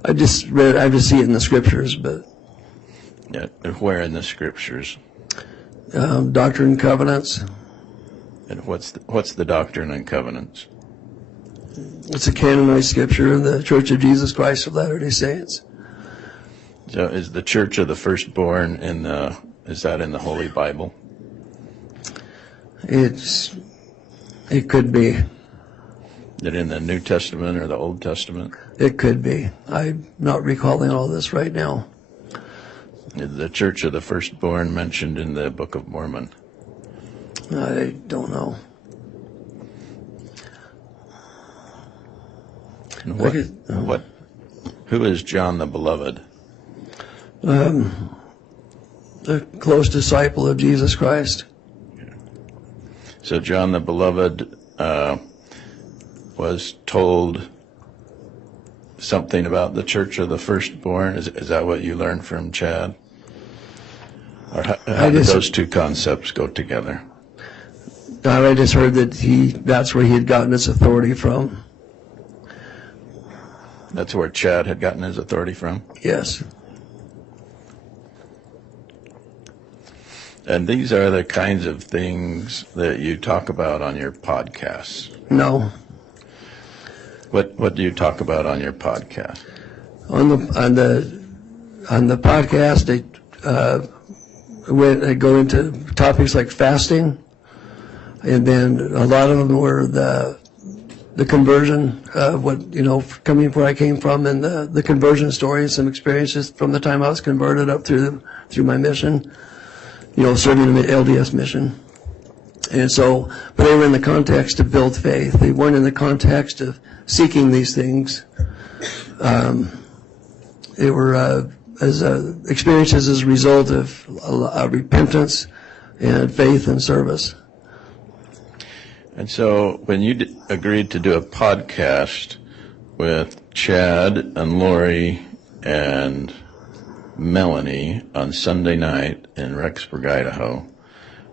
I just see it in the scriptures, but. Yeah, where in the scriptures? Doctrine and Covenants. And what's the Doctrine and Covenants? It's a canonized scripture in the Church of Jesus Christ of Latter-day Saints. So is the Church of the Firstborn is that in the Holy Bible? It could be. Is it in the New Testament or the Old Testament? It could be. I'm not recalling all this right now. Is the Church of the Firstborn mentioned in the Book of Mormon? I don't know. And who is John the Beloved? The close disciple of Jesus Christ. So John the Beloved was told something about the Church of the Firstborn. Is that what you learned from Chad? Or how did those two concepts go together? I just heard that that's where he had gotten his authority from. That's where Chad had gotten his authority from? Yes. And these are the kinds of things that you talk about on your podcasts? No. What do you talk about on your podcast? On the podcast, I go into topics like fasting, and then a lot of them were the conversion, coming where I came from, and the conversion story and some experiences from the time I was converted up through my mission, serving the LDS mission. And so, but they were in the context to build faith. They weren't in the context of seeking these things. They were experiences as a result of repentance and faith and service. And so when you agreed to do a podcast with Chad and Lori and Melanie on Sunday night in Rexburg, Idaho,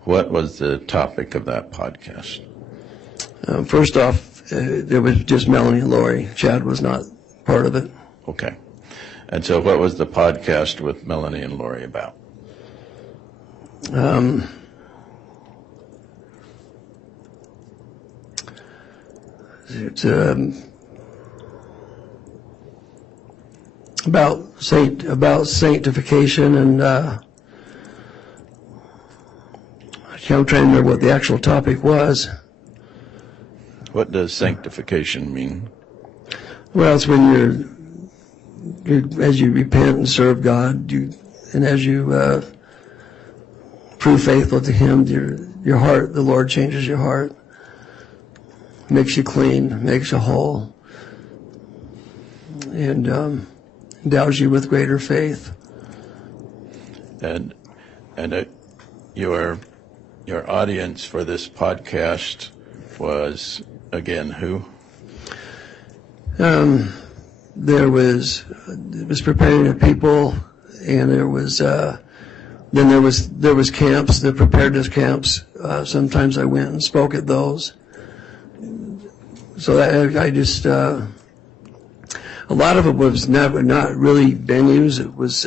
what was the topic of that podcast? First off, it was just Melanie and Lori. Chad was not part of it. Okay. And so what was the podcast with Melanie and Lori about? It's about sanctification, and I'm trying to remember what the actual topic was. What does sanctification mean? Well, it's when as you repent and serve God, and as you prove faithful to Him, your heart, the Lord changes your heart, makes you clean, makes you whole, and endows you with greater faith. And your audience for this podcast was, again, who? It was preparing the people, and there was camps, the preparedness camps. Sometimes I went and spoke at those. So I just a lot of it was not really venues. It was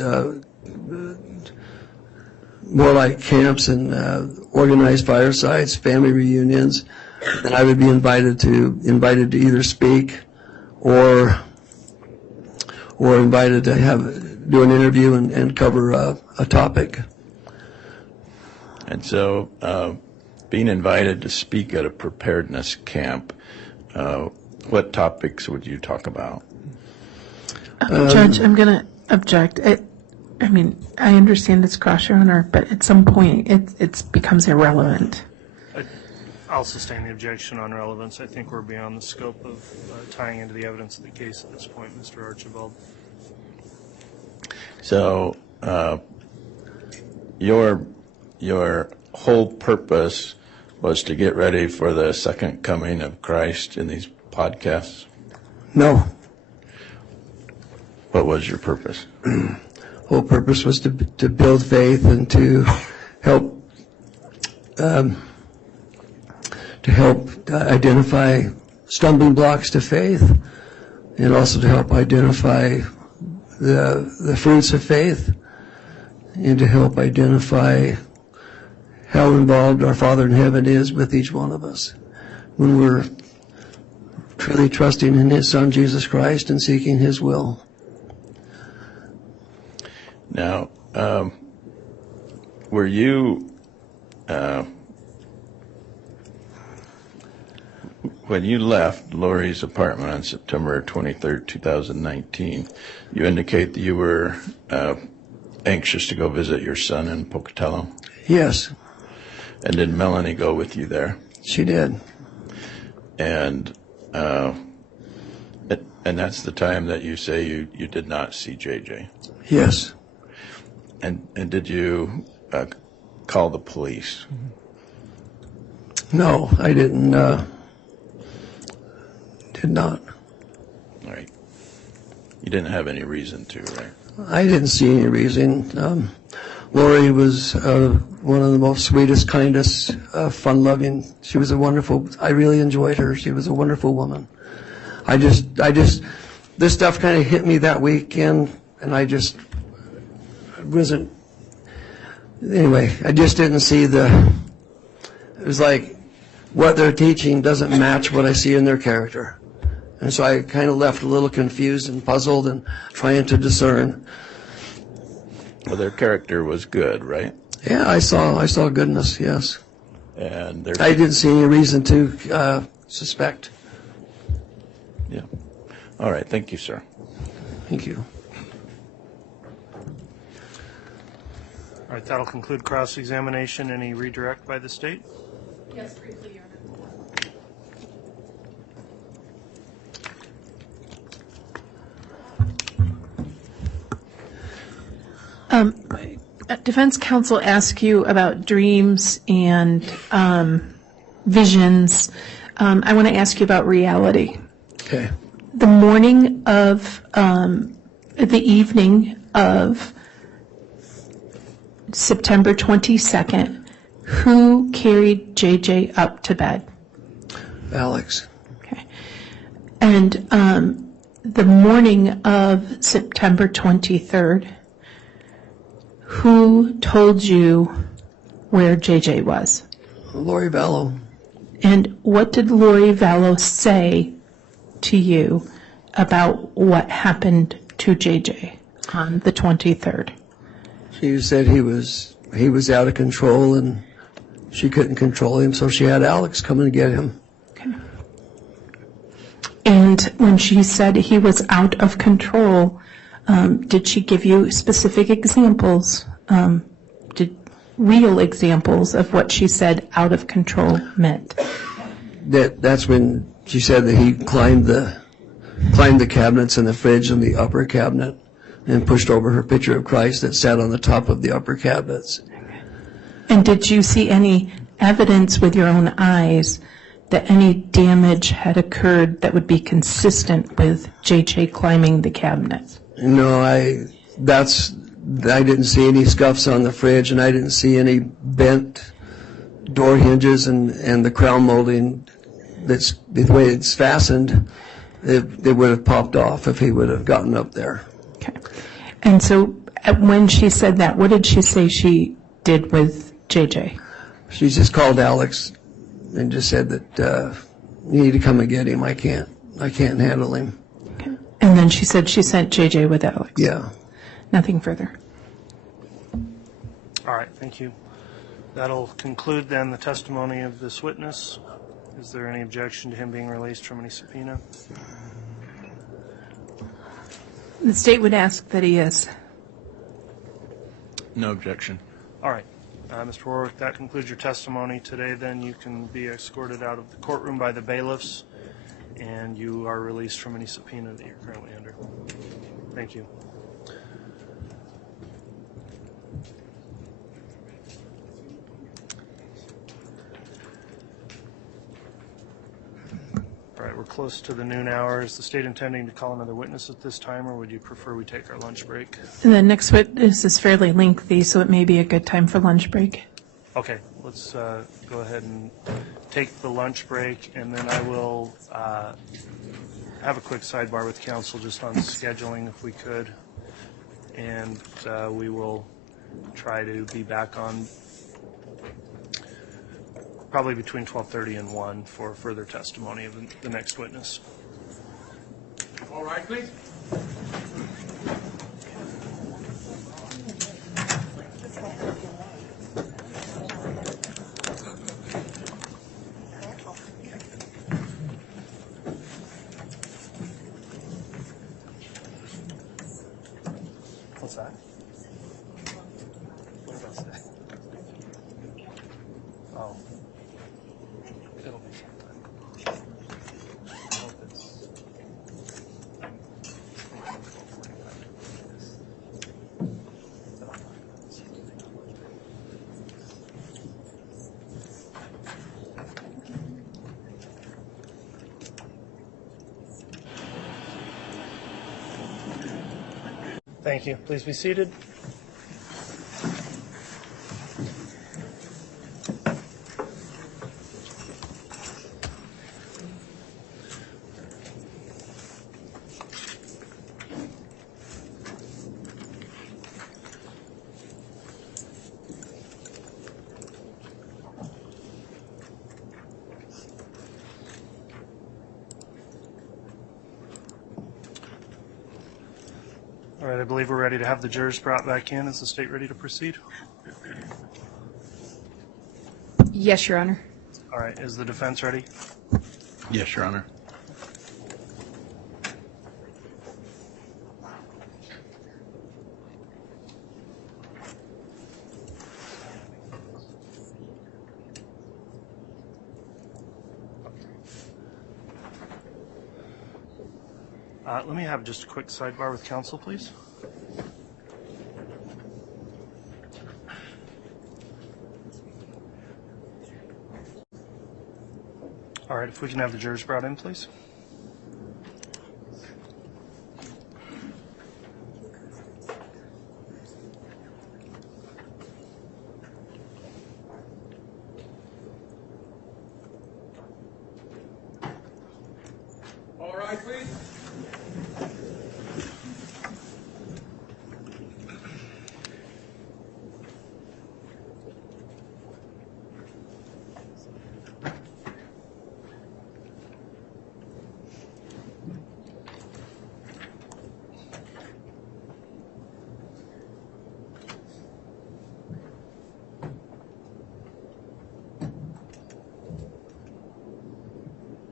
more like camps and organized firesides, family reunions, then I would be invited to either speak or invited to do an interview and cover a topic. And so, being invited to speak at a preparedness camp, what topics would you talk about? Judge, I'm going to object. I mean, I understand it's cross your honor, but at some point it becomes irrelevant. I'll sustain the objection on relevance. I think we're beyond the scope of tying into the evidence of the case at this point, Mr. Archibald. So, your whole purpose was to get ready for the second coming of Christ in these podcasts? No. What was your purpose? Whole purpose was to build faith and to help identify stumbling blocks to faith, and also to help identify the fruits of faith, and to help identify how involved our Father in heaven is with each one of us when we're truly trusting in His Son, Jesus Christ, and seeking His will. Now, were you, when you left Lori's apartment on September 23rd, 2019, you indicate that you were anxious to go visit your son in Pocatello? Yes. And did Melanie go with you there? She did. And that's the time that you say you did not see JJ? Yes. And did you call the police? No, I didn't. Did not. All right. You didn't have any reason to, right? I didn't see any reason. Lori was one of the most sweetest, kindest, fun-loving. She was I really enjoyed her. She was a wonderful woman. This stuff kind of hit me that weekend, and I just wasn't, anyway, I just didn't see it was like what they're teaching doesn't match what I see in their character. And so I kind of left a little confused and puzzled and trying to discern. Well, their character was good, right? Yeah, I saw goodness, yes. And I didn't see any reason to suspect. Yeah. All right. Thank you, sir. Thank you. All right, that'll conclude cross-examination. Any redirect by the state? Yes, briefly, Your Honor. Defense counsel asked you about dreams and visions. I want to ask you about reality. Okay. The morning of, the evening of September 22nd, who carried JJ up to bed? Alex. Okay. And the morning of September 23rd, who told you where JJ was? Lori Vallow. And what did Lori Vallow say to you about what happened to JJ on the 23rd? She said he was out of control and she couldn't control him, so she had Alex come and get him. Okay. And when she said he was out of control, did she give you specific examples, real examples of what she said out of control meant? That's when she said that he climbed the cabinets in the fridge and the upper cabinet and pushed over her picture of Christ that sat on the top of the upper cabinets. And did you see any evidence with your own eyes that any damage had occurred that would be consistent with JJ climbing the cabinets? No, I didn't see any scuffs on the fridge, and I didn't see any bent door hinges and the crown molding. That's the way it's fastened. It would have popped off if he would have gotten up there. Okay. And so when she said that, what did she say she did with JJ? She just called Alex and just said that you need to come and get him. I can't handle him. Okay. And then she said she sent JJ with Alex. Yeah. Nothing further. All right, thank you. That'll conclude then the testimony of this witness. Is there any objection to him being released from any subpoena? The state would ask that he is. No objection. All right. Mr. Warwick, that concludes your testimony today. Then you can be escorted out of the courtroom by the bailiffs, and you are released from any subpoena that you're currently under. Thank you. All right, we're close to the noon hour. Is the state intending to call another witness at this time, or would you prefer we take our lunch break? And the next witness is fairly lengthy, so it may be a good time for lunch break. Okay, let's go ahead and take the lunch break, and then I will have a quick sidebar with council just on scheduling if we could, and we will try to be back on probably between 12:30 and 1 for further testimony of the next witness. All right, please. What's that? What does that say? Oh. It'll be sometime. I hope it's... Thank you. Please be seated. All right, I believe we're ready to have the jurors brought back in. Is the state ready to proceed? Yes, Your Honor. All right, is the defense ready? Yes, Your Honor. Let me have just a quick sidebar with counsel, please. All right, if we can have the jurors brought in, please. All right, please.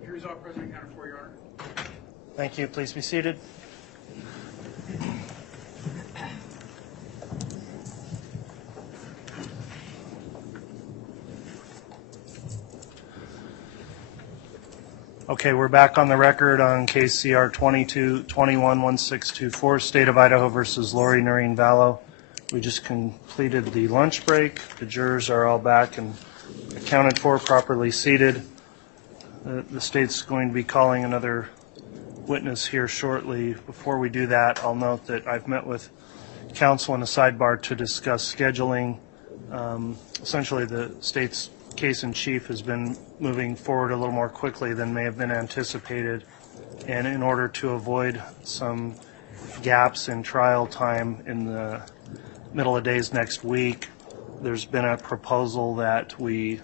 Jury's off, President Counter 4, Your Honor. Thank you. Please be seated. Okay, we're back on the record on case CR 22-21-1624, State of Idaho versus Lori Vallow. We just completed the lunch break. The jurors are all back and accounted for, properly seated. The state's going to be calling another witness here shortly. Before we do that, I'll note that I've met with counsel in a sidebar to discuss scheduling. Essentially, the state's case in chief has been moving forward a little more quickly than may have been anticipated. And in order to avoid some gaps in trial time in the middle of days next week, there's been a proposal that we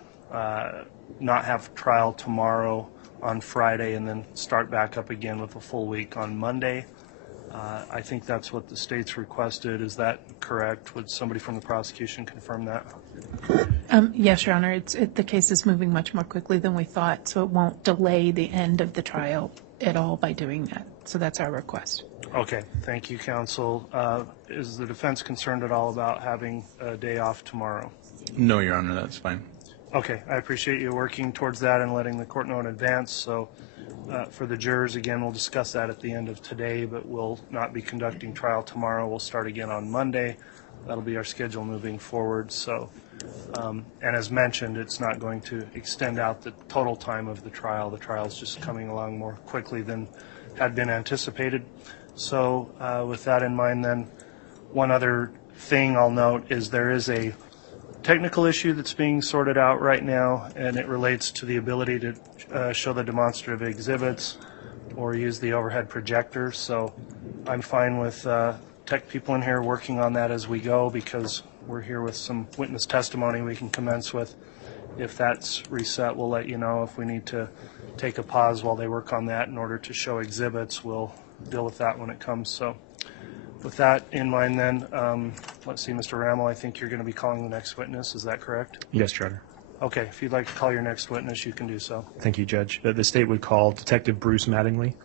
not have trial tomorrow on Friday and then start back up again with a full week on Monday. I think that's what the state's requested. Is that correct? Would somebody from the prosecution confirm that? Yes, Your Honor. The case is moving much more quickly than we thought, so it won't delay the end of the trial at all by doing that. So that's our request. Okay, thank you, counsel. Is the defense concerned at all about having a day off tomorrow? No, Your Honor, that's fine. Okay, I appreciate you working towards that and letting the court know in advance. So for the jurors, again, we'll discuss that at the end of today, but we'll not be conducting trial tomorrow. We'll start again on Monday. That'll be our schedule moving forward. So, and as mentioned, it's not going to extend out the total time of the trial. The trial's just coming along more quickly than had been anticipated. So with that in mind, then, one other thing I'll note is there is a technical issue that's being sorted out right now, and it relates to the ability to show the demonstrative exhibits or use the overhead projector. So I'm fine with tech people in here working on that as we go, because we're here with some witness testimony we can commence with. If that's reset, we'll let you know. If we need to take a pause while they work on that in order to show exhibits, we'll deal with that when it comes. So with that in mind, then, let's see, Mr. Rammel, I think you're going to be calling the next witness. Is that correct? Yes, Your Honor. Okay, if you'd like to call your next witness, you can do so. Thank you, Judge. The state would call Detective Bruce Mattingly.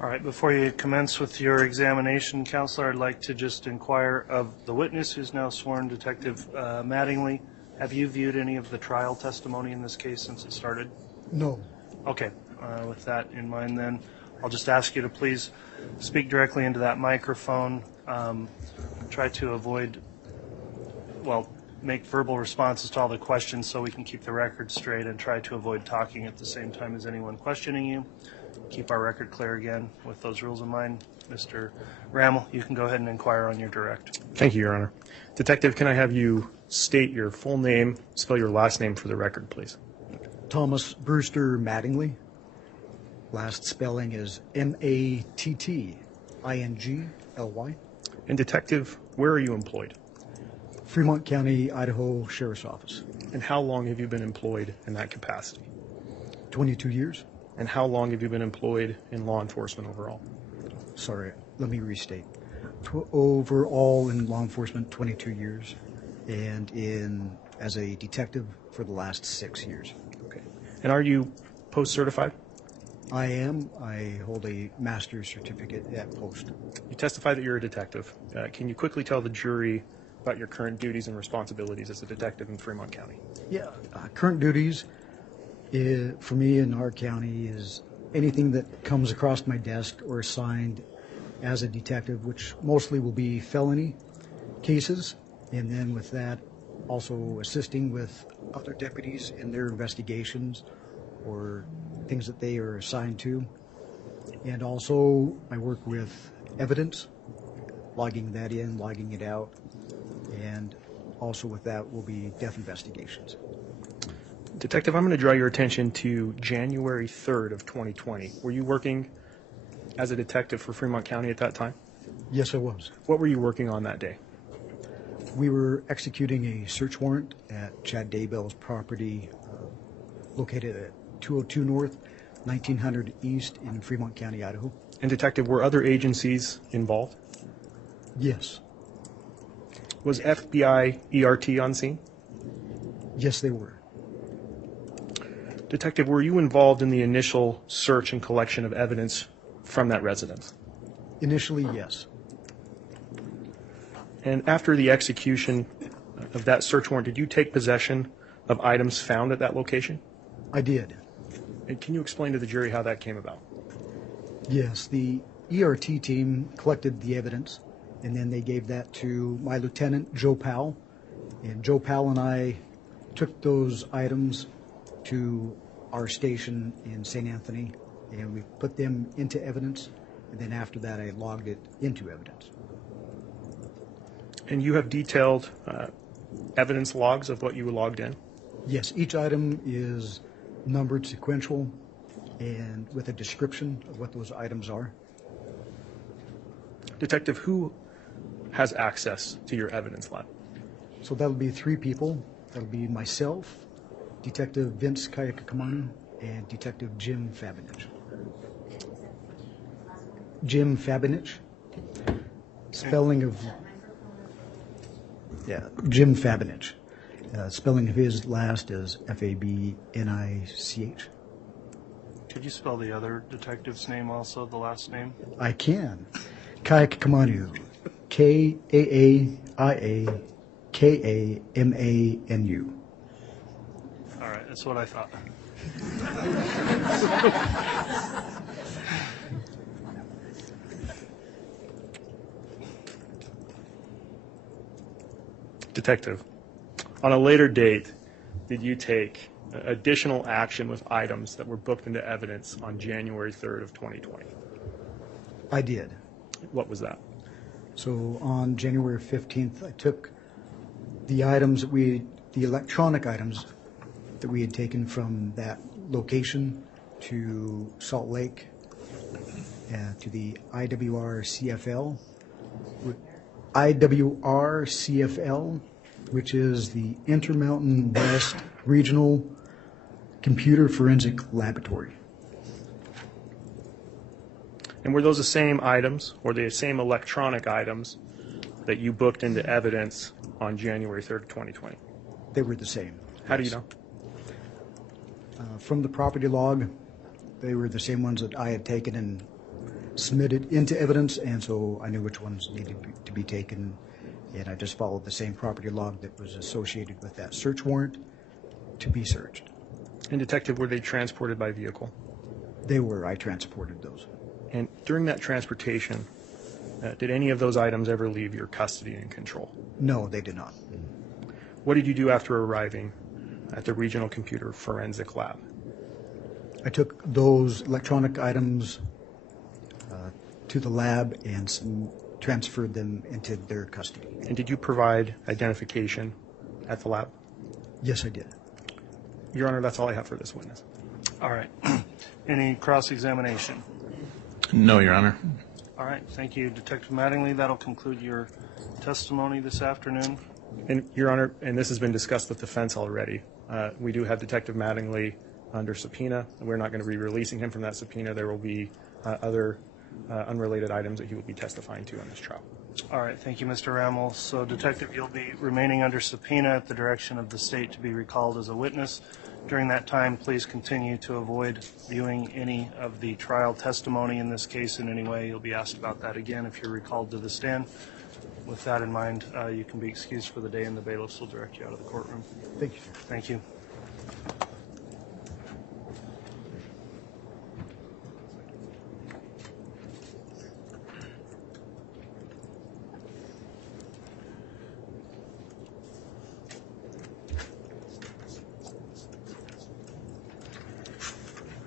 All right, before you commence with your examination, Counselor, I'd like to just inquire of the witness who's now sworn, Detective Mattingly. Have you viewed any of the trial testimony in this case since it started? No. Okay, with that in mind, then, I'll just ask you to please speak directly into that microphone. Try to avoid, well, make verbal responses to all the questions so we can keep the record straight, and try to avoid talking at the same time as anyone questioning you. Keep our record clear again with those rules in mind. Mr. Rammel, you can go ahead and inquire on your direct. Thank you, Your Honor. Detective, can I have you state your full name, spell your last name for the record, please? Thomas Brewster Mattingly. Last spelling is Mattingly. And Detective, where are you employed? Fremont County, Idaho Sheriff's Office. And how long have you been employed in that capacity? 22 years. And how long have you been employed in law enforcement overall? Sorry, let me restate. Overall in law enforcement, 22 years, and as a detective for the last 6 years. Okay. And are you post-certified? I am. I hold a master's certificate at post. You testify that you're a detective. Can you quickly tell the jury about your current duties and responsibilities as a detective in Fremont County? Yeah, current duties for me in our county is anything that comes across my desk or assigned as a detective, which mostly will be felony cases, and then with that also assisting with other deputies in their investigations or things that they are assigned to. And also I work with evidence, logging that in, logging it out, and also with that will be death investigations. Detective, I'm going to draw your attention to January 3rd of 2020. Were you working as a detective for Fremont County at that time? Yes, I was. What were you working on that day? We were executing a search warrant at Chad Daybell's property located at 202 North, 1900 East in Fremont County, Idaho. And Detective, were other agencies involved? Yes. Was FBI ERT on scene? Yes, they were. Detective, were you involved in the initial search and collection of evidence from that residence? Initially, yes. And after the execution of that search warrant, did you take possession of items found at that location? I did. And can you explain to the jury how that came about? Yes, the ERT team collected the evidence, and then they gave that to my lieutenant, Joe Powell. And Joe Powell and I took those items to our station in St. Anthony, and we put them into evidence, and then after that I logged it into evidence. And you have detailed evidence logs of what you logged in? Yes, each item is numbered sequential and with a description of what those items are. Detective, who has access to your evidence lab? So that'll be 3 people. That'll be myself, Detective Vince Kayakakamanu, and Detective Jim Fabinich. Jim Fabinich. Spelling of... Yeah, Jim Fabinich. Spelling of his last is Fabnich. Could you spell the other detective's name also, the last name? I can. Kayakakamanu. Kaiakamanu. All right, that's what I thought. Detective, on a later date, did you take additional action with items that were booked into evidence on January 3rd of 2020? I did. What was that? So on January 15th, I took the items that the electronic items that we had taken from that location to Salt Lake, to the IWR CFL, which is the Intermountain West Regional Computer Forensic Laboratory. And were those the same items or the same electronic items that you booked into evidence on January 3rd, 2020? They were the same. How do you know? From the property log, they were the same ones that I had taken and submitted into evidence, and so I knew which ones needed to be taken, and I just followed the same property log that was associated with that search warrant to be searched. And Detective, were they transported by vehicle? They were. I transported those. And during that transportation, did any of those items ever leave your custody and control? No, they did not. What did you do after arriving at the Regional Computer Forensic Lab? I took those electronic items to the lab and transferred them into their custody. And did you provide identification at the lab? Yes, I did. Your Honor, that's all I have for this witness. All right. Any cross-examination? No, Your Honor. All right. Thank you, Detective Mattingly. That'll conclude your testimony this afternoon. And Your Honor, and this has been discussed with the defense already, we do have Detective Mattingly under subpoena. We're not going to be releasing him from that subpoena. There will be other unrelated items that he will be testifying to in this trial. All right. Thank you, Mr. Rammel. So, Detective, you'll be remaining under subpoena at the direction of the state to be recalled as a witness. During that time, please continue to avoid viewing any of the trial testimony in this case in any way. You'll be asked about that again if you're recalled to the stand. With that in mind, you can be excused for the day, and the bailiffs will direct you out of the courtroom. Thank you, sir. Thank you.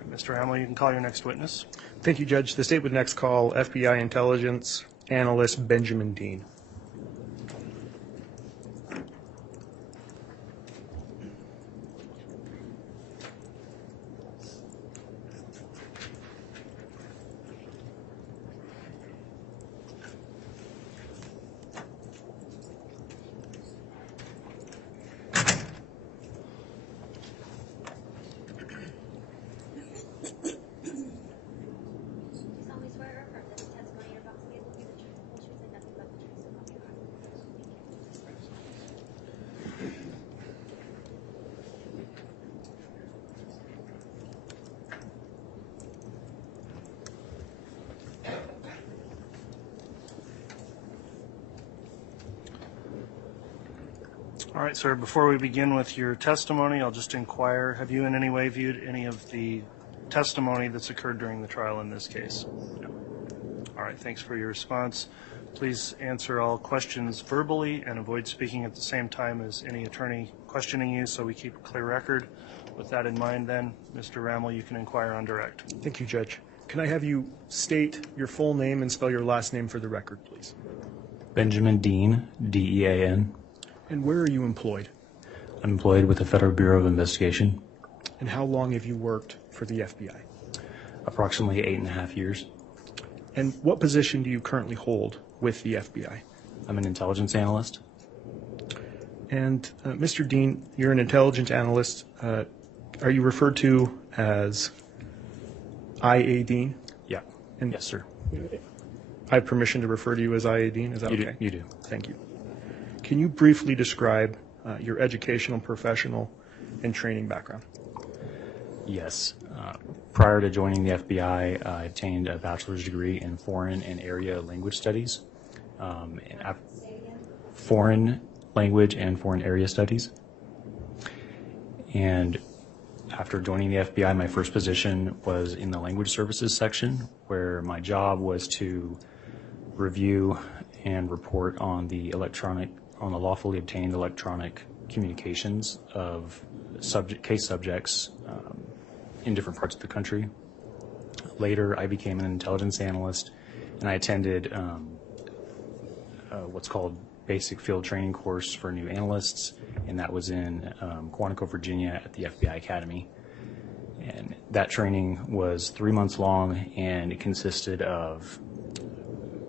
Mr. Hamill, you can call your next witness. Thank you, Judge. The state would next call FBI intelligence analyst Benjamin Dean. All right, sir, before we begin with your testimony, I'll just inquire, have you in any way viewed any of the testimony that's occurred during the trial in this case? No. All right, thanks for your response. Please answer all questions verbally and avoid speaking at the same time as any attorney questioning you so we keep a clear record. With that in mind then, Mr. Rammel, you can inquire on direct. Thank you, Judge. Can I have you state your full name and spell your last name for the record, please? Benjamin Dean, D-E-A-N. And where are you employed? I'm employed with the Federal Bureau of Investigation. And how long have you worked for the FBI? Approximately 8.5 years. And what position do you currently hold with the FBI? I'm an intelligence analyst. And Mr. Dean, you're an intelligence analyst. Are you referred to as IA Dean? Yeah. And yes, sir. I have permission to refer to you as IA Dean? Is that okay? You do. Thank you. Can you briefly describe your educational, professional, and training background? Yes. Prior to joining the FBI, I obtained a bachelor's degree in foreign and area language studies, foreign language and foreign area studies. And after joining the FBI, my first position was in the language services section, where my job was to review and report on the lawfully obtained electronic communications of case subjects in different parts of the country. Later, I became an intelligence analyst, and I attended what's called basic field training course for new analysts, and that was in Quantico, Virginia at the FBI Academy. And that training was 3 months long, and it consisted of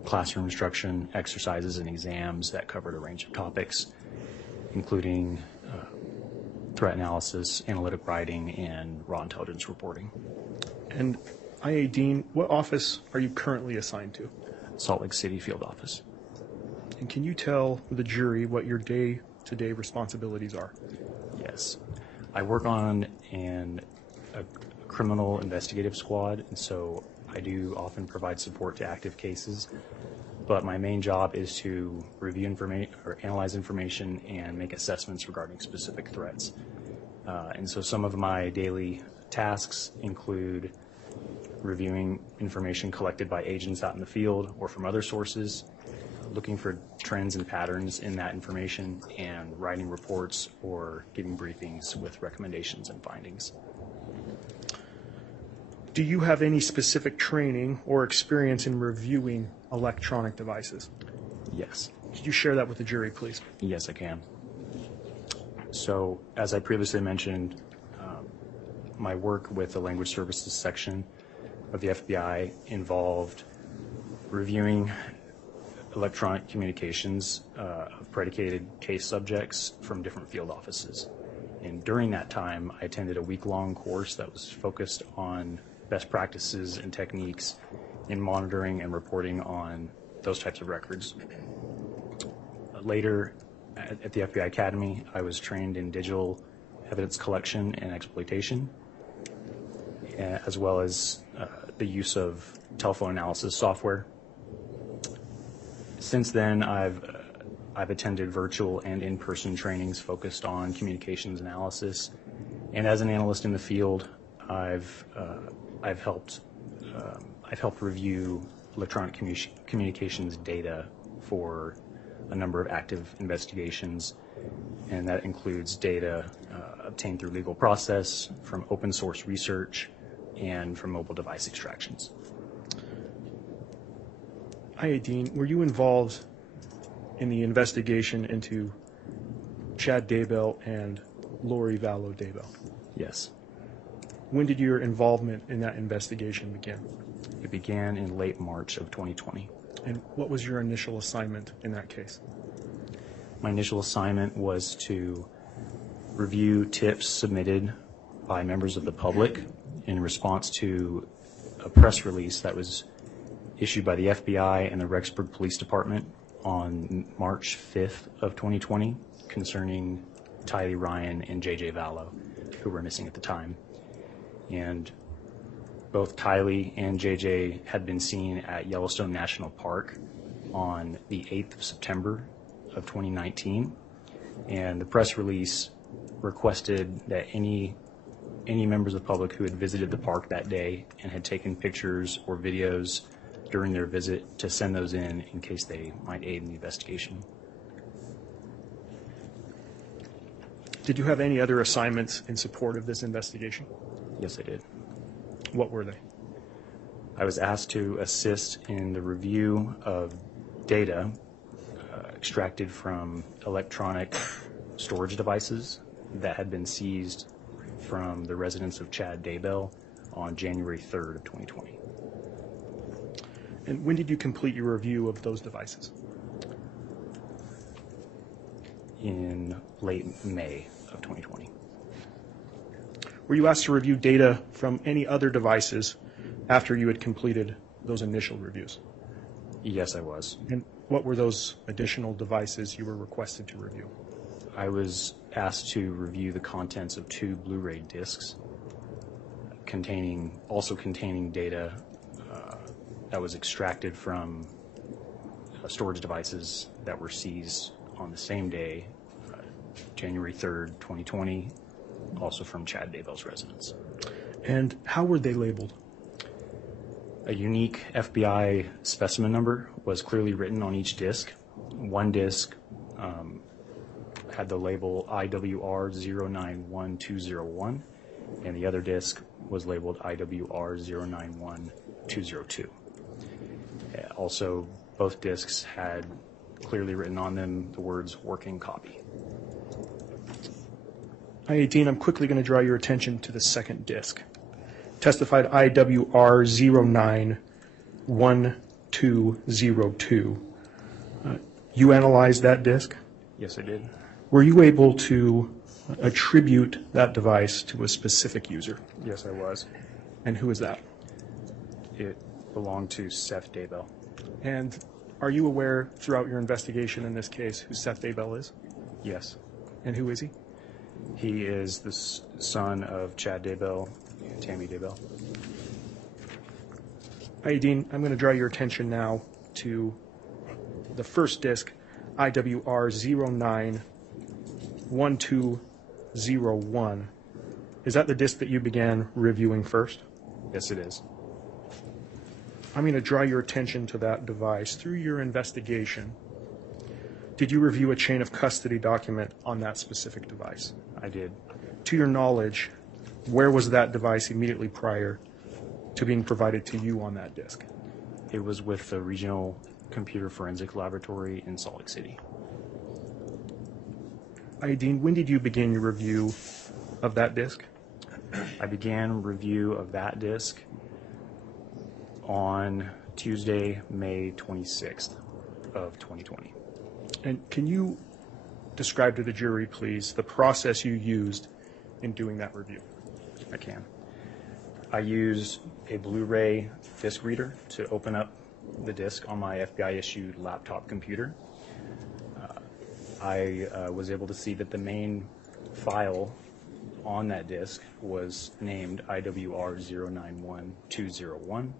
classroom instruction, exercises, and exams that covered a range of topics, including threat analysis, analytic writing, and raw intelligence reporting. And IA Dean, what office are you currently assigned to? Salt Lake City Field Office. And can you tell the jury what your day-to-day responsibilities are? Yes. I work on a criminal investigative squad, and so I do often provide support to active cases. But my main job is to review information or analyze information and make assessments regarding specific threats. And so some of my daily tasks include reviewing information collected by agents out in the field or from other sources, looking for trends and patterns in that information, and writing reports or giving briefings with recommendations and findings. Do you have any specific training or experience in reviewing electronic devices? Yes. Could you share that with the jury, please? Yes, I can. So, as I previously mentioned, my work with the language services section of the FBI involved reviewing electronic communications of predicated case subjects from different field offices. And during that time, I attended a week-long course that was focused on best practices and techniques in monitoring and reporting on those types of records. Later, at the FBI Academy, I was trained in digital evidence collection and exploitation, as well as the use of telephone analysis software. Since then, I've attended virtual and in-person trainings focused on communications analysis, and as an analyst in the field, I've helped review electronic communications data for a number of active investigations, and that includes data obtained through legal process, from open source research, and from mobile device extractions. Hi, Dean. Were you involved in the investigation into Chad Daybell and Lori Vallow Daybell? Yes. When did your involvement in that investigation begin? It began in late March of 2020. And what was your initial assignment in that case? My initial assignment was to review tips submitted by members of the public in response to a press release that was issued by the FBI and the Rexburg Police Department on March 5th of 2020 concerning Tylee Ryan and JJ Vallow, who were missing at the time. And both Tylee and JJ had been seen at Yellowstone National Park on the 8th of September of 2019. And the press release requested that any members of the public who had visited the park that day and had taken pictures or videos during their visit to send those in case they might aid in the investigation. Did you have any other assignments in support of this investigation? Yes, I did. What were they? I was asked to assist in the review of data extracted from electronic storage devices that had been seized from the residence of Chad Daybell on January 3rd of 2020. And when did you complete your review of those devices? In late May of 2020. Were you asked to review data from any other devices after you had completed those initial reviews? Yes, I was. And what were those additional devices you were requested to review? I was asked to review the contents of 2 Blu-ray discs containing data that was extracted from storage devices that were seized on the same day, January 3rd, 2020, also from Chad Daybell's residence. And how were they labeled? A unique FBI specimen number was clearly written on each disc. One disc had the label IWR091201, and the other disc was labeled IWR091202. Also, both discs had clearly written on them the words "working copy." I-18, I'm quickly going to draw your attention to the second disc. Testified IWR091202. You analyzed that disc? Yes, I did. Were you able to attribute that device to a specific user? Yes, I was. And who is that? It belonged to Seth Daybell. And are you aware throughout your investigation in this case who Seth Daybell is? Yes. And who is he? He is the son of Chad Daybell and Tammy Daybell. Dean, I'm going to draw your attention now to the first disc, IWR091201. Is that the disc that you began reviewing first? Yes, it is. I'm going to draw your attention to that device. Through your investigation, did you review a chain of custody document on that specific device? I did. To your knowledge, where was that device immediately prior to being provided to you on that disk? It was with the Regional Computer Forensic Laboratory in Salt Lake City. Dean, when did you begin your review of that disk? I began review of that disk on Tuesday, May 26th of 2020. And can you describe to the jury, please, the process you used in doing that review? I can. I used a Blu-ray disc reader to open up the disc on my FBI-issued laptop computer. I was able to see that the main file on that disc was named IWR091201,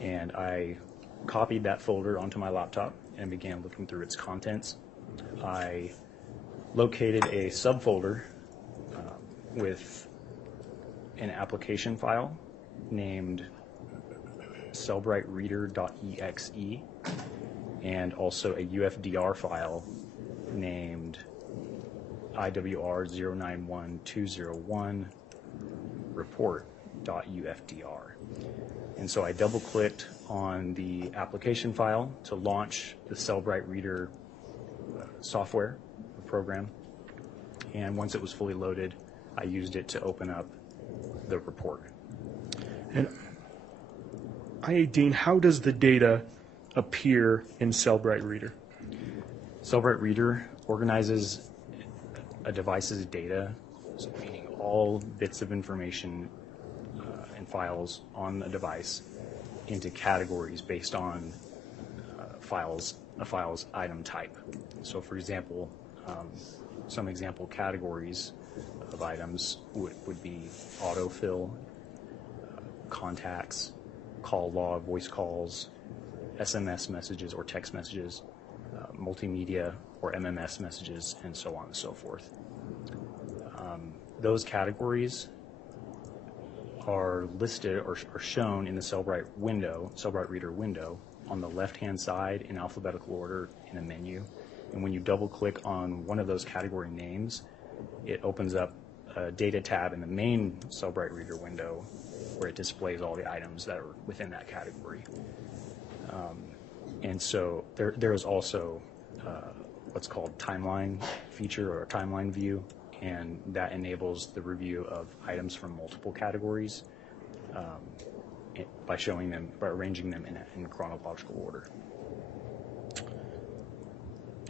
and I copied that folder onto my laptop and began looking through its contents. I located a subfolder with an application file named cellbrightreader.exe and also a UFDR file named IWR091201 report.ufdr. And so I double-clicked on the application file to launch the Cellbright Reader software program. And once it was fully loaded, I used it to open up the report. And Dean, how does the data appear in Cellbright Reader? Cellbright Reader organizes a device's data, so meaning all bits of information and files on a device, into categories based on a file's item type. So, for example, some example categories of items would be autofill, contacts, call log, voice calls, SMS messages or text messages, multimedia or MMS messages, and so on and so forth. Those categories are listed or shown in the Cellbrite Reader window on the left-hand side in alphabetical order in a menu. And when you double-click on one of those category names, it opens up a data tab in the main Cellbrite Reader window where it displays all the items that are within that category. And so there is also what's called timeline feature or a timeline view, and that enables the review of items from multiple categories by arranging them in chronological order.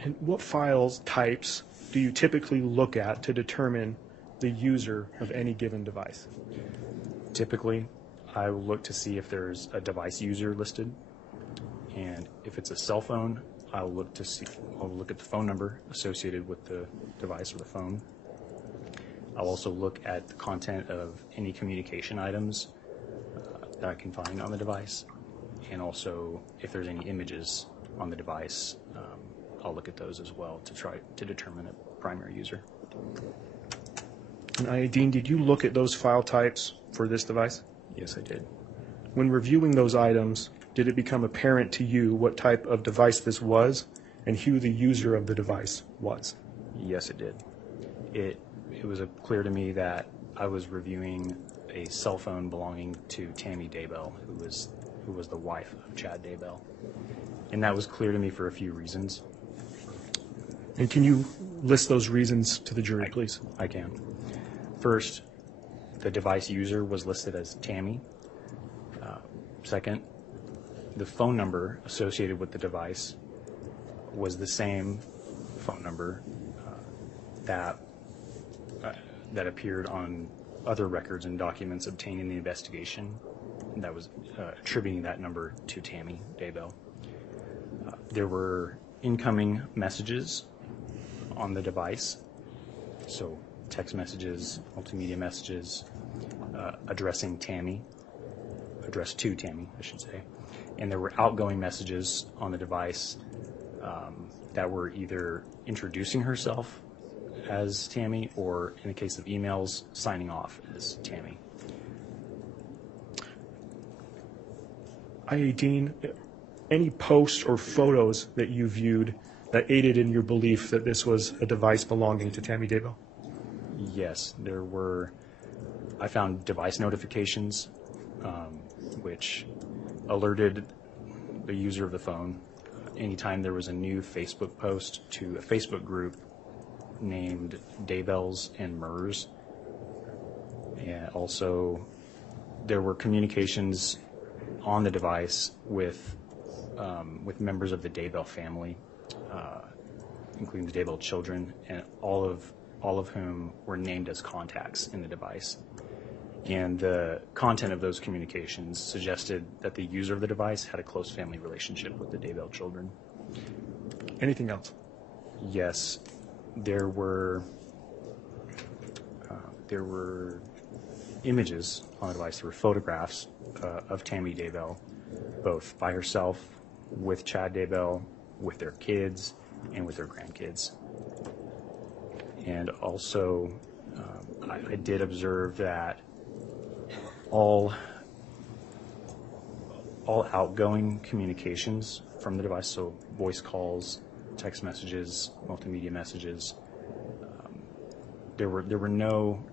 And what files types do you typically look at to determine the user of any given device? Typically, I will look to see if there's a device user listed, and if it's a cell phone, I'll look at the phone number associated with the device or the phone. I'll also look at the content of any communication items that I can find on the device, and also if there's any images on the device, I'll look at those as well to try to determine a primary user. And Dean, did you look at those file types for this device? Yes, I did. When reviewing those items, did it become apparent to you what type of device this was and who the user of the device was? Yes, it did. It was clear to me that I was reviewing a cell phone belonging to Tammy Daybell, who was the wife of Chad Daybell. And that was clear to me for a few reasons. And can you list those reasons to the jury, please? I can. First, the device user was listed as Tammy. Second, the phone number associated with the device was the same phone number that appeared on other records and documents obtained in the investigation, and that was attributing that number to Tammy Daybell. There were incoming messages on the device, so text messages, multimedia messages addressed to Tammy, I should say. And there were outgoing messages on the device that were either introducing herself as Tammy or, in the case of emails, signing off as Tammy. Dean, any posts or photos that you viewed that aided in your belief that this was a device belonging to Tammy Daybell? Yes, there were. I found device notifications which alerted the user of the phone anytime there was a new Facebook post to a Facebook group named Daybells and Murs. And also, there were communications on the device with members of the Daybell family, including the Daybell children, and all of whom were named as contacts in the device. And the content of those communications suggested that the user of the device had a close family relationship with the Daybell children. Anything else? Yes, there were images on the device. There were photographs of Tammy Daybell, both by herself, with Chad Daybell, with their kids, and with their grandkids. And also, I did observe that all outgoing communications from the device, so voice calls, text messages, multimedia messages, there were no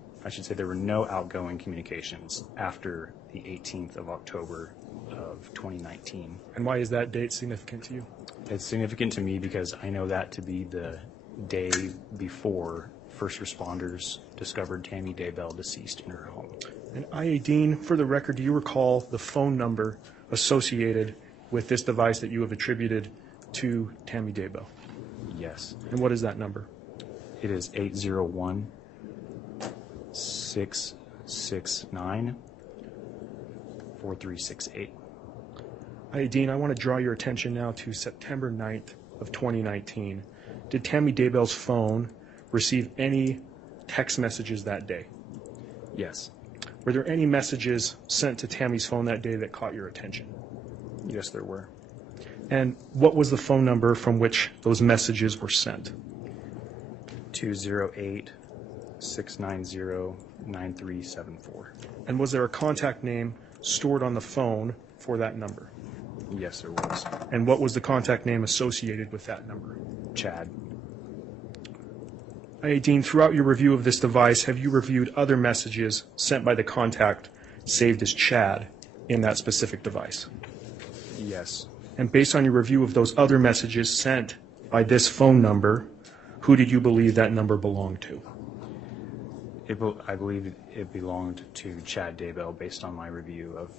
outgoing communications after the 18th of October of 2019. And why is that date significant to you? It's significant to me because I know that to be the day before first responders discovered Tammy Daybell deceased in her home. And Dean, for the record, do you recall the phone number associated with this device that you have attributed to Tammy Daybell? Yes. And what is that number? It is 801-669-4368. Dean, I want to draw your attention now to September 9th of 2019. Did Tammy Daybell's phone receive any text messages that day? Yes. Were there any messages sent to Tammy's phone that day that caught your attention? Yes, there were. And what was the phone number from which those messages were sent? 208-690-9374. And was there a contact name stored on the phone for that number? Yes, there was. And what was the contact name associated with that number? Chad. Dean, throughout your review of this device, have you reviewed other messages sent by the contact saved as Chad in that specific device? Yes. And based on your review of those other messages sent by this phone number, who did you believe that number belonged to? I believe it belonged to Chad Daybell based on my review of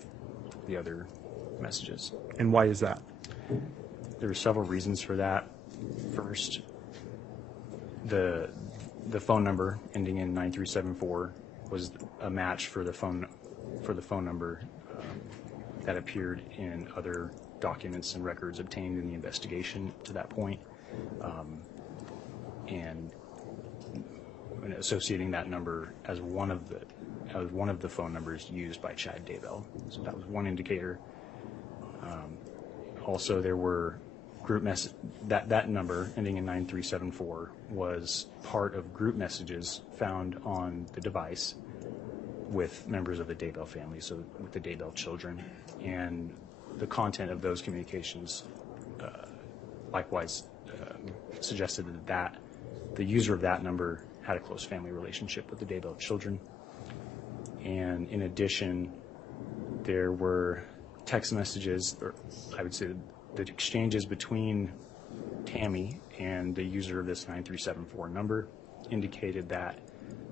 the other messages. And why is that? There were several reasons for that. First, the phone number ending in 9374 was a match for the phone number that appeared in other documents and records obtained in the investigation to that point, and associating that number as one of the phone numbers used by Chad Daybell. So that was one indicator. Also, there were group that number ending in 9374 was part of group messages found on the device with members of the Daybell family, so with the Daybell children, and the content of those communications likewise suggested that the user of that number had a close family relationship with the Daybell children. And in addition, there were text messages, or I would say the exchanges between Tammy and the user of this 9374 number indicated that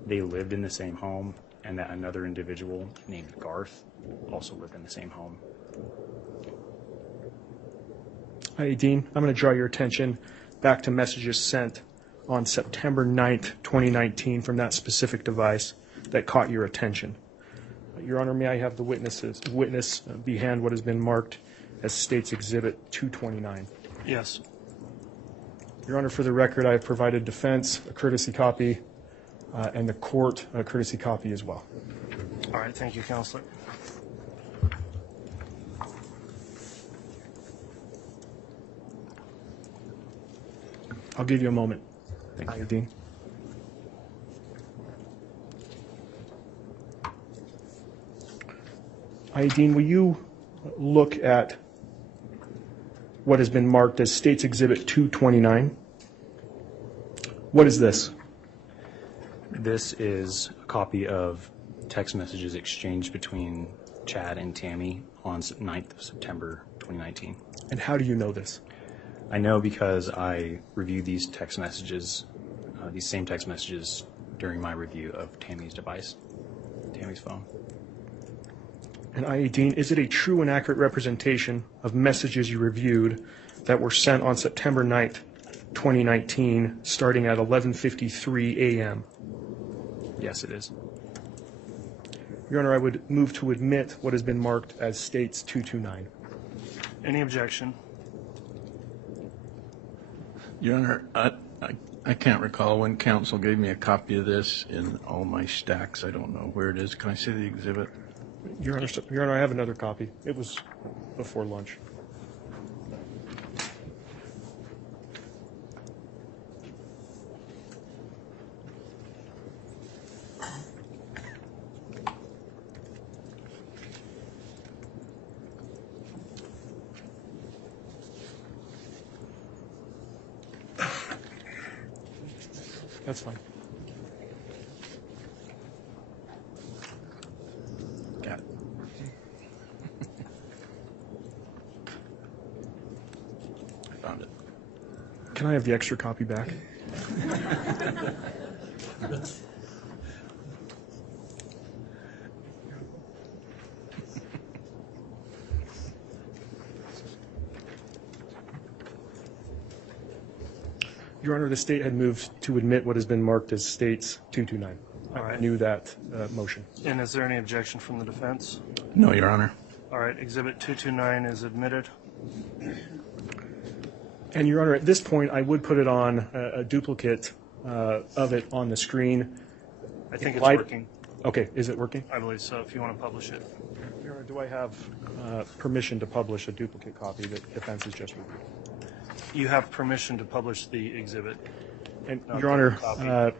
they lived in the same home and that another individual named Garth also lived in the same home. Hi, Dean. I'm going to draw your attention back to messages sent on September 9th, 2019 from that specific device that caught your attention. Your Honor, may I have the witness be hand what has been marked as State's Exhibit 229? Yes. Your Honor, for the record, I have provided defense a courtesy copy and the court a courtesy copy as well. All right. Thank you, Counselor. I'll give you a moment. Thank you, Dean. Dean, will you look at what has been marked as State's Exhibit 229? What is this? This is a copy of text messages exchanged between Chad and Tammy on 9th of September 2019. And how do you know this? I know because I reviewed these text messages, these same text messages during my review of Tammy's device, Tammy's phone. And Dean, is it a true and accurate representation of messages you reviewed that were sent on September 9th, 2019, starting at 11:53 a.m.? Yes, it is. Your Honor, I would move to admit what has been marked as State's 229. Any objection? Your Honor, I can't recall when counsel gave me a copy of this in all my stacks. I don't know where it is. Can I see the exhibit? Your Honor, I have another copy. It was before lunch. That's fine. Got it. I found it. Can I have the extra copy back? Your Honor, the State had moved to admit what has been marked as State's 229. All right. I knew that motion. And is there any objection from the defense? No, Your Honor. All right. Exhibit 229 is admitted. And Your Honor, at this point, I would put it on a duplicate of it on the screen. I think it's working. Okay, is it working? I believe so, if you want to publish it. Your Honor, do I have permission to publish a duplicate copy that defense has just reviewed? You have permission to publish the exhibit. And, not Your the Honor, copy.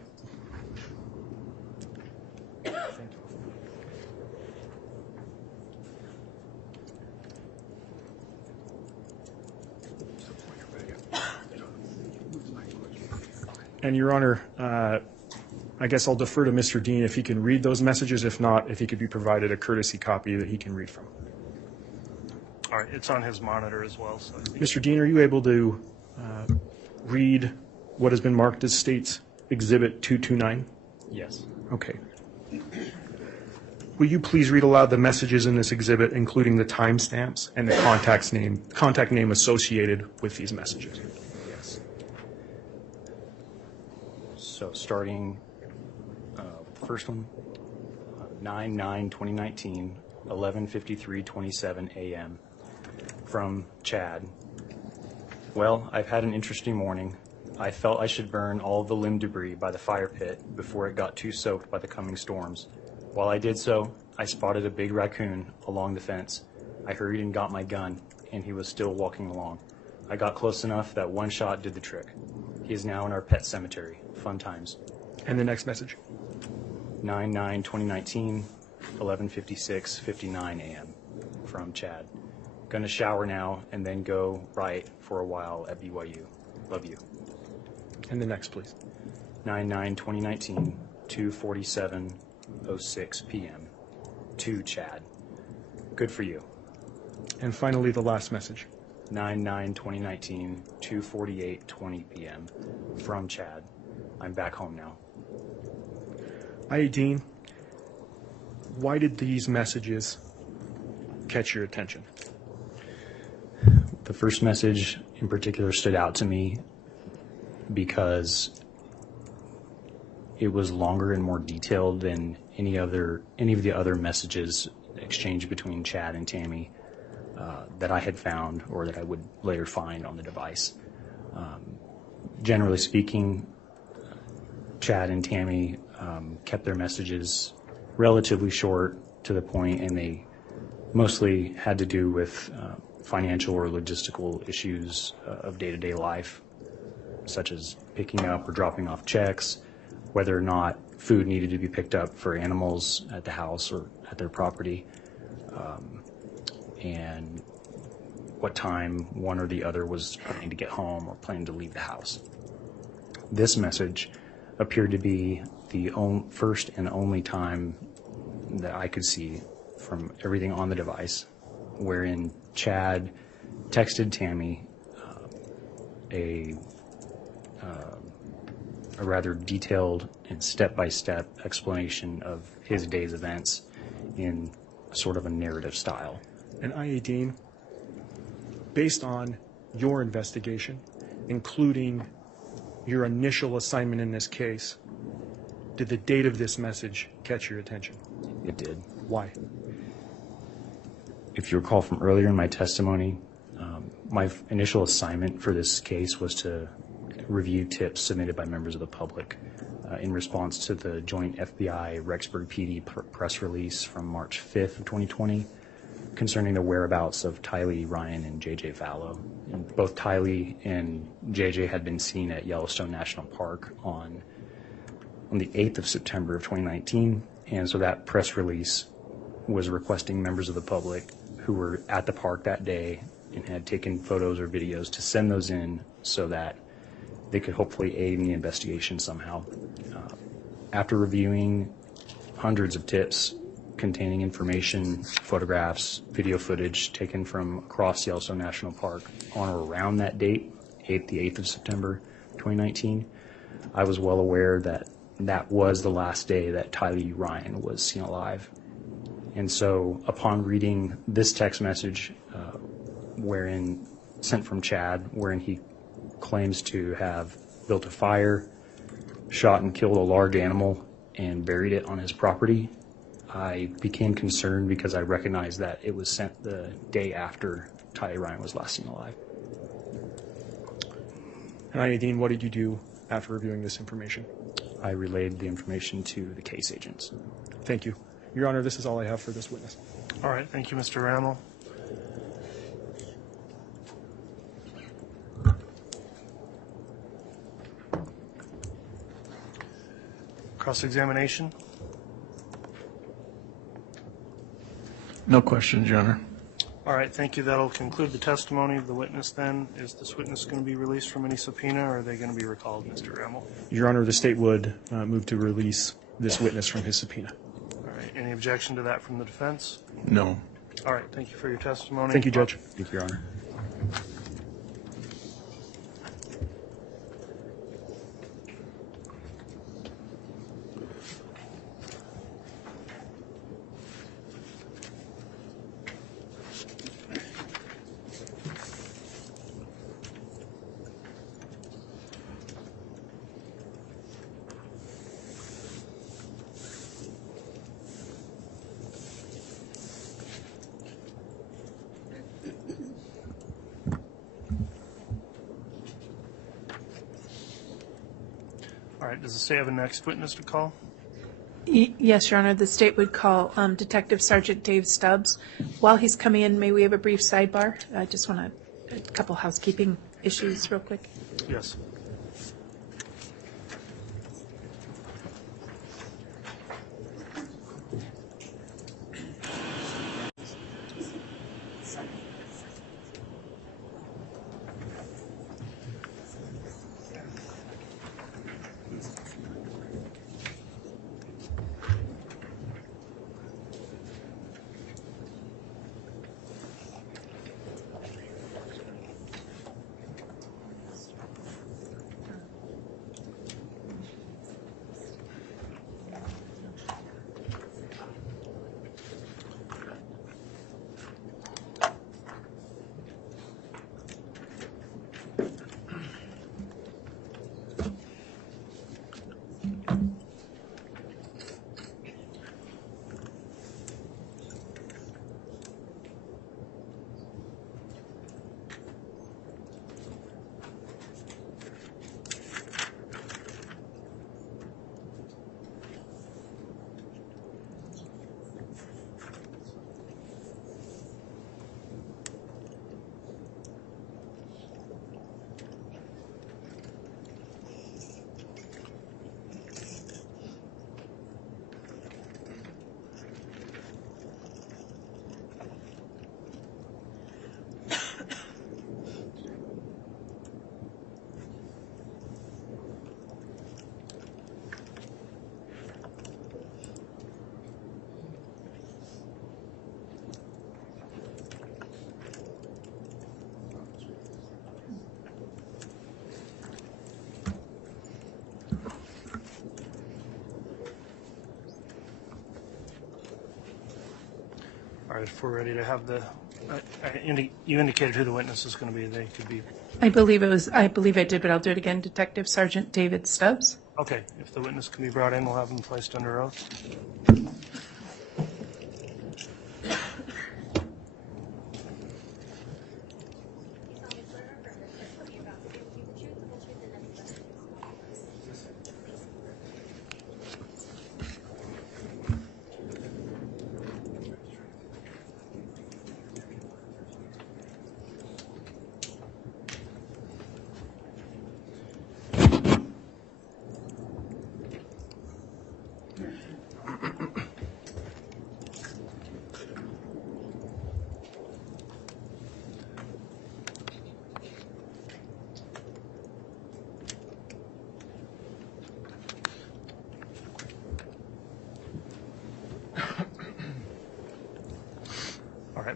and Your Honor, I guess I'll defer to Mr. Dean if he can read those messages. If not, if he could be provided a courtesy copy that he can read from. All right, it's on his monitor as well. So Mr. Dean, are you able to read what has been marked as State's Exhibit 229? Yes. Okay. Will you please read aloud the messages in this exhibit, including the timestamps and the contact name associated with these messages? Yes. So starting first one, 9/9/2019, 11:53:27 a.m. from Chad. Well, I've had an interesting morning. I felt I should burn all of the limb debris by the fire pit before it got too soaked by the coming storms. While I did so, I spotted a big raccoon along the fence. I hurried and got my gun, and he was still walking along. I got close enough that one shot did the trick. He is now in our pet cemetery. Fun times. And the next message? 9/9/2019, 11:56:59 a.m. from Chad. Gonna shower now and then go right for a while at BYU. Love you. And the next, please. 9/9/2019, 2:47:06 p.m. to Chad. Good for you. And finally, the last message. 9/9/2019, 2:48:20 p.m. from Chad. I'm back home now. I.A. Dean, why did these messages catch your attention? The first message in particular stood out to me because it was longer and more detailed than any of the other messages exchanged between Chad and Tammy that I had found or that I would later find on the device. Generally speaking, Chad and Tammy kept their messages relatively short, to the point, and they mostly had to do with financial or logistical issues of day-to-day life, such as picking up or dropping off checks, whether or not food needed to be picked up for animals at the house or at their property, and what time one or the other was planning to get home or planning to leave the house. This message appeared to be the first and only time that I could see from everything on the device wherein Chad texted Tammy a rather detailed and step-by-step explanation of his day's events in sort of a narrative style. And I.A. Dean, based on your investigation, including your initial assignment in this case, did the date of this message catch your attention? It did. Why? If you recall from earlier in my testimony, my initial assignment for this case was to review tips submitted by members of the public in response to the joint FBI Rexburg PD press release from March 5th of 2020 concerning the whereabouts of Tylee Ryan and J.J. Vallow. And both Tylee and J.J. had been seen at Yellowstone National Park on the 8th of September of 2019, and so that press release was requesting members of the public who were at the park that day and had taken photos or videos to send those in so that they could hopefully aid in the investigation somehow. After reviewing hundreds of tips containing information, photographs, video footage taken from across Yellowstone National Park on or around that date, the 8th of September 2019, I was well aware that that was the last day that Tylee Ryan was seen alive. And so upon reading this text message sent from Chad, wherein he claims to have built a fire, shot and killed a large animal, and buried it on his property, I became concerned because I recognized that it was sent the day after Tylee Ryan was last seen alive. And I.A. Dean, what did you do after reviewing this information? I relayed the information to the case agents. Thank you. Your Honor, this is all I have for this witness. All right, thank you, Mr. Rammel. Cross-examination? No questions, Your Honor. All right, thank you. That'll conclude the testimony of the witness then. Is this witness going to be released from any subpoena, or are they going to be recalled, Mr. Rammel? Your Honor, the state would move to release this witness from his subpoena. All right, any objection to that from the defense? No. All right, thank you for your testimony. Thank you, Judge. Thank you, Your Honor. All right, does the state have a next witness to call? Yes, Your Honor. The state would call Detective Sergeant Dave Stubbs. While he's coming in, may we have a brief sidebar? I just want a couple housekeeping issues real quick. Yes. All right, if we're ready to have the, you indicated who the witness is going to be. They could be. I believe I did, but I'll do it again. Detective Sergeant David Stubbs. Okay, if the witness can be brought in, we'll have him placed under oath.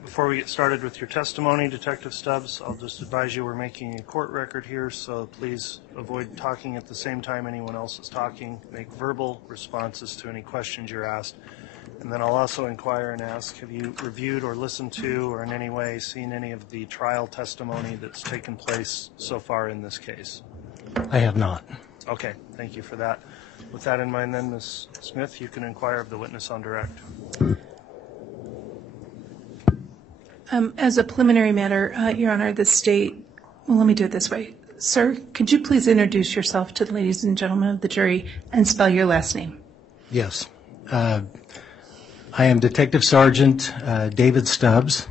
Before we get started with your testimony, Detective Stubbs, I'll just advise you we're making a court record here, so please avoid talking at the same time anyone else is talking. Make verbal responses to any questions you're asked. And then I'll also inquire and ask, have you reviewed or listened to or in any way seen any of the trial testimony that's taken place so far in this case? I have not. Okay, thank you for that. With that in mind then, Ms. Smith, you can inquire of the witness on direct. As a preliminary matter, Your Honor, the state, well, let me do it this way. Sir, could you please introduce yourself to the ladies and gentlemen of the jury and spell your last name? Yes. I am Detective Sergeant David Stubbs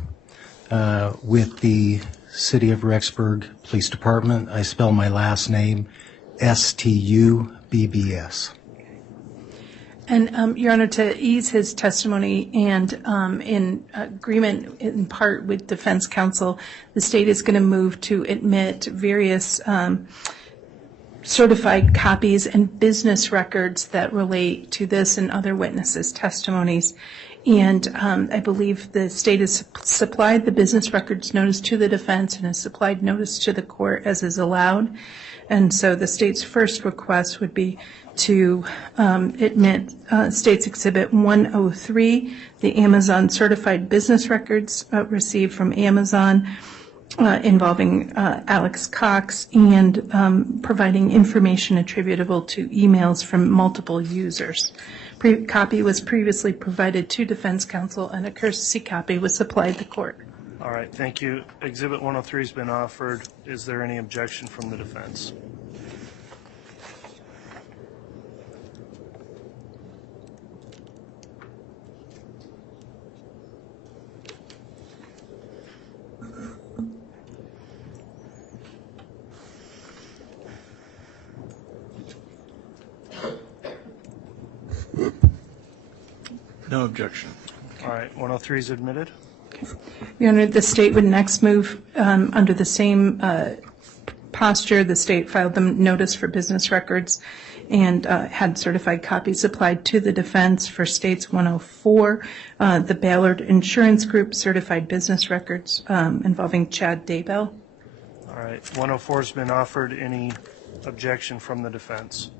with the City of Rexburg Police Department. I spell my last name Stubbs. And, Your Honor, to ease his testimony and in agreement in part with defense counsel, the state is going to move to admit various certified copies and business records that relate to this and other witnesses' testimonies. And I believe the state has supplied the business records notice to the defense and has supplied notice to the court as is allowed. And so the state's first request would be to admit State's Exhibit 103, the Amazon certified business records received from Amazon involving Alex Cox, and providing information attributable to emails from multiple users. Copy was previously provided to defense counsel, and a courtesy copy was supplied to court. All right, thank you. Exhibit 103 has been offered. Is there any objection from the defense? No objection. All right, 103 is admitted. Your Honor, the state would next move under the same posture. The state filed the notice for business records and had certified copies supplied to the defense for States 104, the Ballard Insurance Group certified business records involving Chad Daybell. All right, 104 has been offered. Any objection from the defense?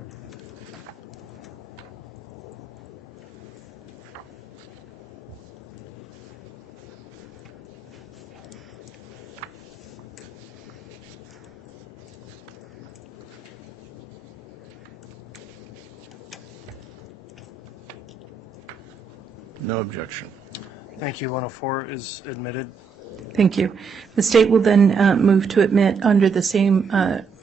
No objection. Thank you. 104 is admitted. Thank you. The state will then move to admit under the same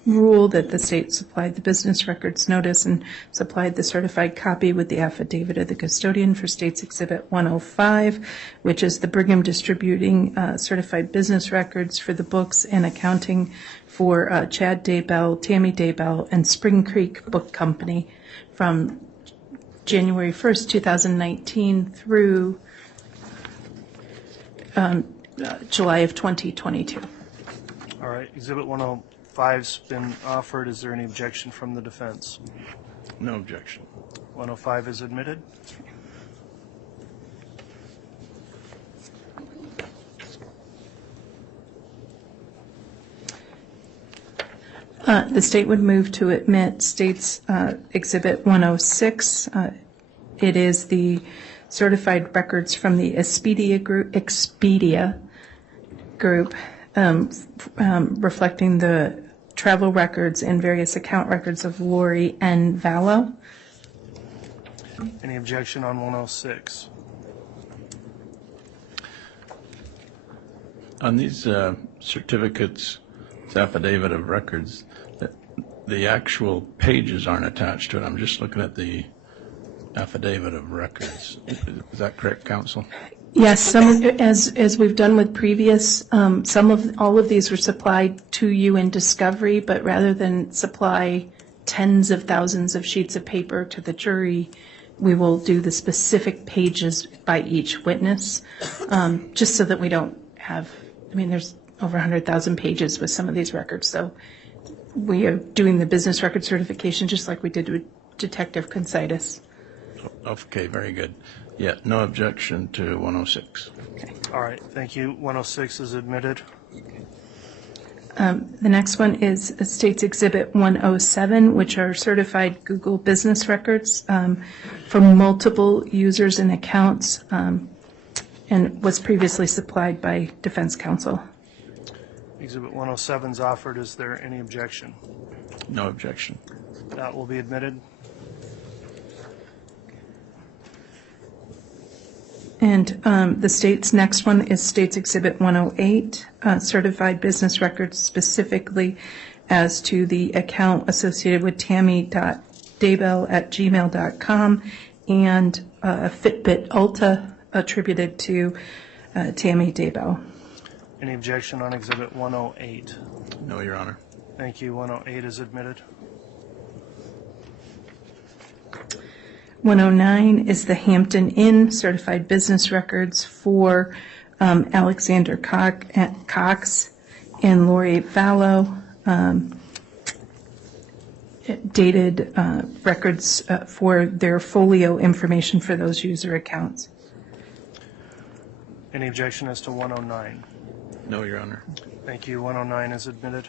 rule that the state supplied the business records notice and supplied the certified copy with the affidavit of the custodian for State's Exhibit 105, which is the Brigham Distributing certified business records for the books and accounting for Chad Daybell, Tammy Daybell, and Spring Creek Book Company from January 1st, 2019 through July of 2022. All right, Exhibit 105's been offered. Is there any objection from the defense? No objection. 105 is admitted. The state would move to admit State's Exhibit 106. It is the certified records from the Expedia Group reflecting the travel records and various account records of Lori and Vallow. Any objection on 106? On these certificates, it's affidavit of records, the actual pages aren't attached to it. I'm just looking at the affidavit of records. Is that correct, counsel? Yes, as we've done with previous, all of these were supplied to you in discovery, but rather than supply tens of thousands of sheets of paper to the jury, we will do the specific pages by each witness, just so that we don't have, there's over 100,000 pages with some of these records, so we are doing the business record certification just like we did with Detective Consitis. Okay, very good. Yeah, no objection to 106. Okay. All right, thank you. 106 is admitted. The next one is State's Exhibit 107, which are certified Google business records from multiple users and accounts, and was previously supplied by defense counsel. Exhibit 107 is offered. Is there any objection? No objection. That will be admitted. And the state's next one is State's Exhibit 108, certified business records specifically as to the account associated with Tammy.Daybell@gmail.com and a Fitbit Ulta attributed to Tammy Daybell. Any objection on Exhibit 108? No, Your Honor. Thank you. 108 is admitted. 109 is the Hampton Inn certified business records for Alexander Cox and Lori Vallow, dated records for their folio information for those user accounts. Any objection as to 109? No, Your Honor. Thank you. 109 is admitted.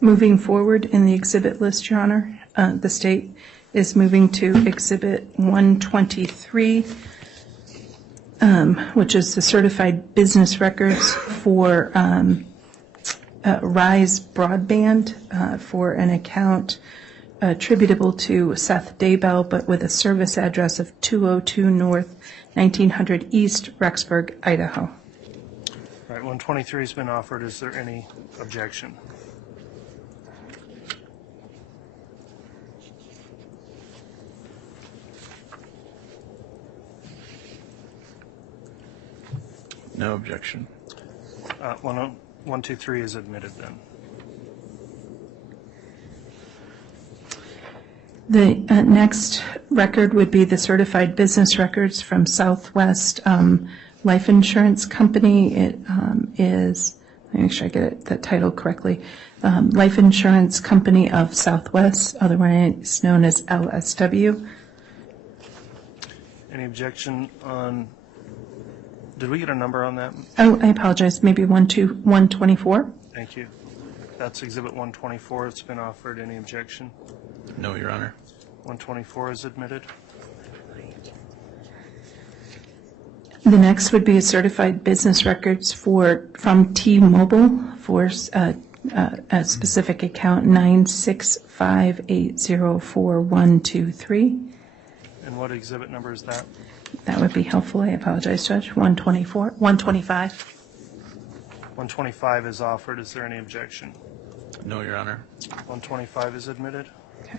Moving forward in the exhibit list, Your Honor, the state is moving to Exhibit 123, which is the certified business records for Rise Broadband for an account attributable to Seth Daybell, but with a service address of 202 North, 1900 East, Rexburg, Idaho. All right, 123 has been offered. Is there any objection? No objection. 123 is admitted then. The next record would be the certified business records from Southwest Life Insurance Company. It is, let me make sure I get the title correctly, Life Insurance Company of Southwest, otherwise known as LSW. Any objection on, did we get a number on that? Oh, I apologize, maybe 124? Thank you. That's Exhibit 124. It's been offered. Any objection? No, Your Honor. 124 is admitted. The next would be certified business records from T-Mobile for a specific account 965804123. And what exhibit number is that? That would be helpful. I apologize, Judge. 125. 125 is offered. Is there any objection? No, Your Honor. 125 is admitted. Okay.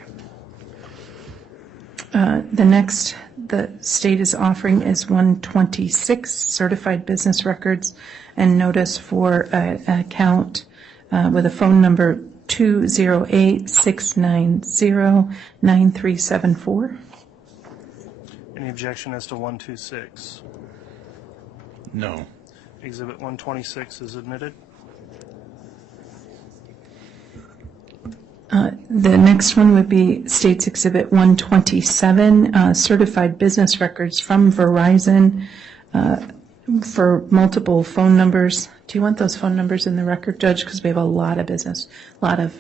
The next the state is offering is 126, certified business records and notice for an account with a phone number 208-690-9374. Any objection as to 126? No. Exhibit 126 is admitted. The next one would be State's Exhibit 127, certified business records from Verizon for multiple phone numbers. Do you want those phone numbers in the record, Judge? Because we have a lot of business, a lot of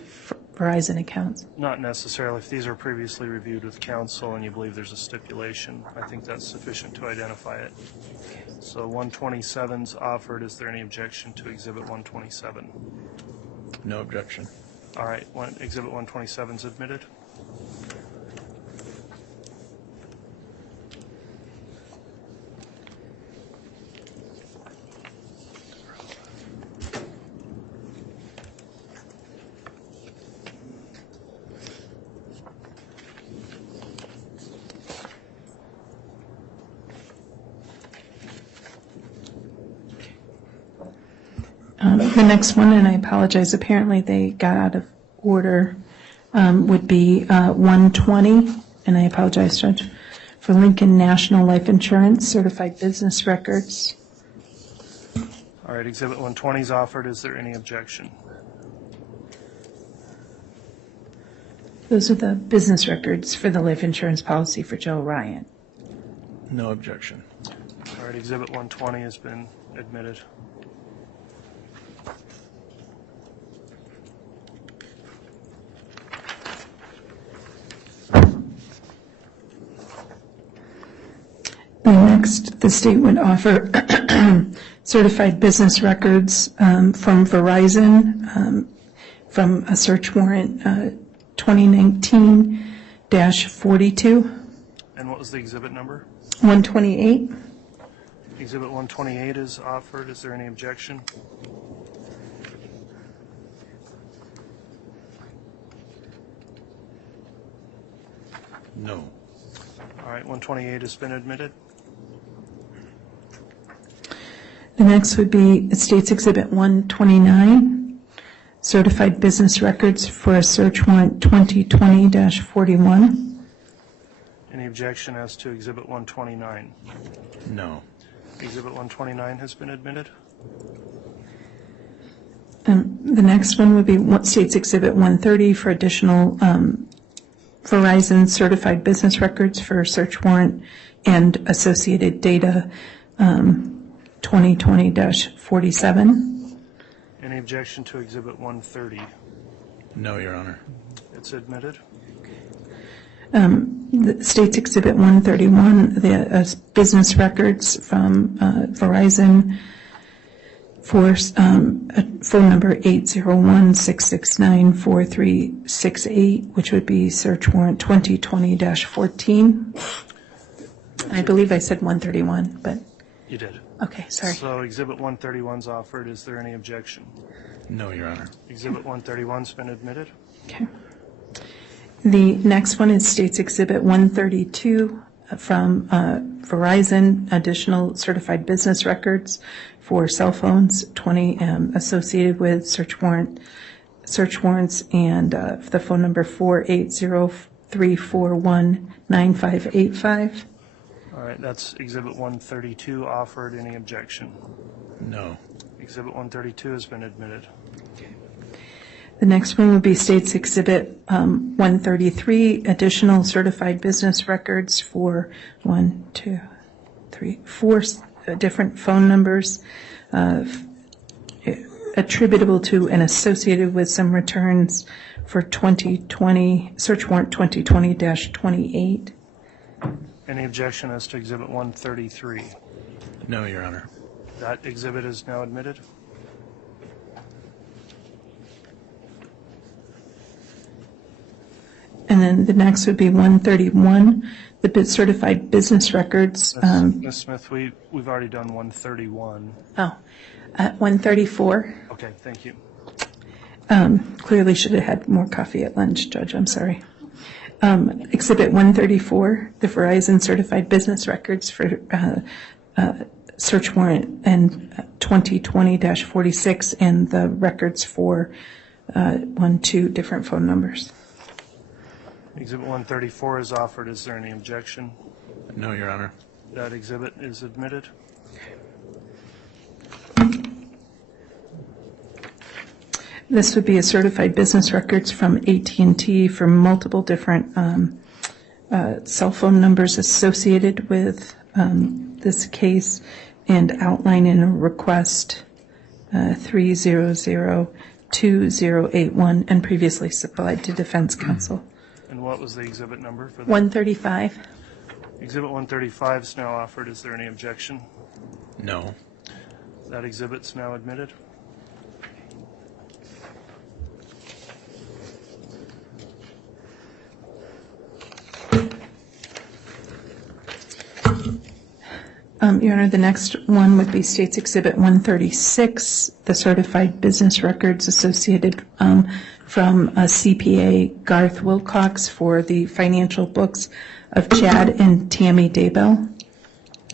Verizon accounts. Not necessarily. If these are previously reviewed with counsel and you believe there's a stipulation, I think that's sufficient to identify it. So 127's offered. Is there any objection to Exhibit 127? No objection. All right. Exhibit 127 is admitted. The next one, and I apologize, apparently they got out of order, would be 120, and I apologize, Judge, for Lincoln National Life Insurance, certified business records. All right, Exhibit 120 is offered. Is there any objection? Those are the business records for the life insurance policy for Joe Ryan. No objection. All right, Exhibit 120 has been admitted. Next, the state would offer certified business records from Verizon from a search warrant 2019-42. And what was the exhibit number? 128. Exhibit 128 is offered. Is there any objection? No. All right, 128 has been admitted. The next would be State's Exhibit 129, certified business records for a search warrant 2020-41. Any objection as to Exhibit 129? No. Exhibit 129 has been admitted. The next one would be State's Exhibit 130 for additional Verizon certified business records for search warrant and associated data 2020-47. Any objection to Exhibit 130? No, Your Honor. It's admitted. The State's Exhibit 131, the business records from Verizon for phone number 801-669-4368, which would be search warrant 2020-14. I believe I said 131, but... You did. Okay, sorry. So Exhibit 131 is offered. Is there any objection? No, Your Honor. Exhibit 131 has been admitted. Okay. The next one is State's Exhibit 132 from Verizon, additional certified business records for cell phones, 20 associated with search warrants, and the phone number 480-341-9585. All right, that's Exhibit 132 offered. Any objection? No. Exhibit 132 has been admitted. The next one would be State's Exhibit 133, additional certified business records for 4 different phone numbers attributable to and associated with some returns for 2020, search warrant 2020-28. Any objection as to Exhibit 133? No, Your Honor. That exhibit is now admitted. And then the next would be 131, the certified business records. Ms. Smith, we've already done 131. Oh, 134. Okay, thank you. Clearly should have had more coffee at lunch, Judge. I'm sorry. Exhibit 134, the Verizon certified business records for search warrant and 2020-46, and the records for 2 different phone numbers. Exhibit 134 is offered. Is there any objection? No, Your Honor. That exhibit is admitted. This would be a certified business records from AT&T for multiple different cell phone numbers associated with this case, and outline in a request 3002081 and previously supplied to Defense Counsel. And what was the exhibit number for that? 135. Exhibit 135 is now offered. Is there any objection? No. That exhibit's now admitted. Your Honor, the next one would be State's Exhibit 136, the certified business records associated from CPA Garth Wilcox for the financial books of Chad and Tammy Daybell.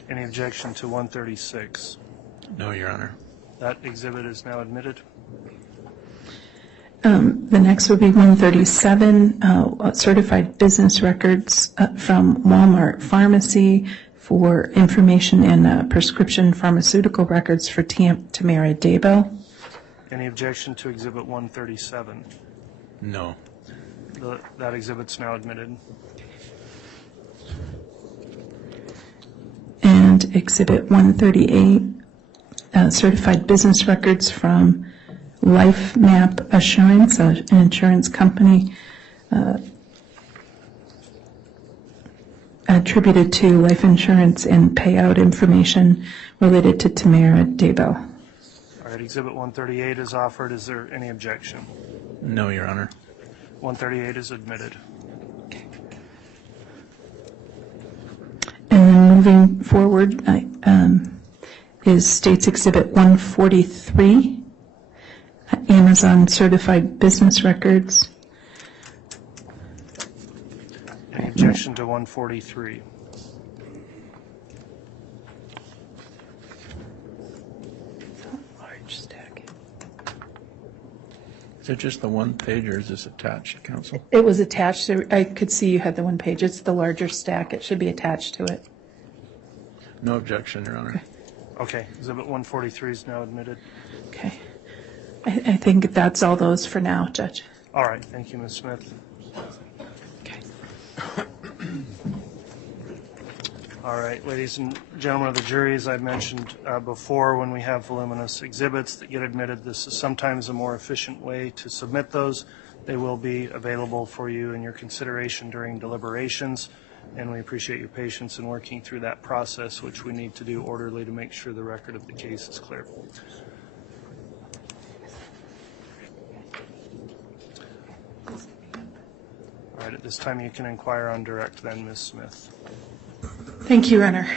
Any objection to 136? No, Your Honor. That exhibit is now admitted. The next would be 137, certified business records from Walmart Pharmacy for information and prescription pharmaceutical records for Tamara Daybell. Any objection to Exhibit 137? No. That exhibit's now admitted. And Exhibit 138, certified business records from Life Map Assurance, an insurance company attributed to life insurance and payout information related to Tamara Daybell. All right, Exhibit 138 is offered. Is there any objection? No, Your Honor. 138 is admitted. And then moving forward, is States Exhibit 143, Amazon Certified Business Records. Any objection to 143? Large stack. Is it just the one page or is this attached, Counsel? It was attached. I could see you had the one page. It's the larger stack. It should be attached to it. No objection, Your Honor. Okay, Exhibit 143 is now admitted. Okay. I think that's all those for now, Judge. All right, thank you, Ms. Smith. Okay. All right, ladies and gentlemen of the jury, as I mentioned before, when we have voluminous exhibits that get admitted, this is sometimes a more efficient way to submit those. They will be available for you and your consideration during deliberations, and we appreciate your patience in working through that process, which we need to do orderly to make sure the record of the case is clear. All right, at this time you can inquire on direct then, Ms. Smith. Thank you, Your Honor.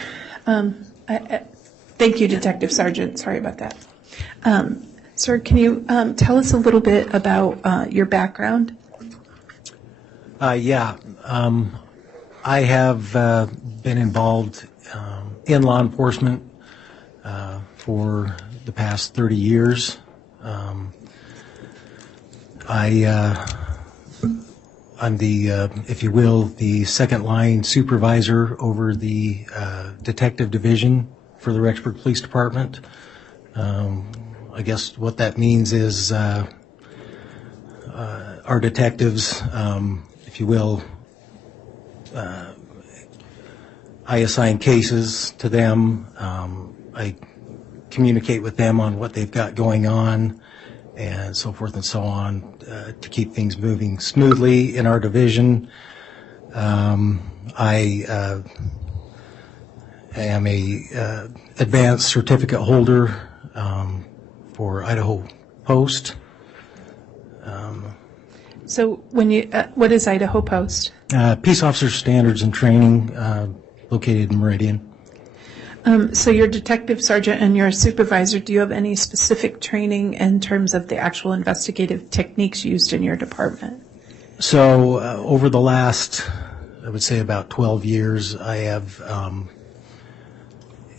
Thank you, Detective Sergeant. Sorry about that. Sir, can you tell us a little bit about your background? Yeah. I have been involved in law enforcement for the past 30 years. I'm the, if you will, the second line supervisor over the detective division for the Rexburg Police Department. I guess what that means is our detectives, if you will, I assign cases to them. I communicate with them on what they've got going on and so forth and so on to keep things moving smoothly in our division. I am a advanced certificate holder for Idaho Post. So when you, what is Idaho Post? Peace Officer Standards and Training, located in Meridian. So you're detective sergeant and you're a supervisor. Do you have any specific training in terms of the actual investigative techniques used in your department? So over the last, I would say about 12 years, I have,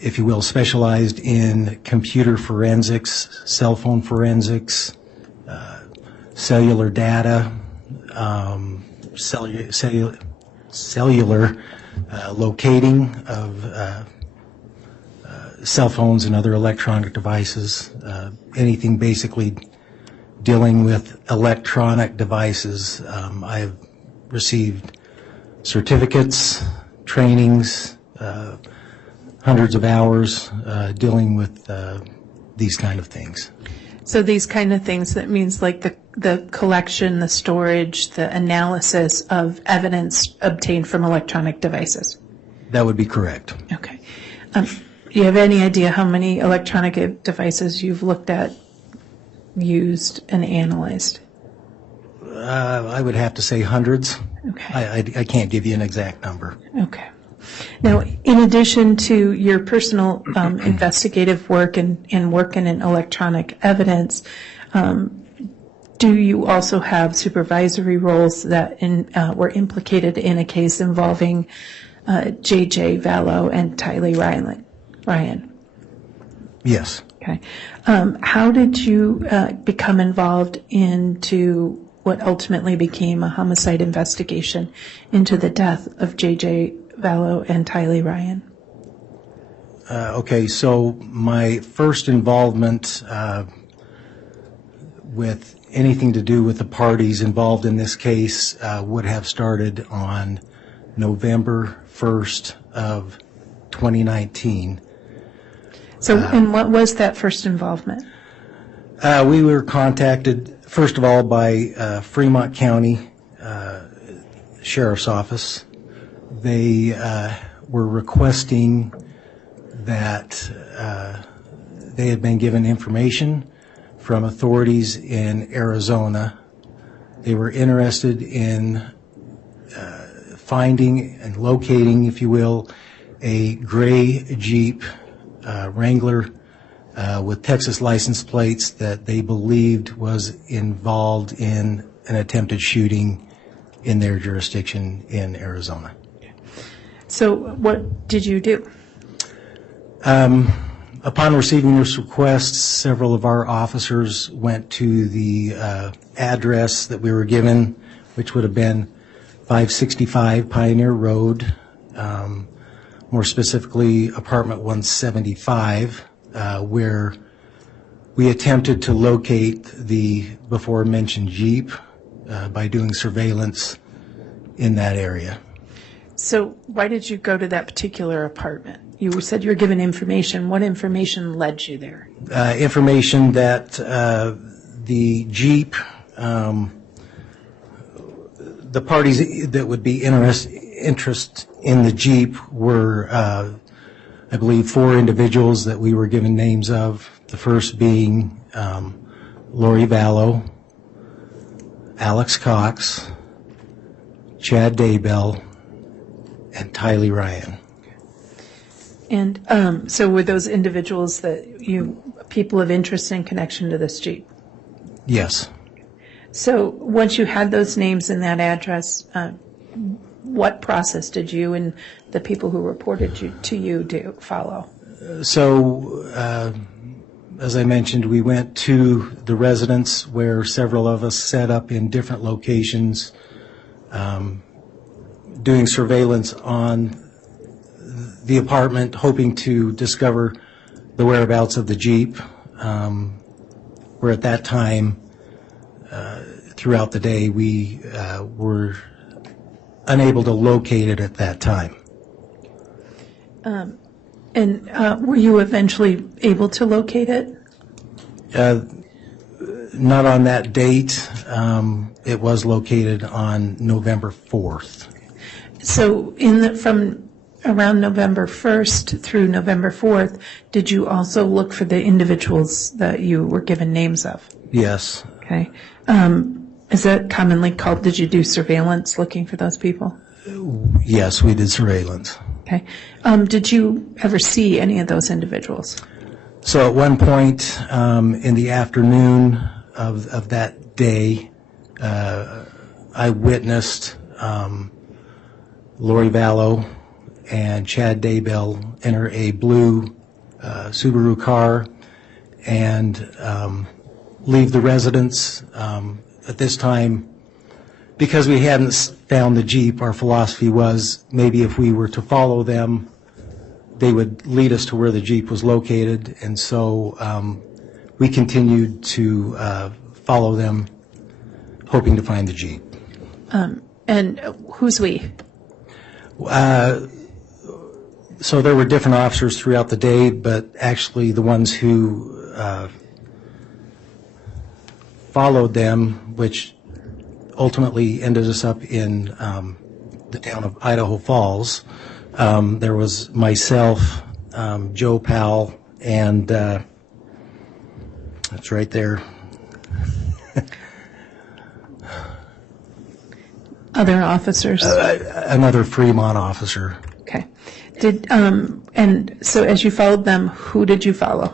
if you will, specialized in computer forensics, cell phone forensics, cellular data, cellular locating of cell phones and other electronic devices, anything basically dealing with electronic devices. I have received certificates, trainings, hundreds of hours dealing with these kind of things. So these kind of things, that means like the collection, the storage, the analysis of evidence obtained from electronic devices? That would be correct. Okay. Do you have any idea how many electronic devices you've looked at, used, and analyzed? I would have to say hundreds. Okay. I can't give you an exact number. Okay. Now, in addition to your personal investigative work and working in electronic evidence, do you also have supervisory roles that were implicated in a case involving J.J. Vallow and Tylee Ryan? Yes. Okay. How did you become involved into what ultimately became a homicide investigation into the death of J.J. Vallow and Tylee Ryan? Okay, so my first involvement with anything to do with the parties involved in this case would have started on November 1st of 2019. So, and what was that first involvement? We were contacted, first of all, by Fremont County Sheriff's Office. They were requesting that they had been given information from authorities in Arizona. They were interested in finding and locating, if you will, a gray Jeep Wrangler with Texas license plates that they believed was involved in an attempted shooting in their jurisdiction in Arizona. So what did you do? Upon receiving this request, several of our officers went to the address that we were given, which would have been 565 Pioneer Road, more specifically apartment 175, where we attempted to locate the before mentioned Jeep by doing surveillance in that area. So why did you go to that particular apartment? You said you were given information. What information led you there? Information that the Jeep, the parties that would be interest in the Jeep were, I believe, 4 individuals that we were given names of. The first being Lori Vallow, Alex Cox, Chad Daybell, and Tylee Ryan. And so were those individuals that people of interest in connection to this Jeep? Yes. So once you had those names and that address, what process did you and the people who reported to you follow? So, as I mentioned, we went to the residence where several of us set up in different locations, doing surveillance on the apartment, hoping to discover the whereabouts of the Jeep. Where at that time, throughout the day, we were unable to locate it at that time. And were you eventually able to locate it? Not on that date. It was located on November 4th. So from around November 1st through November 4th, did you also look for the individuals that you were given names of? Yes. Okay. Is that commonly called, did you do surveillance looking for those people? Yes, we did surveillance. Okay. Did you ever see any of those individuals? So at one point in the afternoon of that day, I witnessed Lori Vallow and Chad Daybell enter a blue Subaru car and leave the residence. At this time, because we hadn't found the Jeep, our philosophy was maybe if we were to follow them, they would lead us to where the Jeep was located. And so we continued to follow them, hoping to find the Jeep. And who's we? So there were different officers throughout the day, but actually the ones who followed them, which ultimately ended us up in the town of Idaho Falls. There was myself, Joe Powell, and that's right there. Other officers? Another Fremont officer. Okay. And so as you followed them, who did you follow?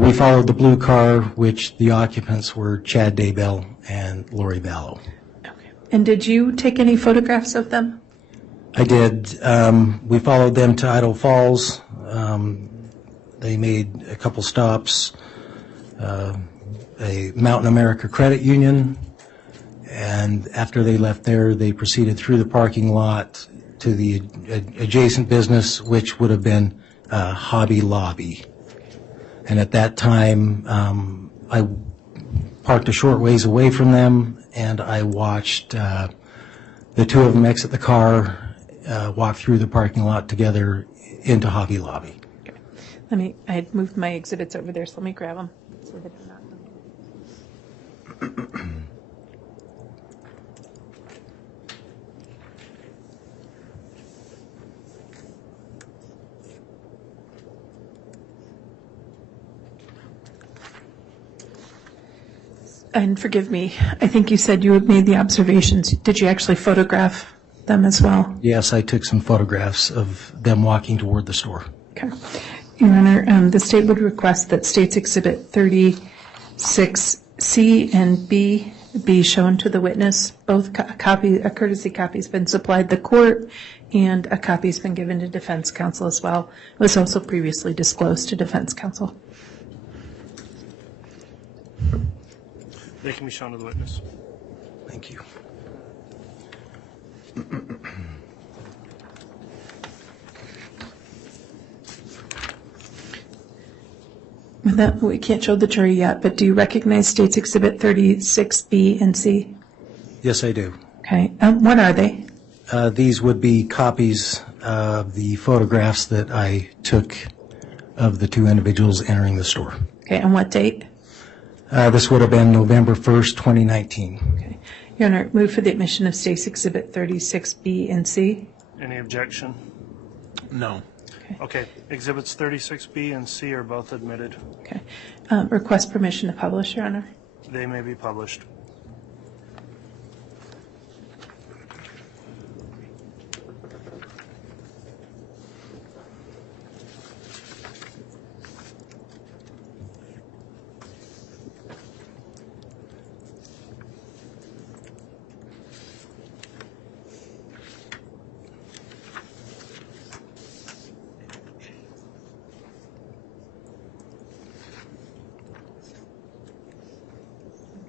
We followed the blue car, which the occupants were Chad Daybell and Lori Vallow. Okay. And did you take any photographs of them? I did. We followed them to Idaho Falls. They made a couple stops, a Mountain America Credit Union, and after they left there, they proceeded through the parking lot to the adjacent business, which would have been Hobby Lobby. And at that time, I parked a short ways away from them, and I watched the two of them exit the car, walk through the parking lot together into Hobby Lobby. Okay. I had moved my exhibits over there, so let me grab them. So that they're not. And forgive me, I think you said you had made the observations. Did you actually photograph them as well? Yes, I took some photographs of them walking toward the store. Okay. Your Honor, the state would request that States Exhibit 36C and B be shown to the witness. Both a courtesy copy has been supplied the court, and a copy has been given to defense counsel as well. It was also previously disclosed to defense counsel. They can be shown to the witness. Thank you. That, we can't show the jury yet, but do you recognize States Exhibit 36B and C? Yes, I do. Okay. What are they? These would be copies of the photographs that I took of the two individuals entering the store. Okay. And what date? This would have been November 1st, 2019. Okay. Your Honor, move for the admission of States Exhibit 36B and C. Any objection? No. Okay. Exhibits 36B and C are both admitted. Okay. Request permission to publish, Your Honor. They may be published.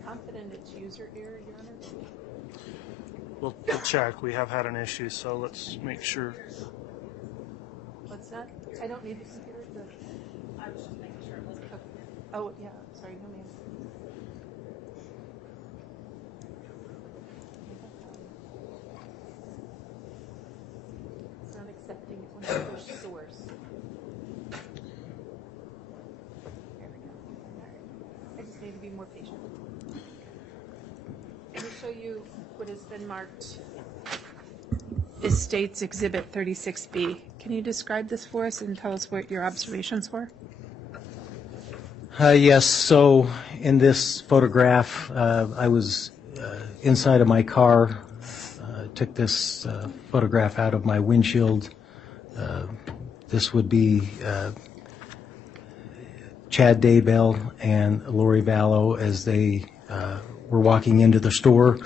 Confident it's user error, Your Honor? We'll check. We have had an issue, so let's make sure. What's that? I don't need the computer. I was just making sure it was cooked. Oh, yeah. Sorry, no ma'am. It's not accepting it when you push source. There we go. All right. I just need to be more patient. Let me show you what has been marked is States Exhibit 36B. Can you describe this for us and tell us what your observations were? Yes, so in this photograph, I was inside of my car, took this photograph out of my windshield. This would be Chad Daybell and Lori Vallow as they were walking into the store.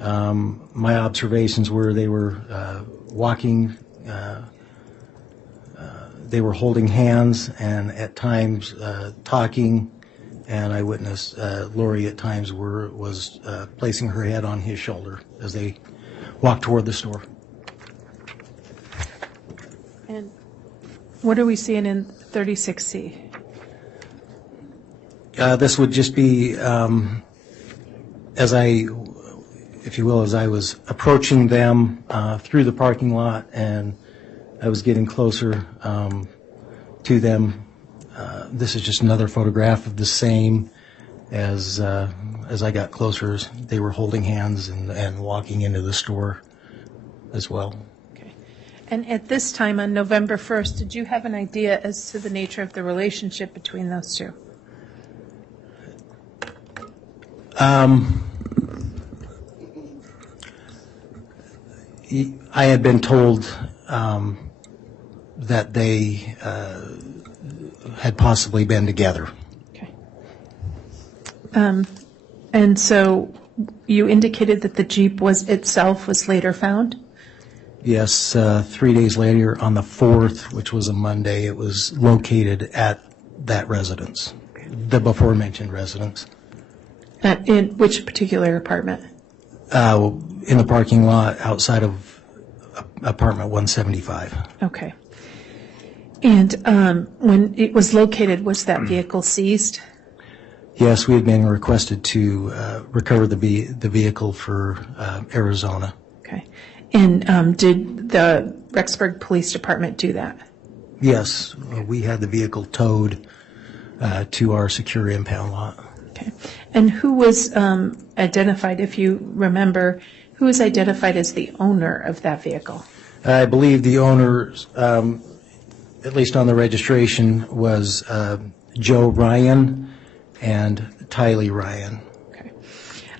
My observations were they were walking, they were holding hands and at times talking, and I witnessed Lori at times was placing her head on his shoulder as they walked toward the store. And what are we seeing in 36C? This would just be as I was approaching them through the parking lot and I was getting closer to them. This is just another photograph of the same as I got closer. They were holding hands and walking into the store as well. Okay. And at this time on November 1st, did you have an idea as to the nature of the relationship between those two? I had been told that they had possibly been together. Okay. And so you indicated that the Jeep itself was later found? Yes, 3 days later on the 4th, which was a Monday, it was located at that residence, the before-mentioned residence. In which particular apartment? In the parking lot outside of apartment 175. Okay. And when it was located, was that vehicle seized? Yes, we had been requested to recover the vehicle for Arizona. Okay. And did the Rexburg Police Department do that? Yes, we had the vehicle towed to our secure impound lot. Okay. And who was identified, if you remember, who was identified as the owner of that vehicle? I believe the owner, at least on the registration, was Joe Ryan and Tylee Ryan. Okay.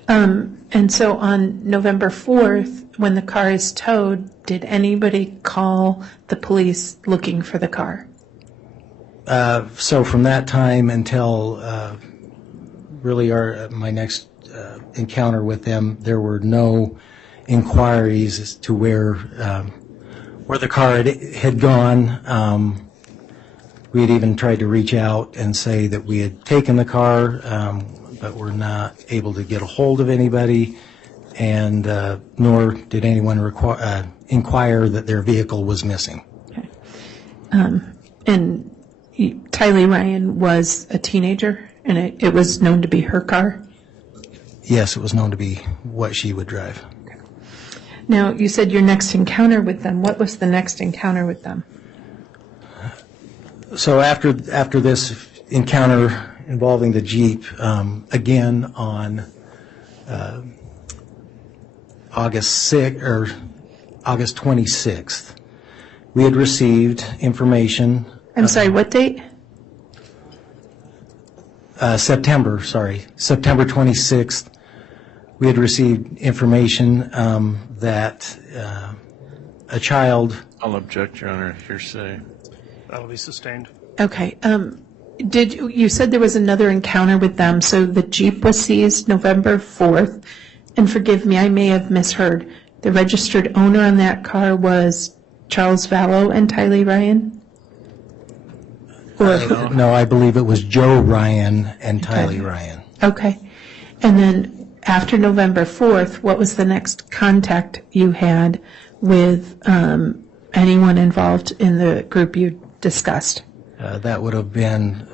And so on November 4th, when the car is towed, did anybody call the police looking for the car? So from that time until really my next encounter with them, there were no inquiries as to where the car had gone. We had even tried to reach out and say that we had taken the car, but were not able to get a hold of anybody, and nor did anyone inquire that their vehicle was missing. Okay. And Tylee Ryan was a teenager, and it was known to be her car? Yes, it was known to be what she would drive. Okay. Now, you said your next encounter with them. What was the next encounter with them? So after this encounter involving the Jeep, again on August 26th, we had received information. I'm sorry, what date? September 26th. We had received information that a child. I'll object, Your Honor. Hearsay. That'll be sustained. Okay. You said there was another encounter with them, so the Jeep was seized November 4th, and forgive me, I may have misheard. The registered owner on that car was Charles Vallow and Tylee Ryan? No, I believe it was Joe Ryan and Tylee Ryan. Okay. And then after November 4th, what was the next contact you had with anyone involved in the group you discussed? That would have been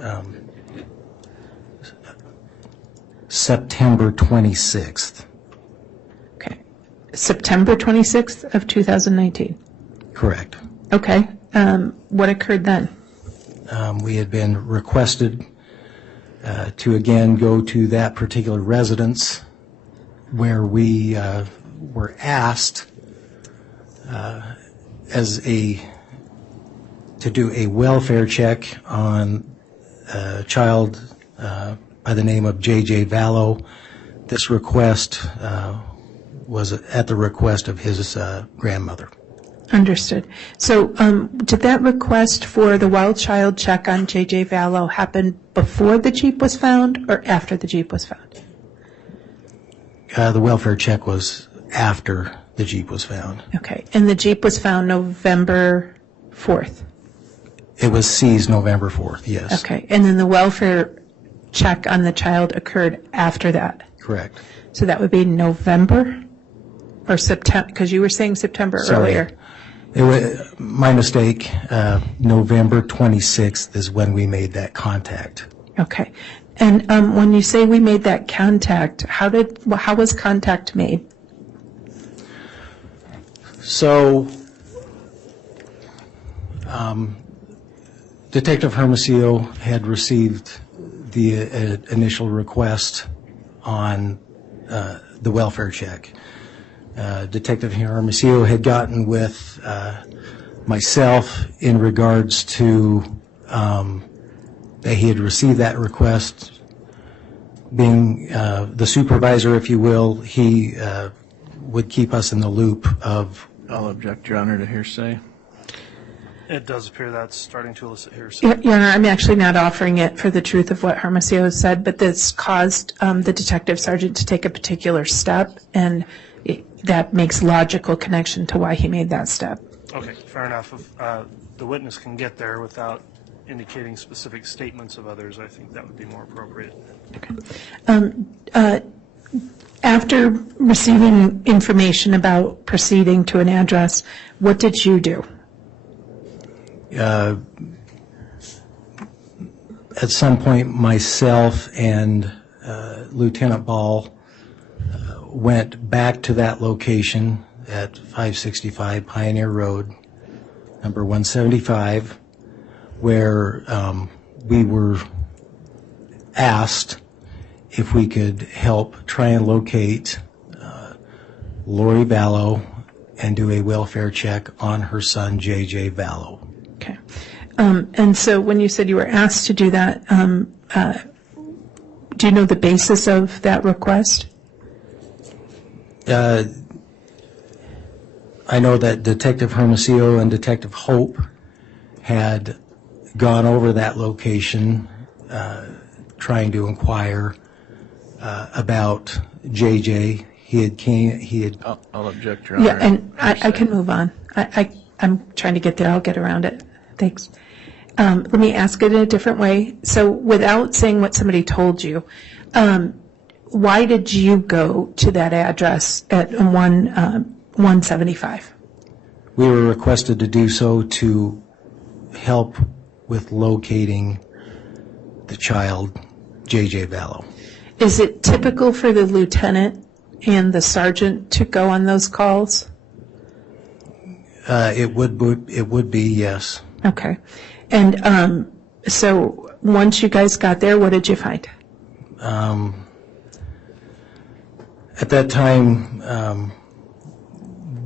September 26th. Okay. September 26th of 2019? Correct. Okay. What occurred then? We had been requested to again go to that particular residence where we were asked to do a welfare check on a child by the name of J.J. Vallow. This request was at the request of his grandmother. Understood. So did that request for the wild child check on J.J. Vallow happen before the Jeep was found or after the Jeep was found? The welfare check was after the Jeep was found. Okay. And the Jeep was found November 4th? It was seized November 4th, yes. Okay. And then the welfare check on the child occurred after that? Correct. So that would be November or September, because you were saying September earlier. It was my mistake. November 26th is when we made that contact. Okay. And when you say we made that contact, how was contact made? So, Detective Hermosillo had received the initial request on the welfare check. Detective Hermosillo had gotten with myself in regards to that he had received that request. Being the supervisor, if you will, he would keep us in the loop of. I'll object, Your Honor, to hearsay. It does appear that's starting to elicit hearsay. Your Honor, I'm actually not offering it for the truth of what Hermosillo said, but this caused the detective sergeant to take a particular step, and that makes logical connection to why he made that step. Okay, fair enough. If the witness can get there without indicating specific statements of others, I think that would be more appropriate. Okay. After receiving information about proceeding to an address, what did you do? At some point, myself and Lieutenant Ball went back to that location at 565 Pioneer Road, number 175, where we were asked if we could help try and locate Lori Vallow and do a welfare check on her son, J.J. Vallow. Okay. And so when you said you were asked to do that, do you know the basis of that request? I know that Detective Hermosillo and Detective Hope had gone over that location, trying to inquire about JJ. He had. I'll object, Your Honor. Yeah, and I can move on. I'm trying to get there. I'll get around it. Thanks. Let me ask it in a different way. So without saying what somebody told you, why did you go to that address at 175? We were requested to do so to help with locating the child, JJ Vallow. Is it typical for the lieutenant and the sergeant to go on those calls? It would be, yes. Okay. And so once you guys got there, what did you find? At that time,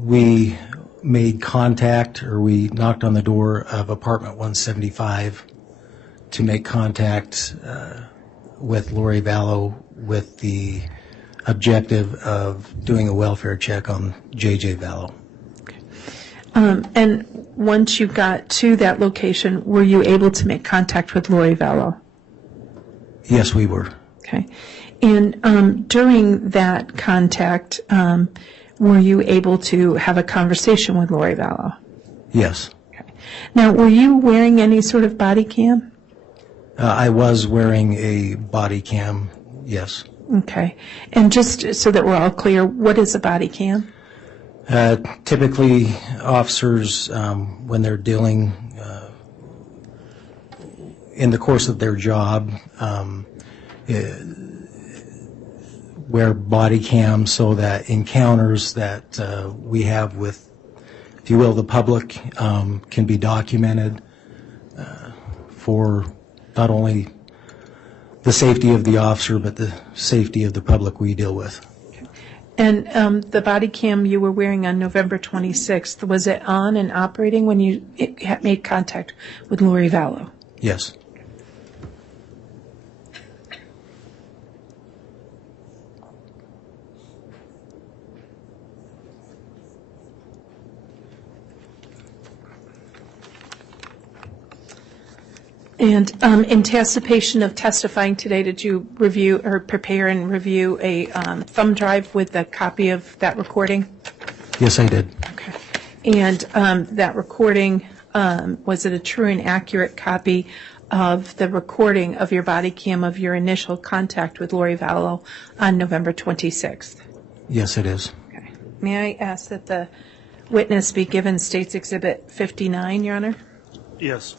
we made contact, or we knocked on the door of apartment 175 to make contact with Lori Vallow with the objective of doing a welfare check on JJ Vallow. And once you got to that location, were you able to make contact with Lori Vallow? Yes, we were. Okay. And during that contact, were you able to have a conversation with Lori Vallow? Yes. Okay. Now, were you wearing any sort of body cam? I was wearing a body cam, yes. Okay. And just so that we're all clear, what is a body cam? Typically, officers, when they're dealing in the course of their job, wear body cams so that encounters that we have with, if you will, the public can be documented for not only the safety of the officer, but the safety of the public we deal with. And the body cam you were wearing on November 26th, was it on and operating when you made contact with Lori Vallow? Yes. And in anticipation of testifying today, did you review or prepare and review a thumb drive with a copy of that recording? Yes, I did. Okay. And that recording, was it a true and accurate copy of the recording of your body cam of your initial contact with Lori Vallow on November 26th? Yes, it is. Okay. May I ask that the witness be given State's Exhibit 59, Your Honor? Yes.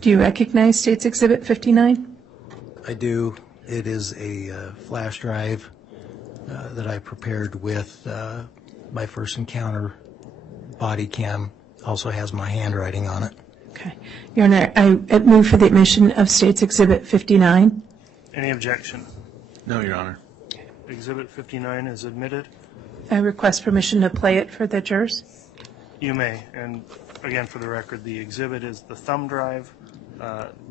Do you recognize State's Exhibit 59? I do. It is a flash drive that I prepared with my first encounter body cam. Also has my handwriting on it. Okay. Your Honor, I move for the admission of State's Exhibit 59. Any objection? No, Your Honor. Exhibit 59 is admitted. I request permission to play it for the jurors. You may. And again, for the record, the exhibit is the thumb drive.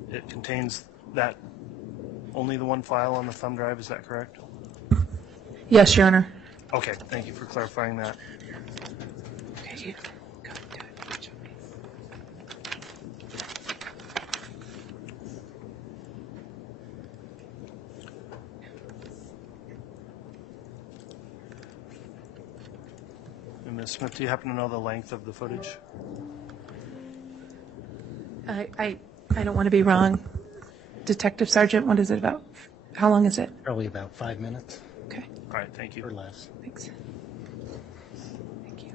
It contains that, only the one file on the thumb drive, is that correct? Yes, Your Honor. Okay, thank you for clarifying that. Okay, And Ms. Smith, do you happen to know the length of the footage? I don't want to be wrong. Detective Sergeant, what is it about? How long is it? Probably about 5 minutes. Okay. All right, thank you. Or less. Thanks. Thank you.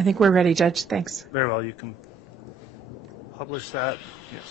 I think we're ready, Judge. Thanks. Very well, you can publish that. Yes.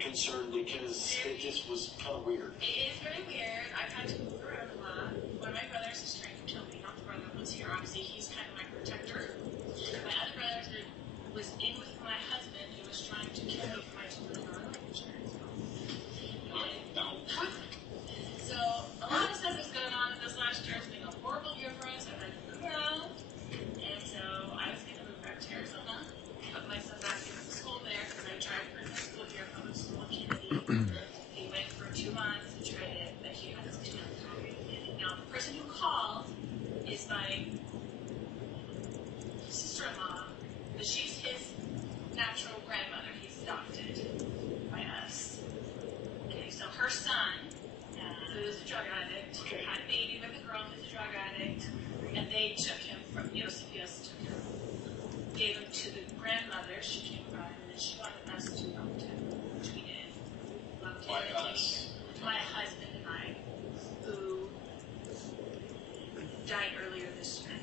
Concerned because it just was kind of weird. It is very weird. I've had to move around a lot. One of my brothers is trying to kill me. Not the brother that was here. Obviously, he's kind of my protector. My other brother was in with my husband who was trying to kill me for my $2 million life insurance. So a lot of stuff is going on in this last year. It's been a horrible year for us. I've had to move around. And so I was going to move back to Arizona. Put myself back in school there because I tried for my school here, public school in Kennedy. He went for 2 months and tried it, but he had this congratulated. Now, the person who called is my sister-in-law, but she's his natural grandmother. He's adopted by us. Okay, so her son, who is a drug addict, had a baby with a girl who's a drug addict, and they took him from, CPS took him, gave him to the grandmother. She came by, and then she wanted us to adopt him, which we did. By us? My husband and I, who died earlier this year.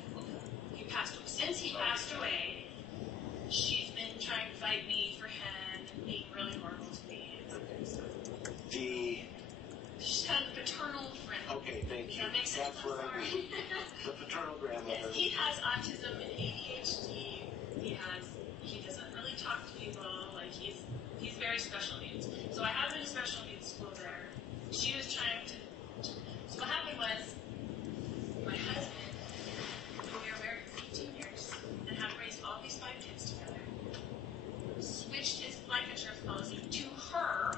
He passed away. Since he passed away, she's been trying to fight me for him and being really horrible to me. She's kind of paternal friend. Okay, thank you. That makes sense. That's what I mean. The paternal grandmother. Yes, he has autism and ADHD. He doesn't really talk to people. Like he's very special needs. So I have him in a special needs school there. She was trying to. So what happened was, my husband, who we were married for 18 years and have raised all these 5 kids together, switched his life insurance policy to her,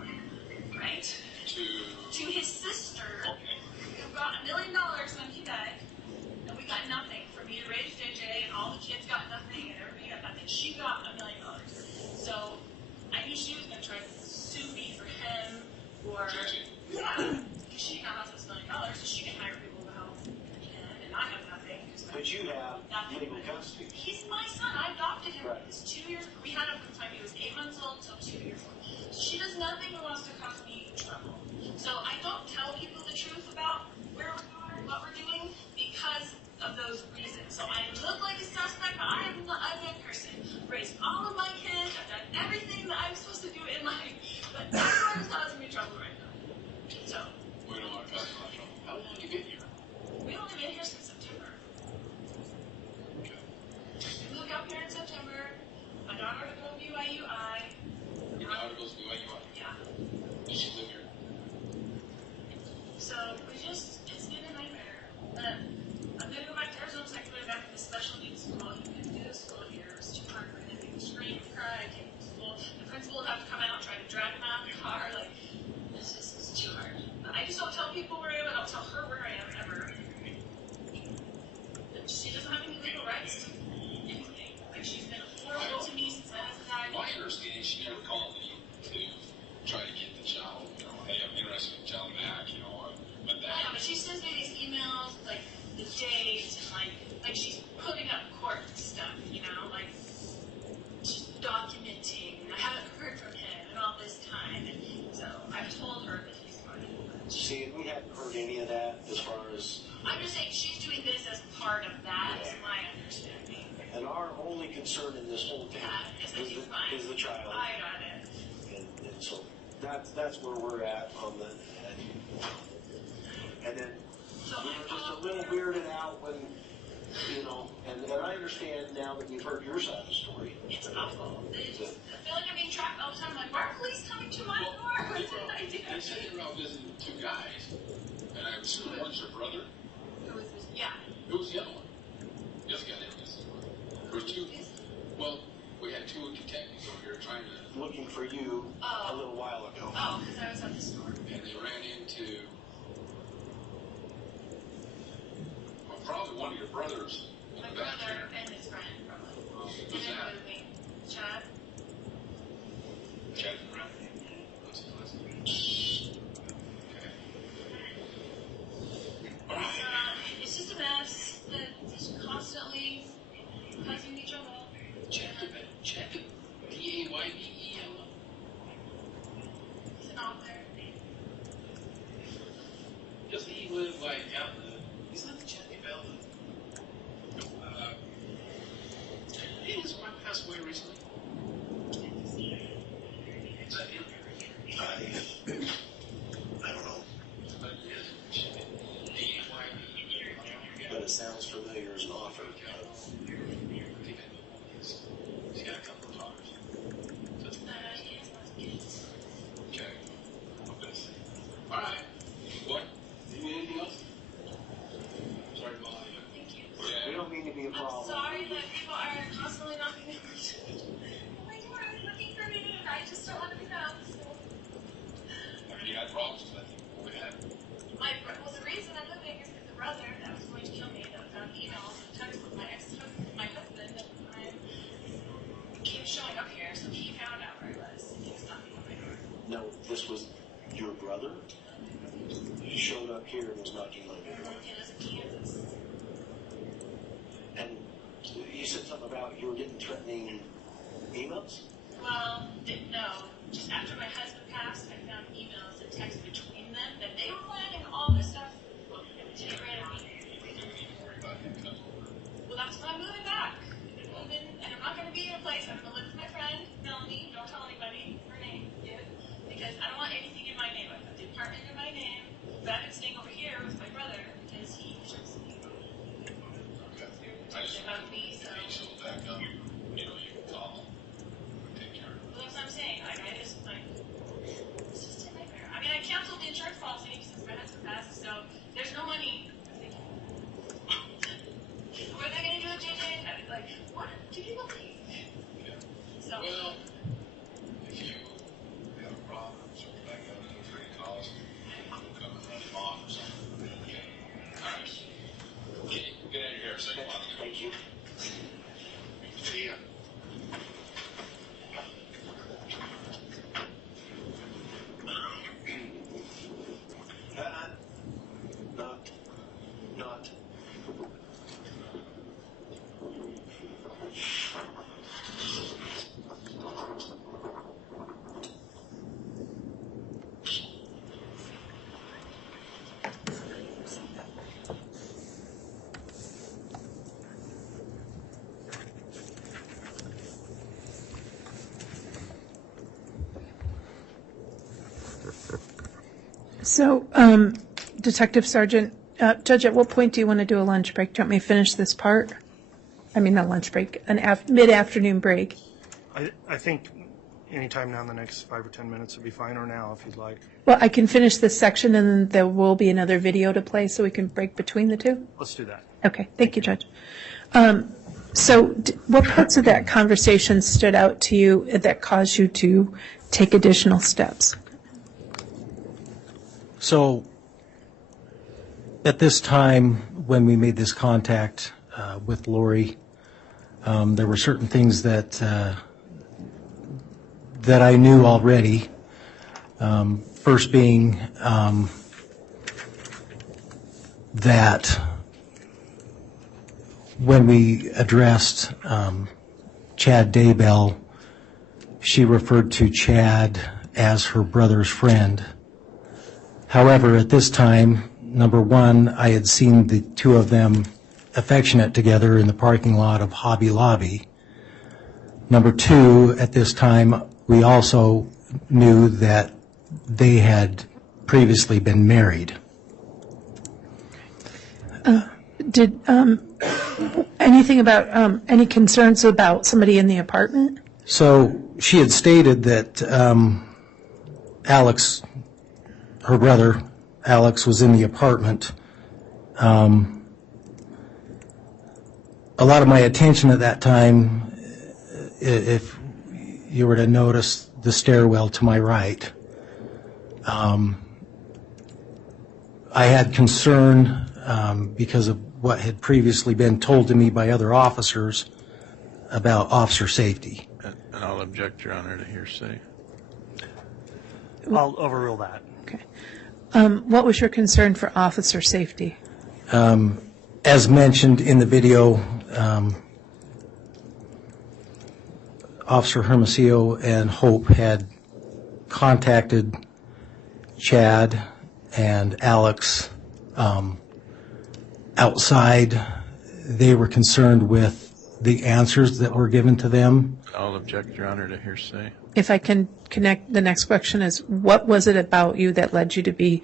right? To his sister, who got $1 million when he died, and we got nothing. For me to raise JJ, and all the kids got nothing, and everybody got nothing. She got $1 million. So I knew she was going to try to sue me for him, or she now has $1 million, so she can hire people to help him, and I have nothing. But you have legal custody. He's my son. I adopted him. Right. He's 2 years. We had him from the time he was 8 months old until 2 years old. So she does nothing that wants to cause me trouble. So I don't tell people the truth about where we're going, what we're doing, because of those reasons. So I look like a suspect, but I am not a good person. Raised all of my kids. I've done everything that I'm supposed concern in this whole thing is the child. I got it. And so that's where we're at on the, and then we were just a little weirded out when, you know, and I understand now that we've heard your side of the story. It's awful. I feel like I'm being tracked all the time. Like, why are police coming to my door? What did I do? You said you're out visiting with two guys, and I assume one's your brother? Yeah. Who was the other one? The other guy there was his brother. There was two. Well, we had two detectives over here trying to. Looking for you a little while ago. Oh, because I was at the store. And they ran into. Well, probably one of your brothers. My brother and his friend, probably. Who's that? Chad. Chad and Brad. What's his last name? Okay. It's just a mess. It's constantly causing me trouble. Check it. Daybell. It's an author. Doesn't he live like out in the? He's not the Chad Daybell. Hey, his wife passed away recently. Is that him? I don't know. But it sounds familiar as an offer. He's got a couple of daughters. Okay. All right. What? Do you need anything else? Sorry to bother you. Thank you. Yeah. We don't mean to be a problem. I'm sorry that people are constantly knocking at my door looking for me, and I just don't want to be found. You had problems with it. What happened? Well, the reason I'm living is that the brother that was going to kill me, that found emails and texts with my husband at the time, kept showing up here, so he found out where I was, and he was knocking on my door. No, this was your brother? He showed up here and was knocking on your door. He lives in Kansas. And you said something about you were getting threatening emails? Well, no. Just after my husband passed, I found emails and texts between them that they were planning all this stuff to get rid of me. Well, that's when I'm moving back. I'm moving, and I'm not going to be in a place. I'm going to live with my friend, Melanie. Don't tell anybody her name yet, because I don't want anything in my name. I put the apartment in my name, but I've been staying over here with my brother because he just about me, so. Back up. You know, you can call him. Take care of it. Well, that's what I'm saying. Like, it's just a nightmare. I mean, I canceled the insurance policy since my husband passed, so there's no money. What are they going to do with JJ? Like, what do people think? Yeah. So, Well, if you have a problem, so back up and free to call us. We'll come and run him off or something. Okay. All right. Okay, get out of here. Say goodbye. Thank you. See ya. Not. So, Detective Sergeant, Judge, at what point do you want to do a lunch break? Do you want me to finish this part? I mean, not lunch break, an mid-afternoon break. I think anytime now in the next 5 or 10 minutes would be fine, or now if you'd like. Well, I can finish this section and then there will be another video to play so we can break between the two? Let's do that. Okay, thank you, Judge. So what parts of that conversation stood out to you that caused you to take additional steps? So at this time, when we made this contact with Lori, there were certain things that I knew already. First being that when we addressed Chad Daybell, she referred to Chad as her brother's friend. However, at this time, number one, I had seen the two of them affectionate together in the parking lot of Hobby Lobby. Number two, at this time, we also knew that they had previously been married. Did anything about any concerns about somebody in the apartment? So she had stated that Alex, her brother, Alex, was in the apartment. A lot of my attention at that time, if you were to notice the stairwell to my right, I had concern because of what had previously been told to me by other officers about officer safety. And I'll object, Your Honor, to hearsay. I'll overrule that. Okay. What was your concern for officer safety? As mentioned in the video, Officer Hermosillo and Hope had contacted Chad and Alex outside. They were concerned with the answers that were given to them. I'll object, Your Honor, to hearsay. If I can connect, the next question is, what was it about you that led you to be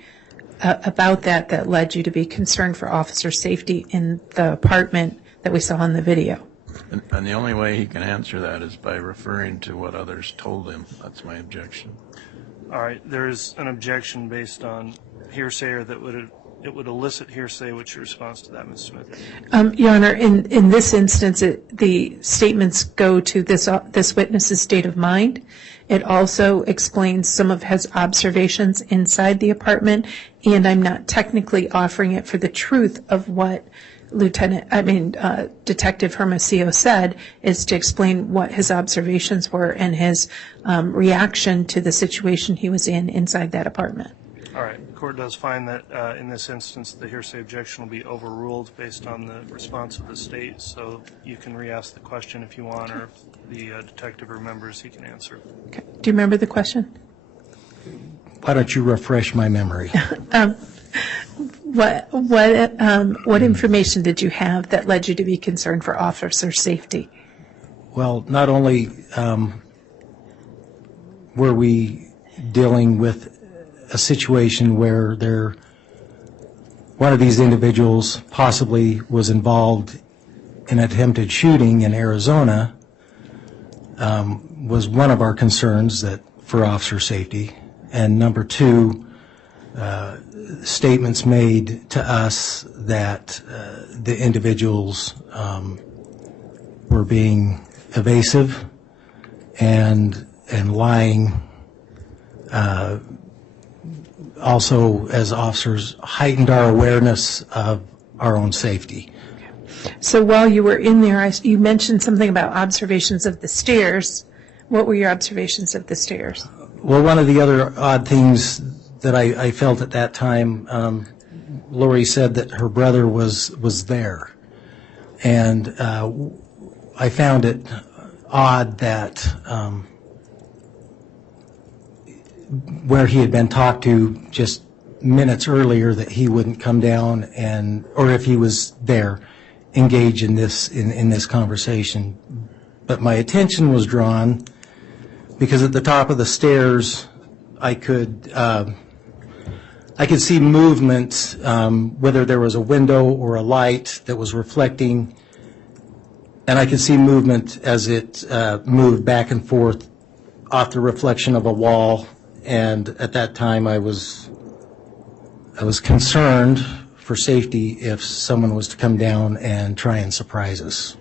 that led you to be concerned for officer safety in the apartment that we saw in the video? And the only way he can answer that is by referring to what others told him. That's my objection. All right, there is an objection based on hearsay, or that it would elicit hearsay. What's your response to that, Ms. Smith? Your Honor, in this instance, the statements go to this witness's state of mind. It also explains some of his observations inside the apartment, and I'm not technically offering it for the truth of what Detective Hermosillo said, is to explain what his observations were and his reaction to the situation he was in inside that apartment. All right. The court does find that in this instance the hearsay objection will be overruled based on the response of the state, so you can re-ask the question if you want, or if the detective remembers, he can answer. Okay. Do you remember the question? Why don't you refresh my memory? What information did you have that led you to be concerned for officer safety? Well, not only were we dealing with a situation where one of these individuals possibly was involved in an attempted shooting in Arizona, was one of our concerns for officer safety. And number two, statements made to us that the individuals were being evasive and lying. Also, as officers, heightened our awareness of our own safety. So while you were in there, you mentioned something about observations of the stairs. What were your observations of the stairs? Well, one of the other odd things that I felt at that time, Lori said that her brother was there. And I found it odd that where he had been talked to just minutes earlier, that he wouldn't come down or if he was there, engage in this conversation. But my attention was drawn because at the top of the stairs, I could see movement, whether there was a window or a light that was reflecting, and I could see movement as it moved back and forth off the reflection of a wall. And at that time, I was concerned for safety if someone was to come down and try and surprise us.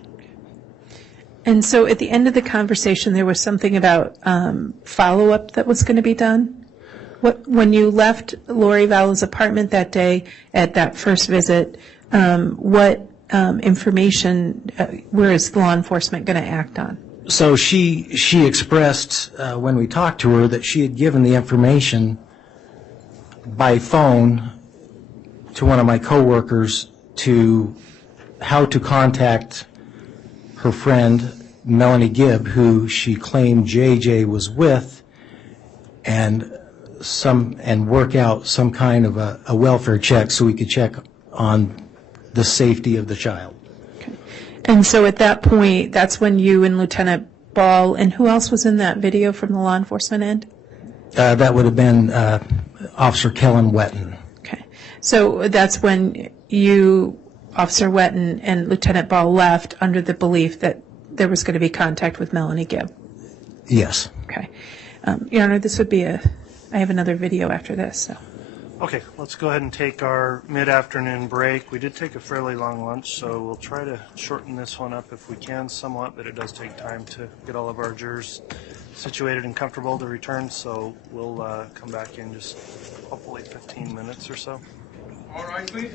And so at the end of the conversation, there was something about follow-up that was going to be done? When you left Lori Vallow's apartment that day at that first visit, what information, where is law enforcement going to act on? So she expressed when we talked to her that she had given the information by phone to one of my coworkers to how to contact her friend Melanie Gibb, who she claimed JJ was with, and work out some kind of a welfare check so we could check on the safety of the child. And so at that point, that's when you and Lieutenant Ball, and who else was in that video from the law enforcement end? That would have been Officer Kellen Wetton. Okay. So that's when you, Officer Wetton, and Lieutenant Ball left under the belief that there was going to be contact with Melanie Gibb? Yes. Okay. Your Honor, this would be I have another video after this, so. Okay, let's go ahead and take our mid-afternoon break. We did take a fairly long lunch, so we'll try to shorten this one up if we can somewhat, but it does take time to get all of our jurors situated and comfortable to return, so we'll come back in just hopefully 15 minutes or so. All right, please.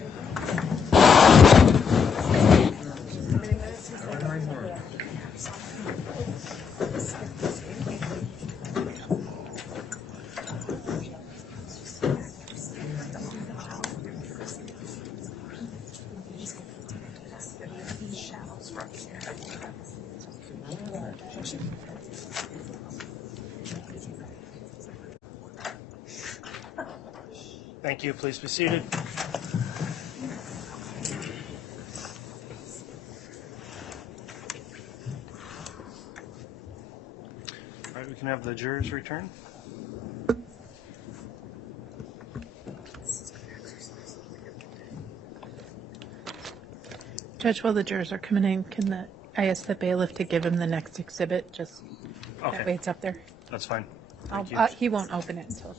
Thank you. Please be seated. All right, we can have the jurors return. Judge, while the jurors are coming in, I ask the bailiff to give him the next exhibit, just that way it's up there. That's fine. Thank you. He won't open it until.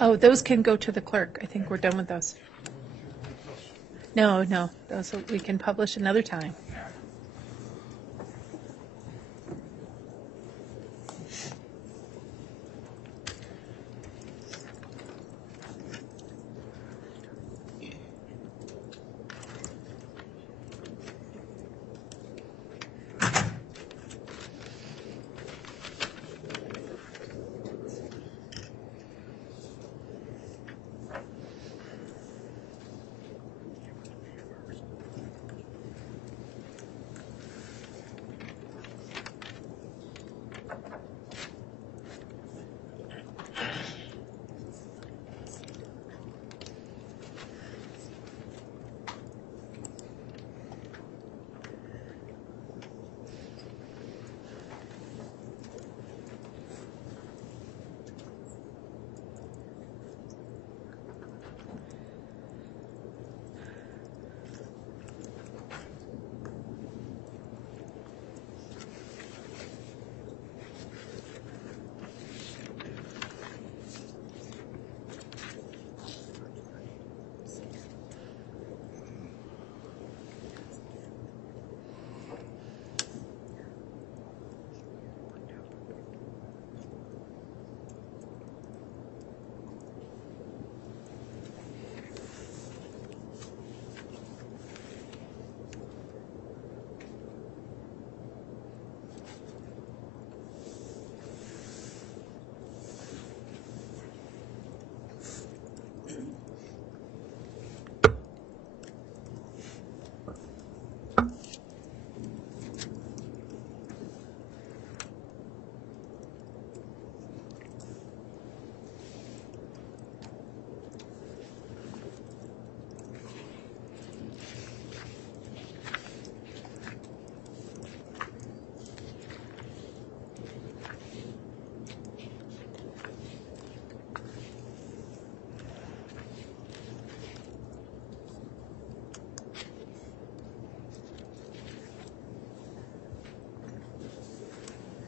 Oh, those can go to the clerk. I think we're done with those. No, those we can publish another time.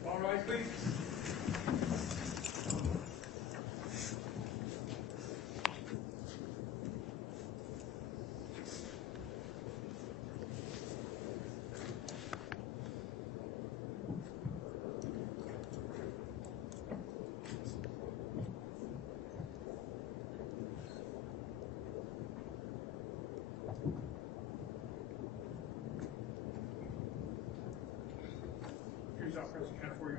All right, please. Here's our President County for you.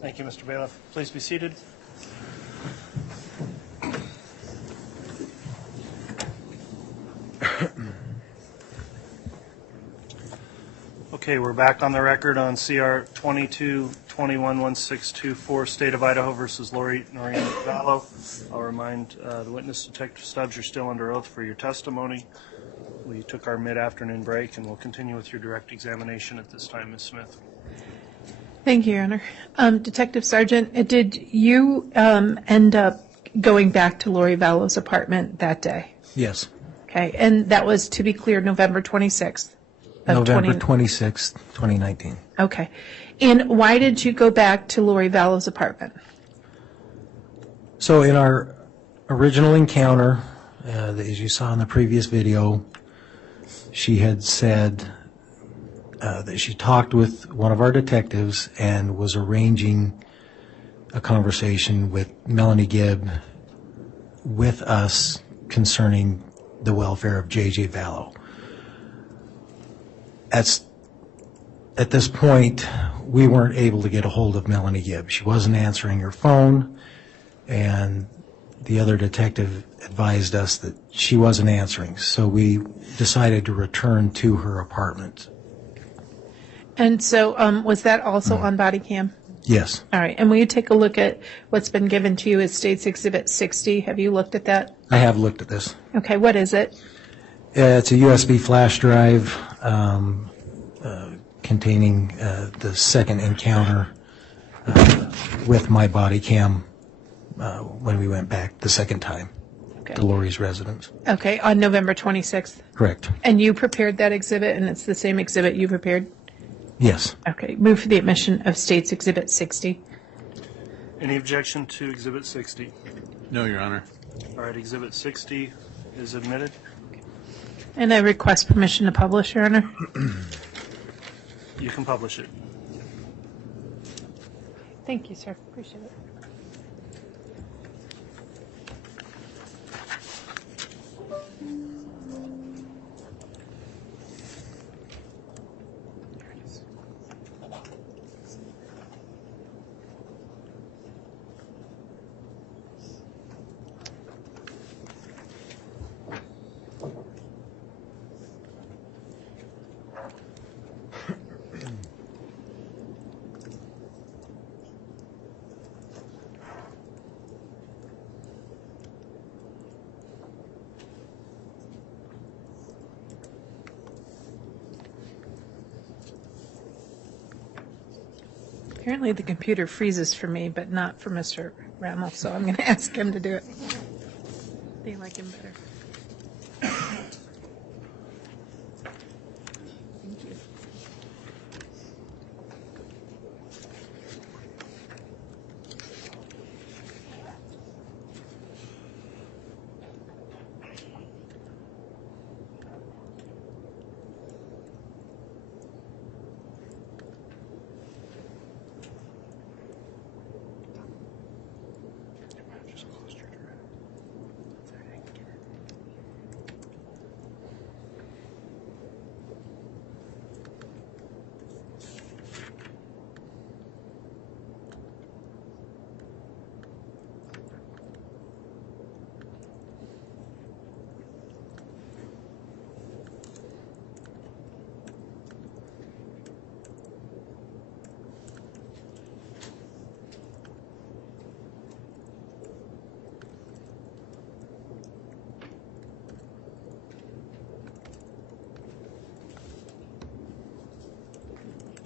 Thank you, Mr. Bailiff. Please be seated. Okay, Okay, we're back on the record on CR 22-21-1624, State of Idaho versus Lori Vallow. I'll remind the witness, Detective Stubbs, you're still under oath for your testimony. We took our mid-afternoon break, and we'll continue with your direct examination at this time, Ms. Smith. Thank you, Your Honor. Detective Sergeant, did you end up going back to Lori Vallow's apartment that day? Yes. Okay, and that was, to be clear, November 26th? November 26th, 2019. Okay. And why did you go back to Lori Vallow's apartment? So in our original encounter, as you saw in the previous video, she had said that she talked with one of our detectives and was arranging a conversation with Melanie Gibb with us concerning the welfare of J.J. Vallow. At this point, we weren't able to get a hold of Melanie Gibb. She wasn't answering her phone, and the other detective advised us that she wasn't answering. So we decided to return to her apartment. And so was that also on body cam? Yes. All right. And will you take a look at what's been given to you as State's Exhibit 60? Have you looked at that? I have looked at this. Okay. What is it? It's a USB flash drive containing the second encounter with my body cam when we went back the second time to Lori's residence. Okay. On November 26th? Correct. And you prepared that exhibit, and it's the same exhibit you prepared? Yes. Okay. Move for the admission of State's Exhibit 60. Any objection to Exhibit 60? No, Your Honor. All right, Exhibit 60 is admitted. And I request permission to publish, Your Honor. You can publish it. Thank you, sir. Appreciate it. Apparently the computer freezes for me, but not for Mr. Rammel, so I'm going to ask him to do it. They like him better. Thank you.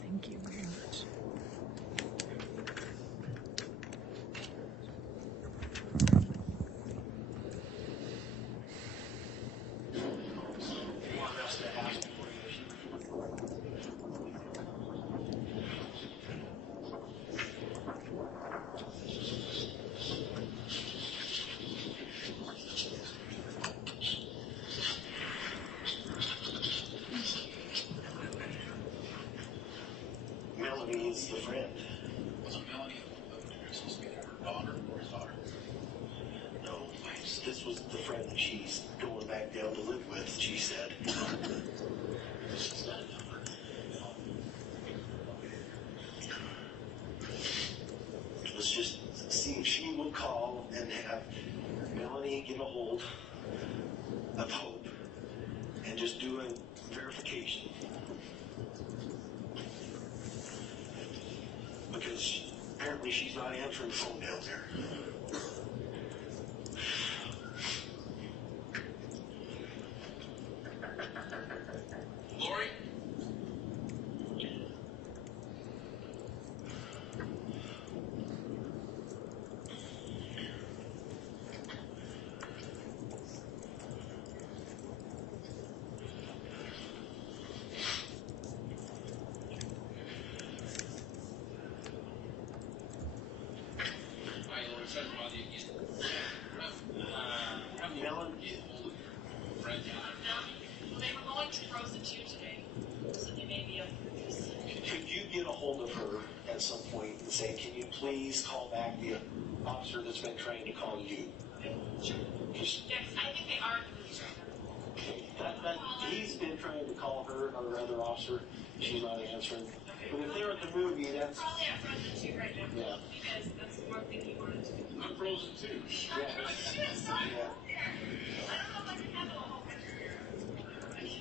Thank you very much. Melanie is the friend. Wasn't Melanie supposed to be her daughter or his daughter? No, this was the friend that she's going back down to live with, she said. She's got a number. Let's just see if she will call and have Melanie get a hold of Hope and just do a verification. Apparently she's not answering the phone down there. Lori? At some point and say, can you please call back the officer that's been trying to call you? Sure. Yes, I think they are right now. He's been trying to call her or other officer. She's not answering. Okay. But if they're at the movie, that's probably at frozen too right now. Yeah. Because that's one thing he wanted to do. I'm frozen too. Yeah. I don't know if I can handle a whole picture here.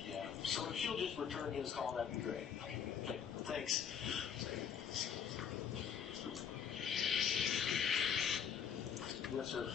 Yeah. So if she'll just return his call, that'd be great. Okay. Thanks. Yes, sir.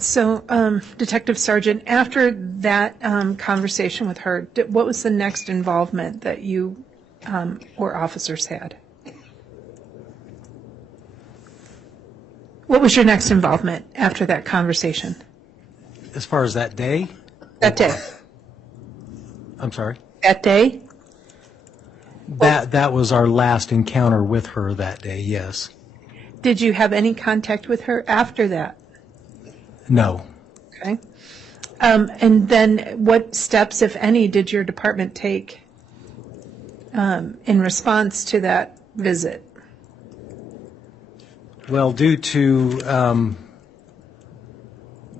So, Detective Sergeant, after that conversation with her, what was the next involvement that you or officers had? What was your next involvement after that conversation? As far as that day? That day. I'm sorry? That day? That was our last encounter with her that day, yes. Did you have any contact with her after that? No. Okay. And then what steps, if any, did your department take in response to that visit? Well, due to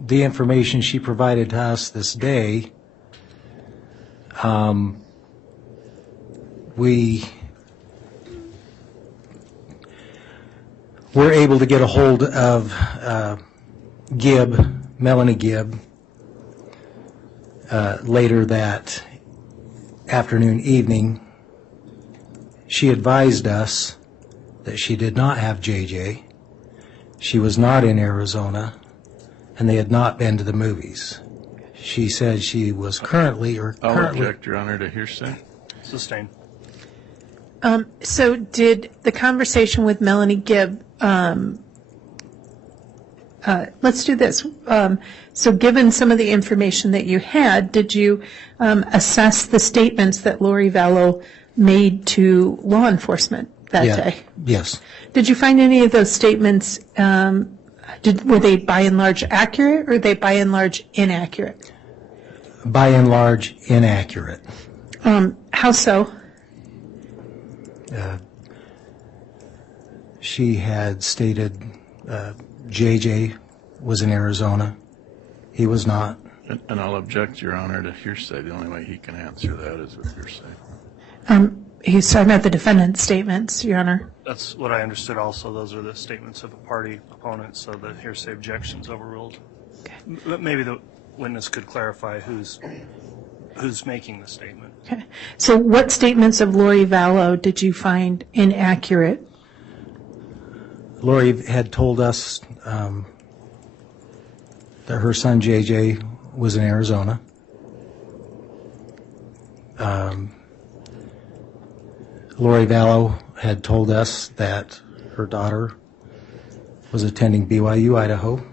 the information she provided to us this day, we were able to get a hold of Melanie Gibb, later that afternoon, evening. She advised us that she did not have JJ, she was not in Arizona, and they had not been to the movies. She said she was currently I'll object, Your Honor, to hearsay. Sustained. So did the conversation with Melanie Gibb, let's do this. So given some of the information that you had, did you assess the statements that Lori Vallow made to law enforcement that day? Yes. Did you find any of those statements, were they by and large accurate or were they by and large inaccurate? By and large, inaccurate. How so? She had stated JJ was in Arizona. He was not. And I'll object, Your Honor, to hearsay. The only way he can answer that is with hearsay. He's talking about the defendant's statements, Your Honor. That's what I understood also. Those are the statements of a party opponent, so the hearsay objection's overruled. Okay. Maybe the witness could clarify who's making the statement. Okay. So what statements of Lori Vallow did you find inaccurate? Lori had told us that her son JJ was in Arizona. Lori Vallow had told us that her daughter was attending BYU, Idaho.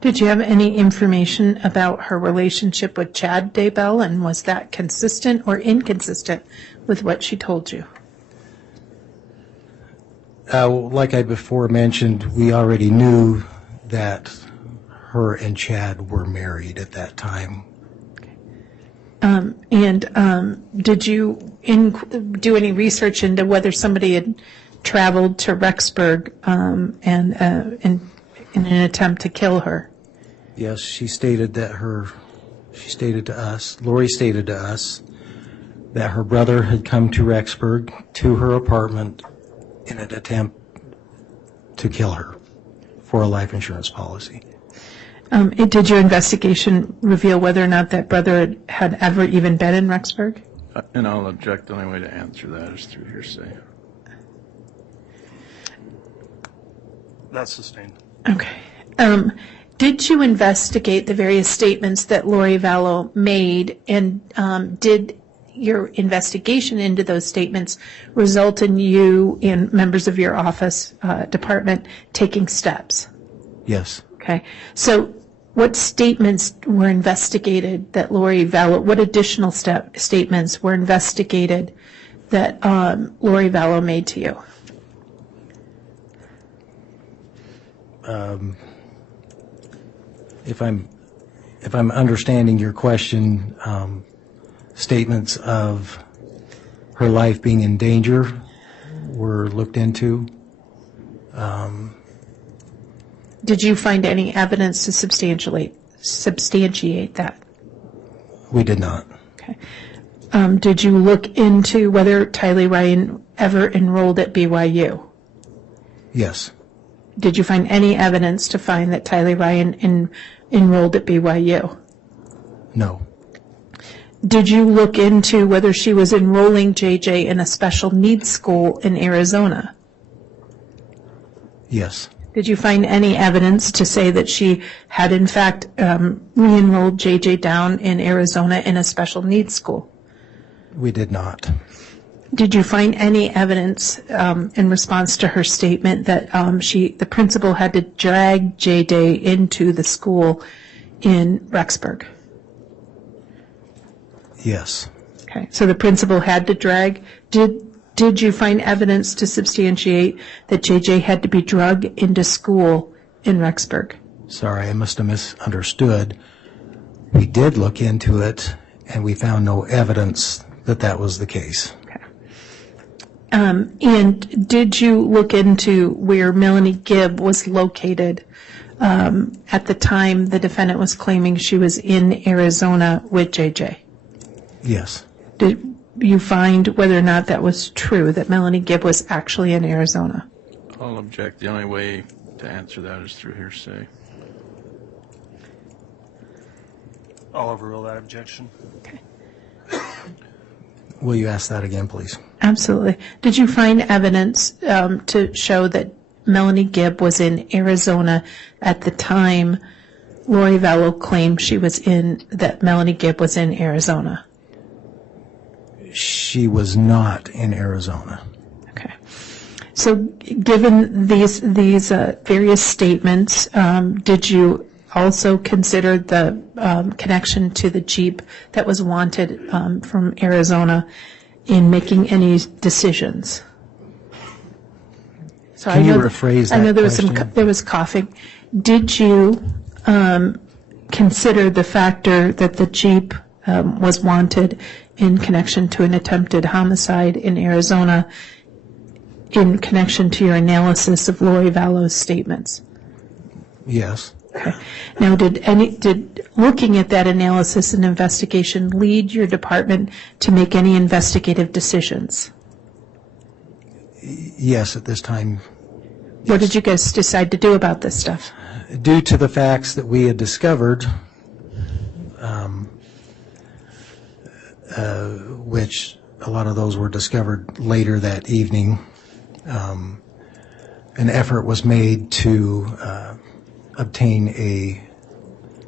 Did you have any information about her relationship with Chad Daybell, and was that consistent or inconsistent with what she told you? Like I before mentioned, we already knew that her and Chad were married at that time. And did you do any research into whether somebody had traveled to Rexburg in an attempt to kill her. Yes, Lori stated to us that her brother had come to Rexburg to her apartment in an attempt to kill her for a life insurance policy. Did your investigation reveal whether or not that brother had ever even been in Rexburg? And I'll object. The only way to answer that is through hearsay. That's sustained. Okay. Did you investigate the various statements that Lori Vallow made, and did your investigation into those statements result in you and members of your office department taking steps? Yes. Okay. So what statements were investigated that Lori Vallow, what additional statements were investigated that Lori Vallow made to you? If I'm understanding your question, statements of her life being in danger were looked into. Did you find any evidence to substantiate that? We did not. Okay. Did you look into whether Tylee Ryan ever enrolled at BYU? Yes. Did you find any evidence to find that Tylee Ryan enrolled at BYU? No. Did you look into whether she was enrolling JJ in a special needs school in Arizona? Yes. Did you find any evidence to say that she had in fact re-enrolled JJ down in Arizona in a special needs school? We did not. Did you find any evidence in response to her statement that the principal had to drag JJ into the school in Rexburg? Yes. Okay, so the principal had to drag. Did you find evidence to substantiate that JJ had to be drugged into school in Rexburg? Sorry, I must have misunderstood. We did look into it, and we found no evidence that that was the case. And did you look into where Melanie Gibb was located at the time the defendant was claiming she was in Arizona with JJ? Yes. Did you find whether or not that was true, that Melanie Gibb was actually in Arizona? I'll object. The only way to answer that is through hearsay. I'll overrule that objection. Okay. Will you ask that again, please? Absolutely. Did you find evidence to show that Melanie Gibb was in Arizona at the time Lori Vallow claimed that Melanie Gibb was in Arizona? She was not in Arizona. Okay. So given these various statements, did you also consider the connection to the Jeep that was wanted from Arizona in making any decisions? So Can you rephrase that I know question? there was coughing. Did you consider the factor that the Jeep was wanted in connection to an attempted homicide in Arizona in connection to your analysis of Lori Vallow's statements? Yes. Okay. Now, did looking at that analysis and investigation lead your department to make any investigative decisions? Yes, at this time. What did you guys decide to do about this stuff? Due to the facts that we had discovered, which a lot of those were discovered later that evening, an effort was made to obtain a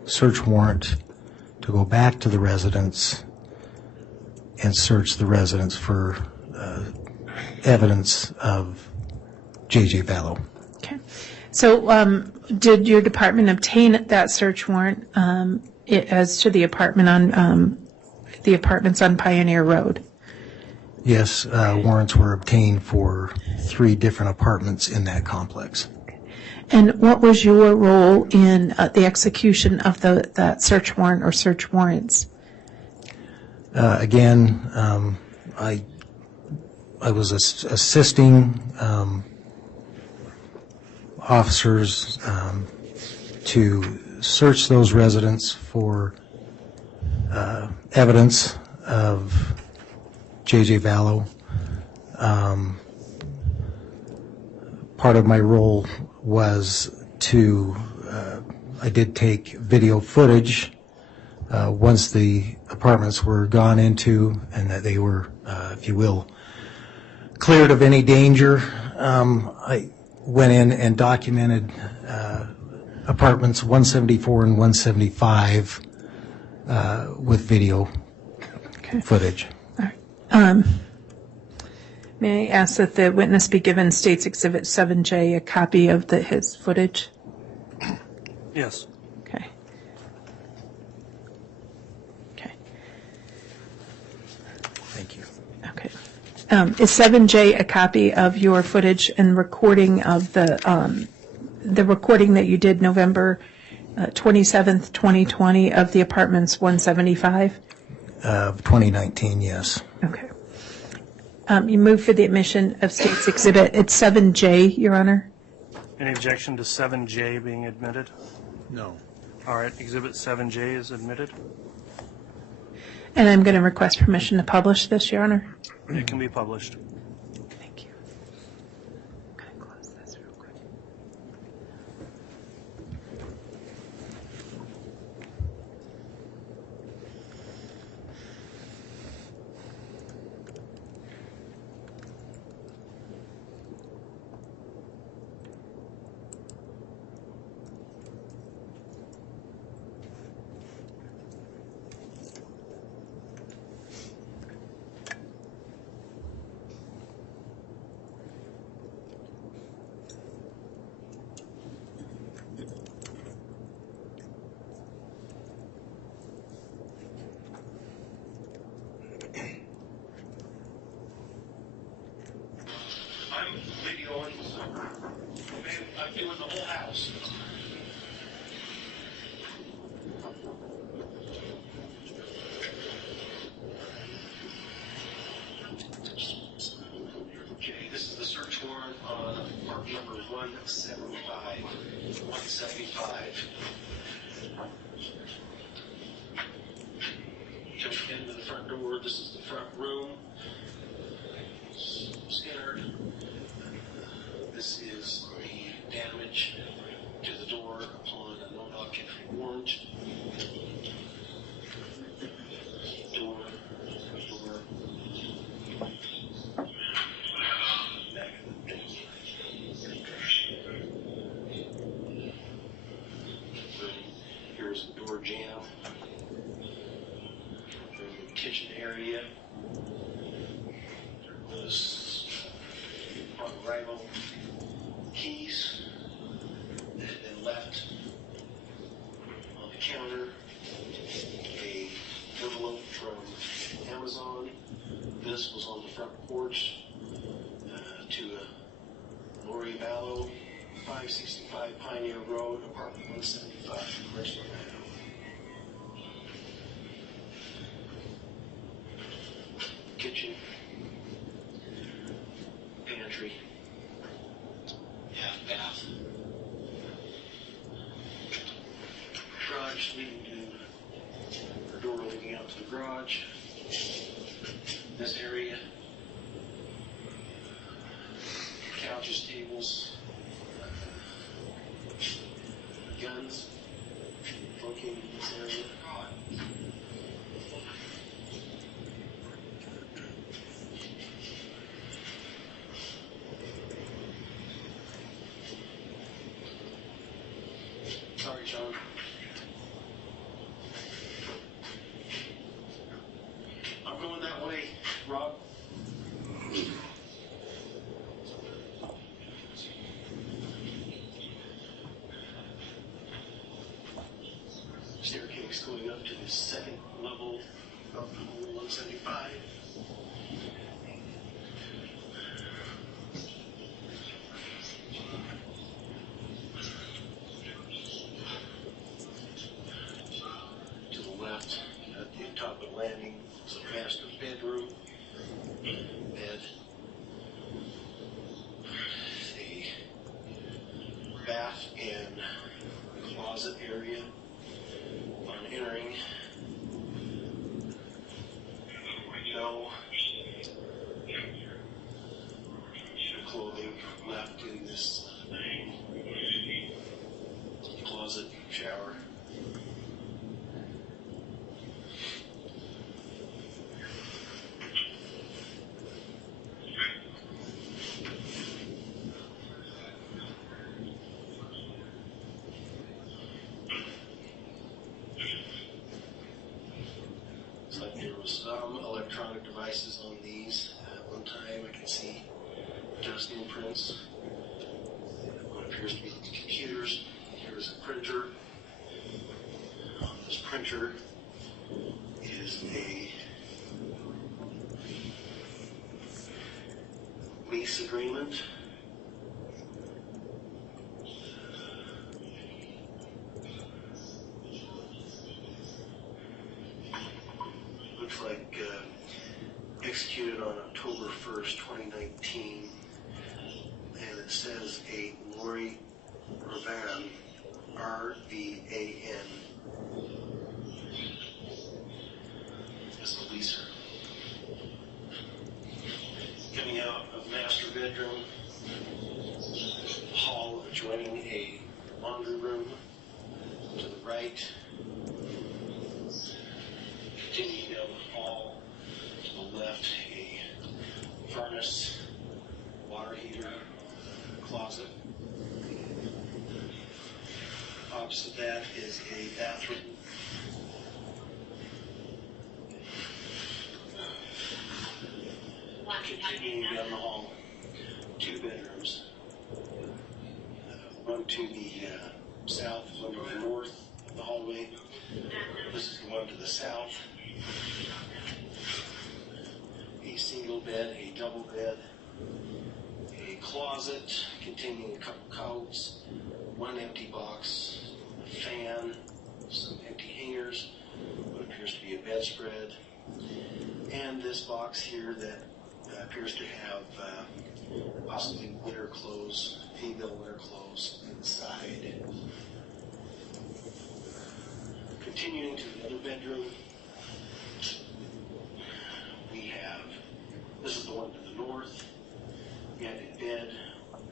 search warrant to go back to the residence and search the residence for evidence of J.J. Vallow. Okay. So did your department obtain that search warrant as to the apartment on the apartments on Pioneer Road? Yes, warrants were obtained for 3 different apartments in that complex. And what was your role in the execution of that search warrant or search warrants? Again, I I was assisting officers to search those residents for evidence of J.J. Vallow. Part of my role was I did take video footage once the apartments were gone into and that they were, if you will, cleared of any danger. I went in and documented apartments 174 and 175 with video footage. All right. May I ask that the witness be given State's Exhibit 7J, a copy of his footage? Yes. Okay. Okay. Thank you. Okay. Is 7J a copy of your footage and recording of the recording that you did November 27th, 2020 of the apartments 175? Of 2019, yes. Okay. You move for the admission of State's Exhibit. It's 7J, Your Honor. Any objection to 7J being admitted? No. All right, Exhibit 7J is admitted. And I'm going to request permission to publish this, Your Honor. It can be published. Thank you. I'm going to close this real quick. I'm videoing. I'm doing the whole house. Okay, this is the search warrant on part number 175. 175. Coming into the front door. This is the front room. Scanner. This is the damage to the door upon a known object warrant. Door. Here's the door jamb. The kitchen area. There was on arrival keys that had been left on the counter. A envelope from Amazon. This was on the front porch to Lori Vallow, 565 Pioneer Road, apartment 175, Rexburg, Idaho. Kitchen, pantry, half bath, garage leading to, or door leading out to the garage. This area, couches, tables, guns located in this area. Sorry, John. I'm going that way, Rob. Staircase going up to the second level of 175. To the left, at the top of the landing, is a master bedroom, bed, bath and closet area. On entering, no clothing left in this closet shower. Looks like there was some electronic devices on these at one time. I can see dust imprints. What appears to be computers. Here's a printer. On this printer is a lease agreement. Looks like executed on October 1st, 2019. And it says a Lori Vallow, R-V-A-N, as the leaser. Coming out of master bedroom, hall adjoining a laundry room to the right. Continuing down the hall to the left, a furnace, water heater, closet. Opposite that is a bathroom. Continuing down the hall, 2 bedrooms. One to the south, one to the north of the hallway. This is the one to the south. A single bed, a double bed, a closet containing a couple coats, 1 empty box, a fan, some empty hangers, what appears to be a bedspread, and this box here that appears to have possibly winter clothes, female winter clothes inside. Continuing to the other bedroom, we have, this is the one to the north. We have a bed,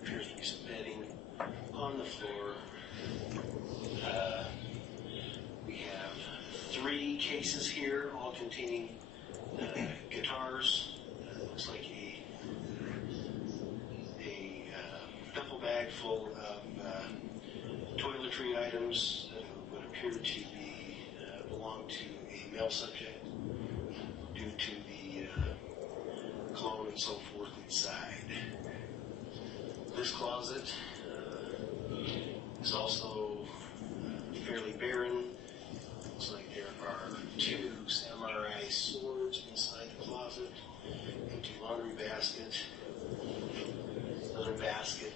appears to be some bedding on the floor. We have 3 cases here, all containing guitars. Looks like a duffel bag full of toiletry items that would appear to be belong to a male subject due to the cologne and so forth inside. This closet is also fairly barren. Looks like there are 2 samurai swords inside the closet, empty laundry basket, another basket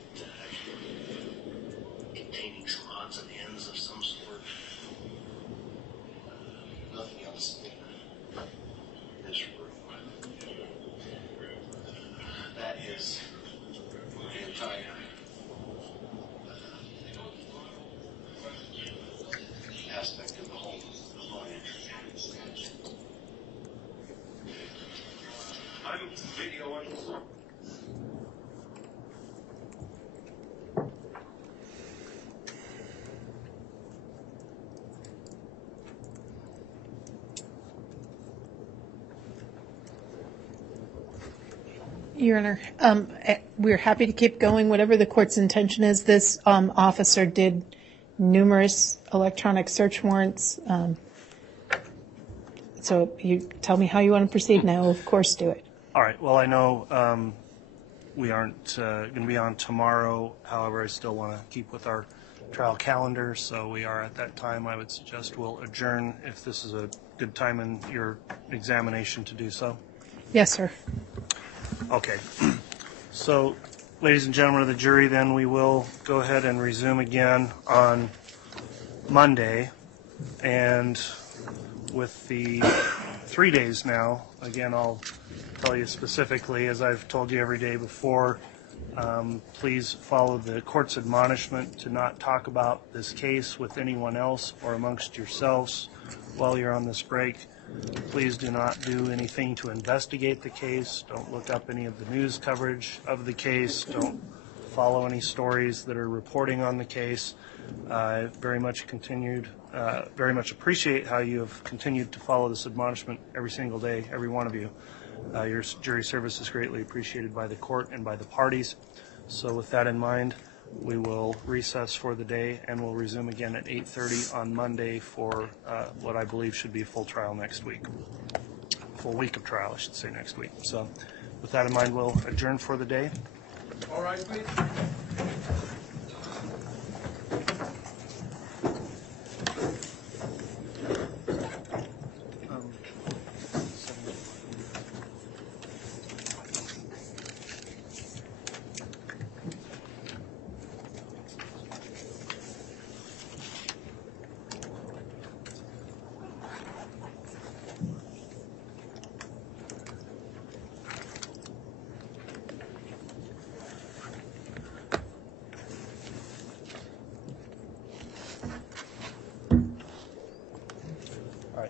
containing some odds and ends of some sort. Nothing else in this room. That is the entire aspect of the home. I'm videoing. Your Honor, we're happy to keep going, whatever the court's intention is. This officer did numerous electronic search warrants. So you tell me how you want to proceed now. Of course, do it. All right. Well, I know we aren't going to be on tomorrow. However, I still want to keep with our trial calendar, so we are at that time. I would suggest we'll adjourn if this is a good time in your examination to do so. Yes, sir. Okay. So, ladies and gentlemen of the jury, then we will go ahead and resume again on Monday. And with the 3 days now, again, I'll tell you specifically, as I've told you every day before, Please follow the court's admonishment to not talk about this case with anyone else or amongst yourselves while you're on this break. Please do not do anything to investigate the case. Don't look up any of the news coverage of the case. Don't follow any stories that are reporting on the case. I very much appreciate how you have continued to follow this admonishment every single day, every one of you. Your jury service is greatly appreciated by the court and by the parties. So with that in mind, we will recess for the day and we'll resume again at 8:30 on Monday for what I believe should be a full trial next week. Full week of trial, I should say, next week. So with that in mind, we'll adjourn for the day. All right, please.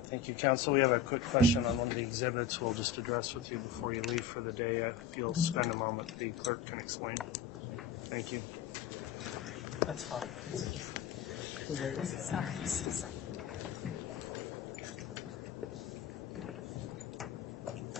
Thank you, counsel. We have a quick question on one of the exhibits we'll just address with you before you leave for the day. If you'll spend a moment, the clerk can explain. Thank you. That's fine. Sorry.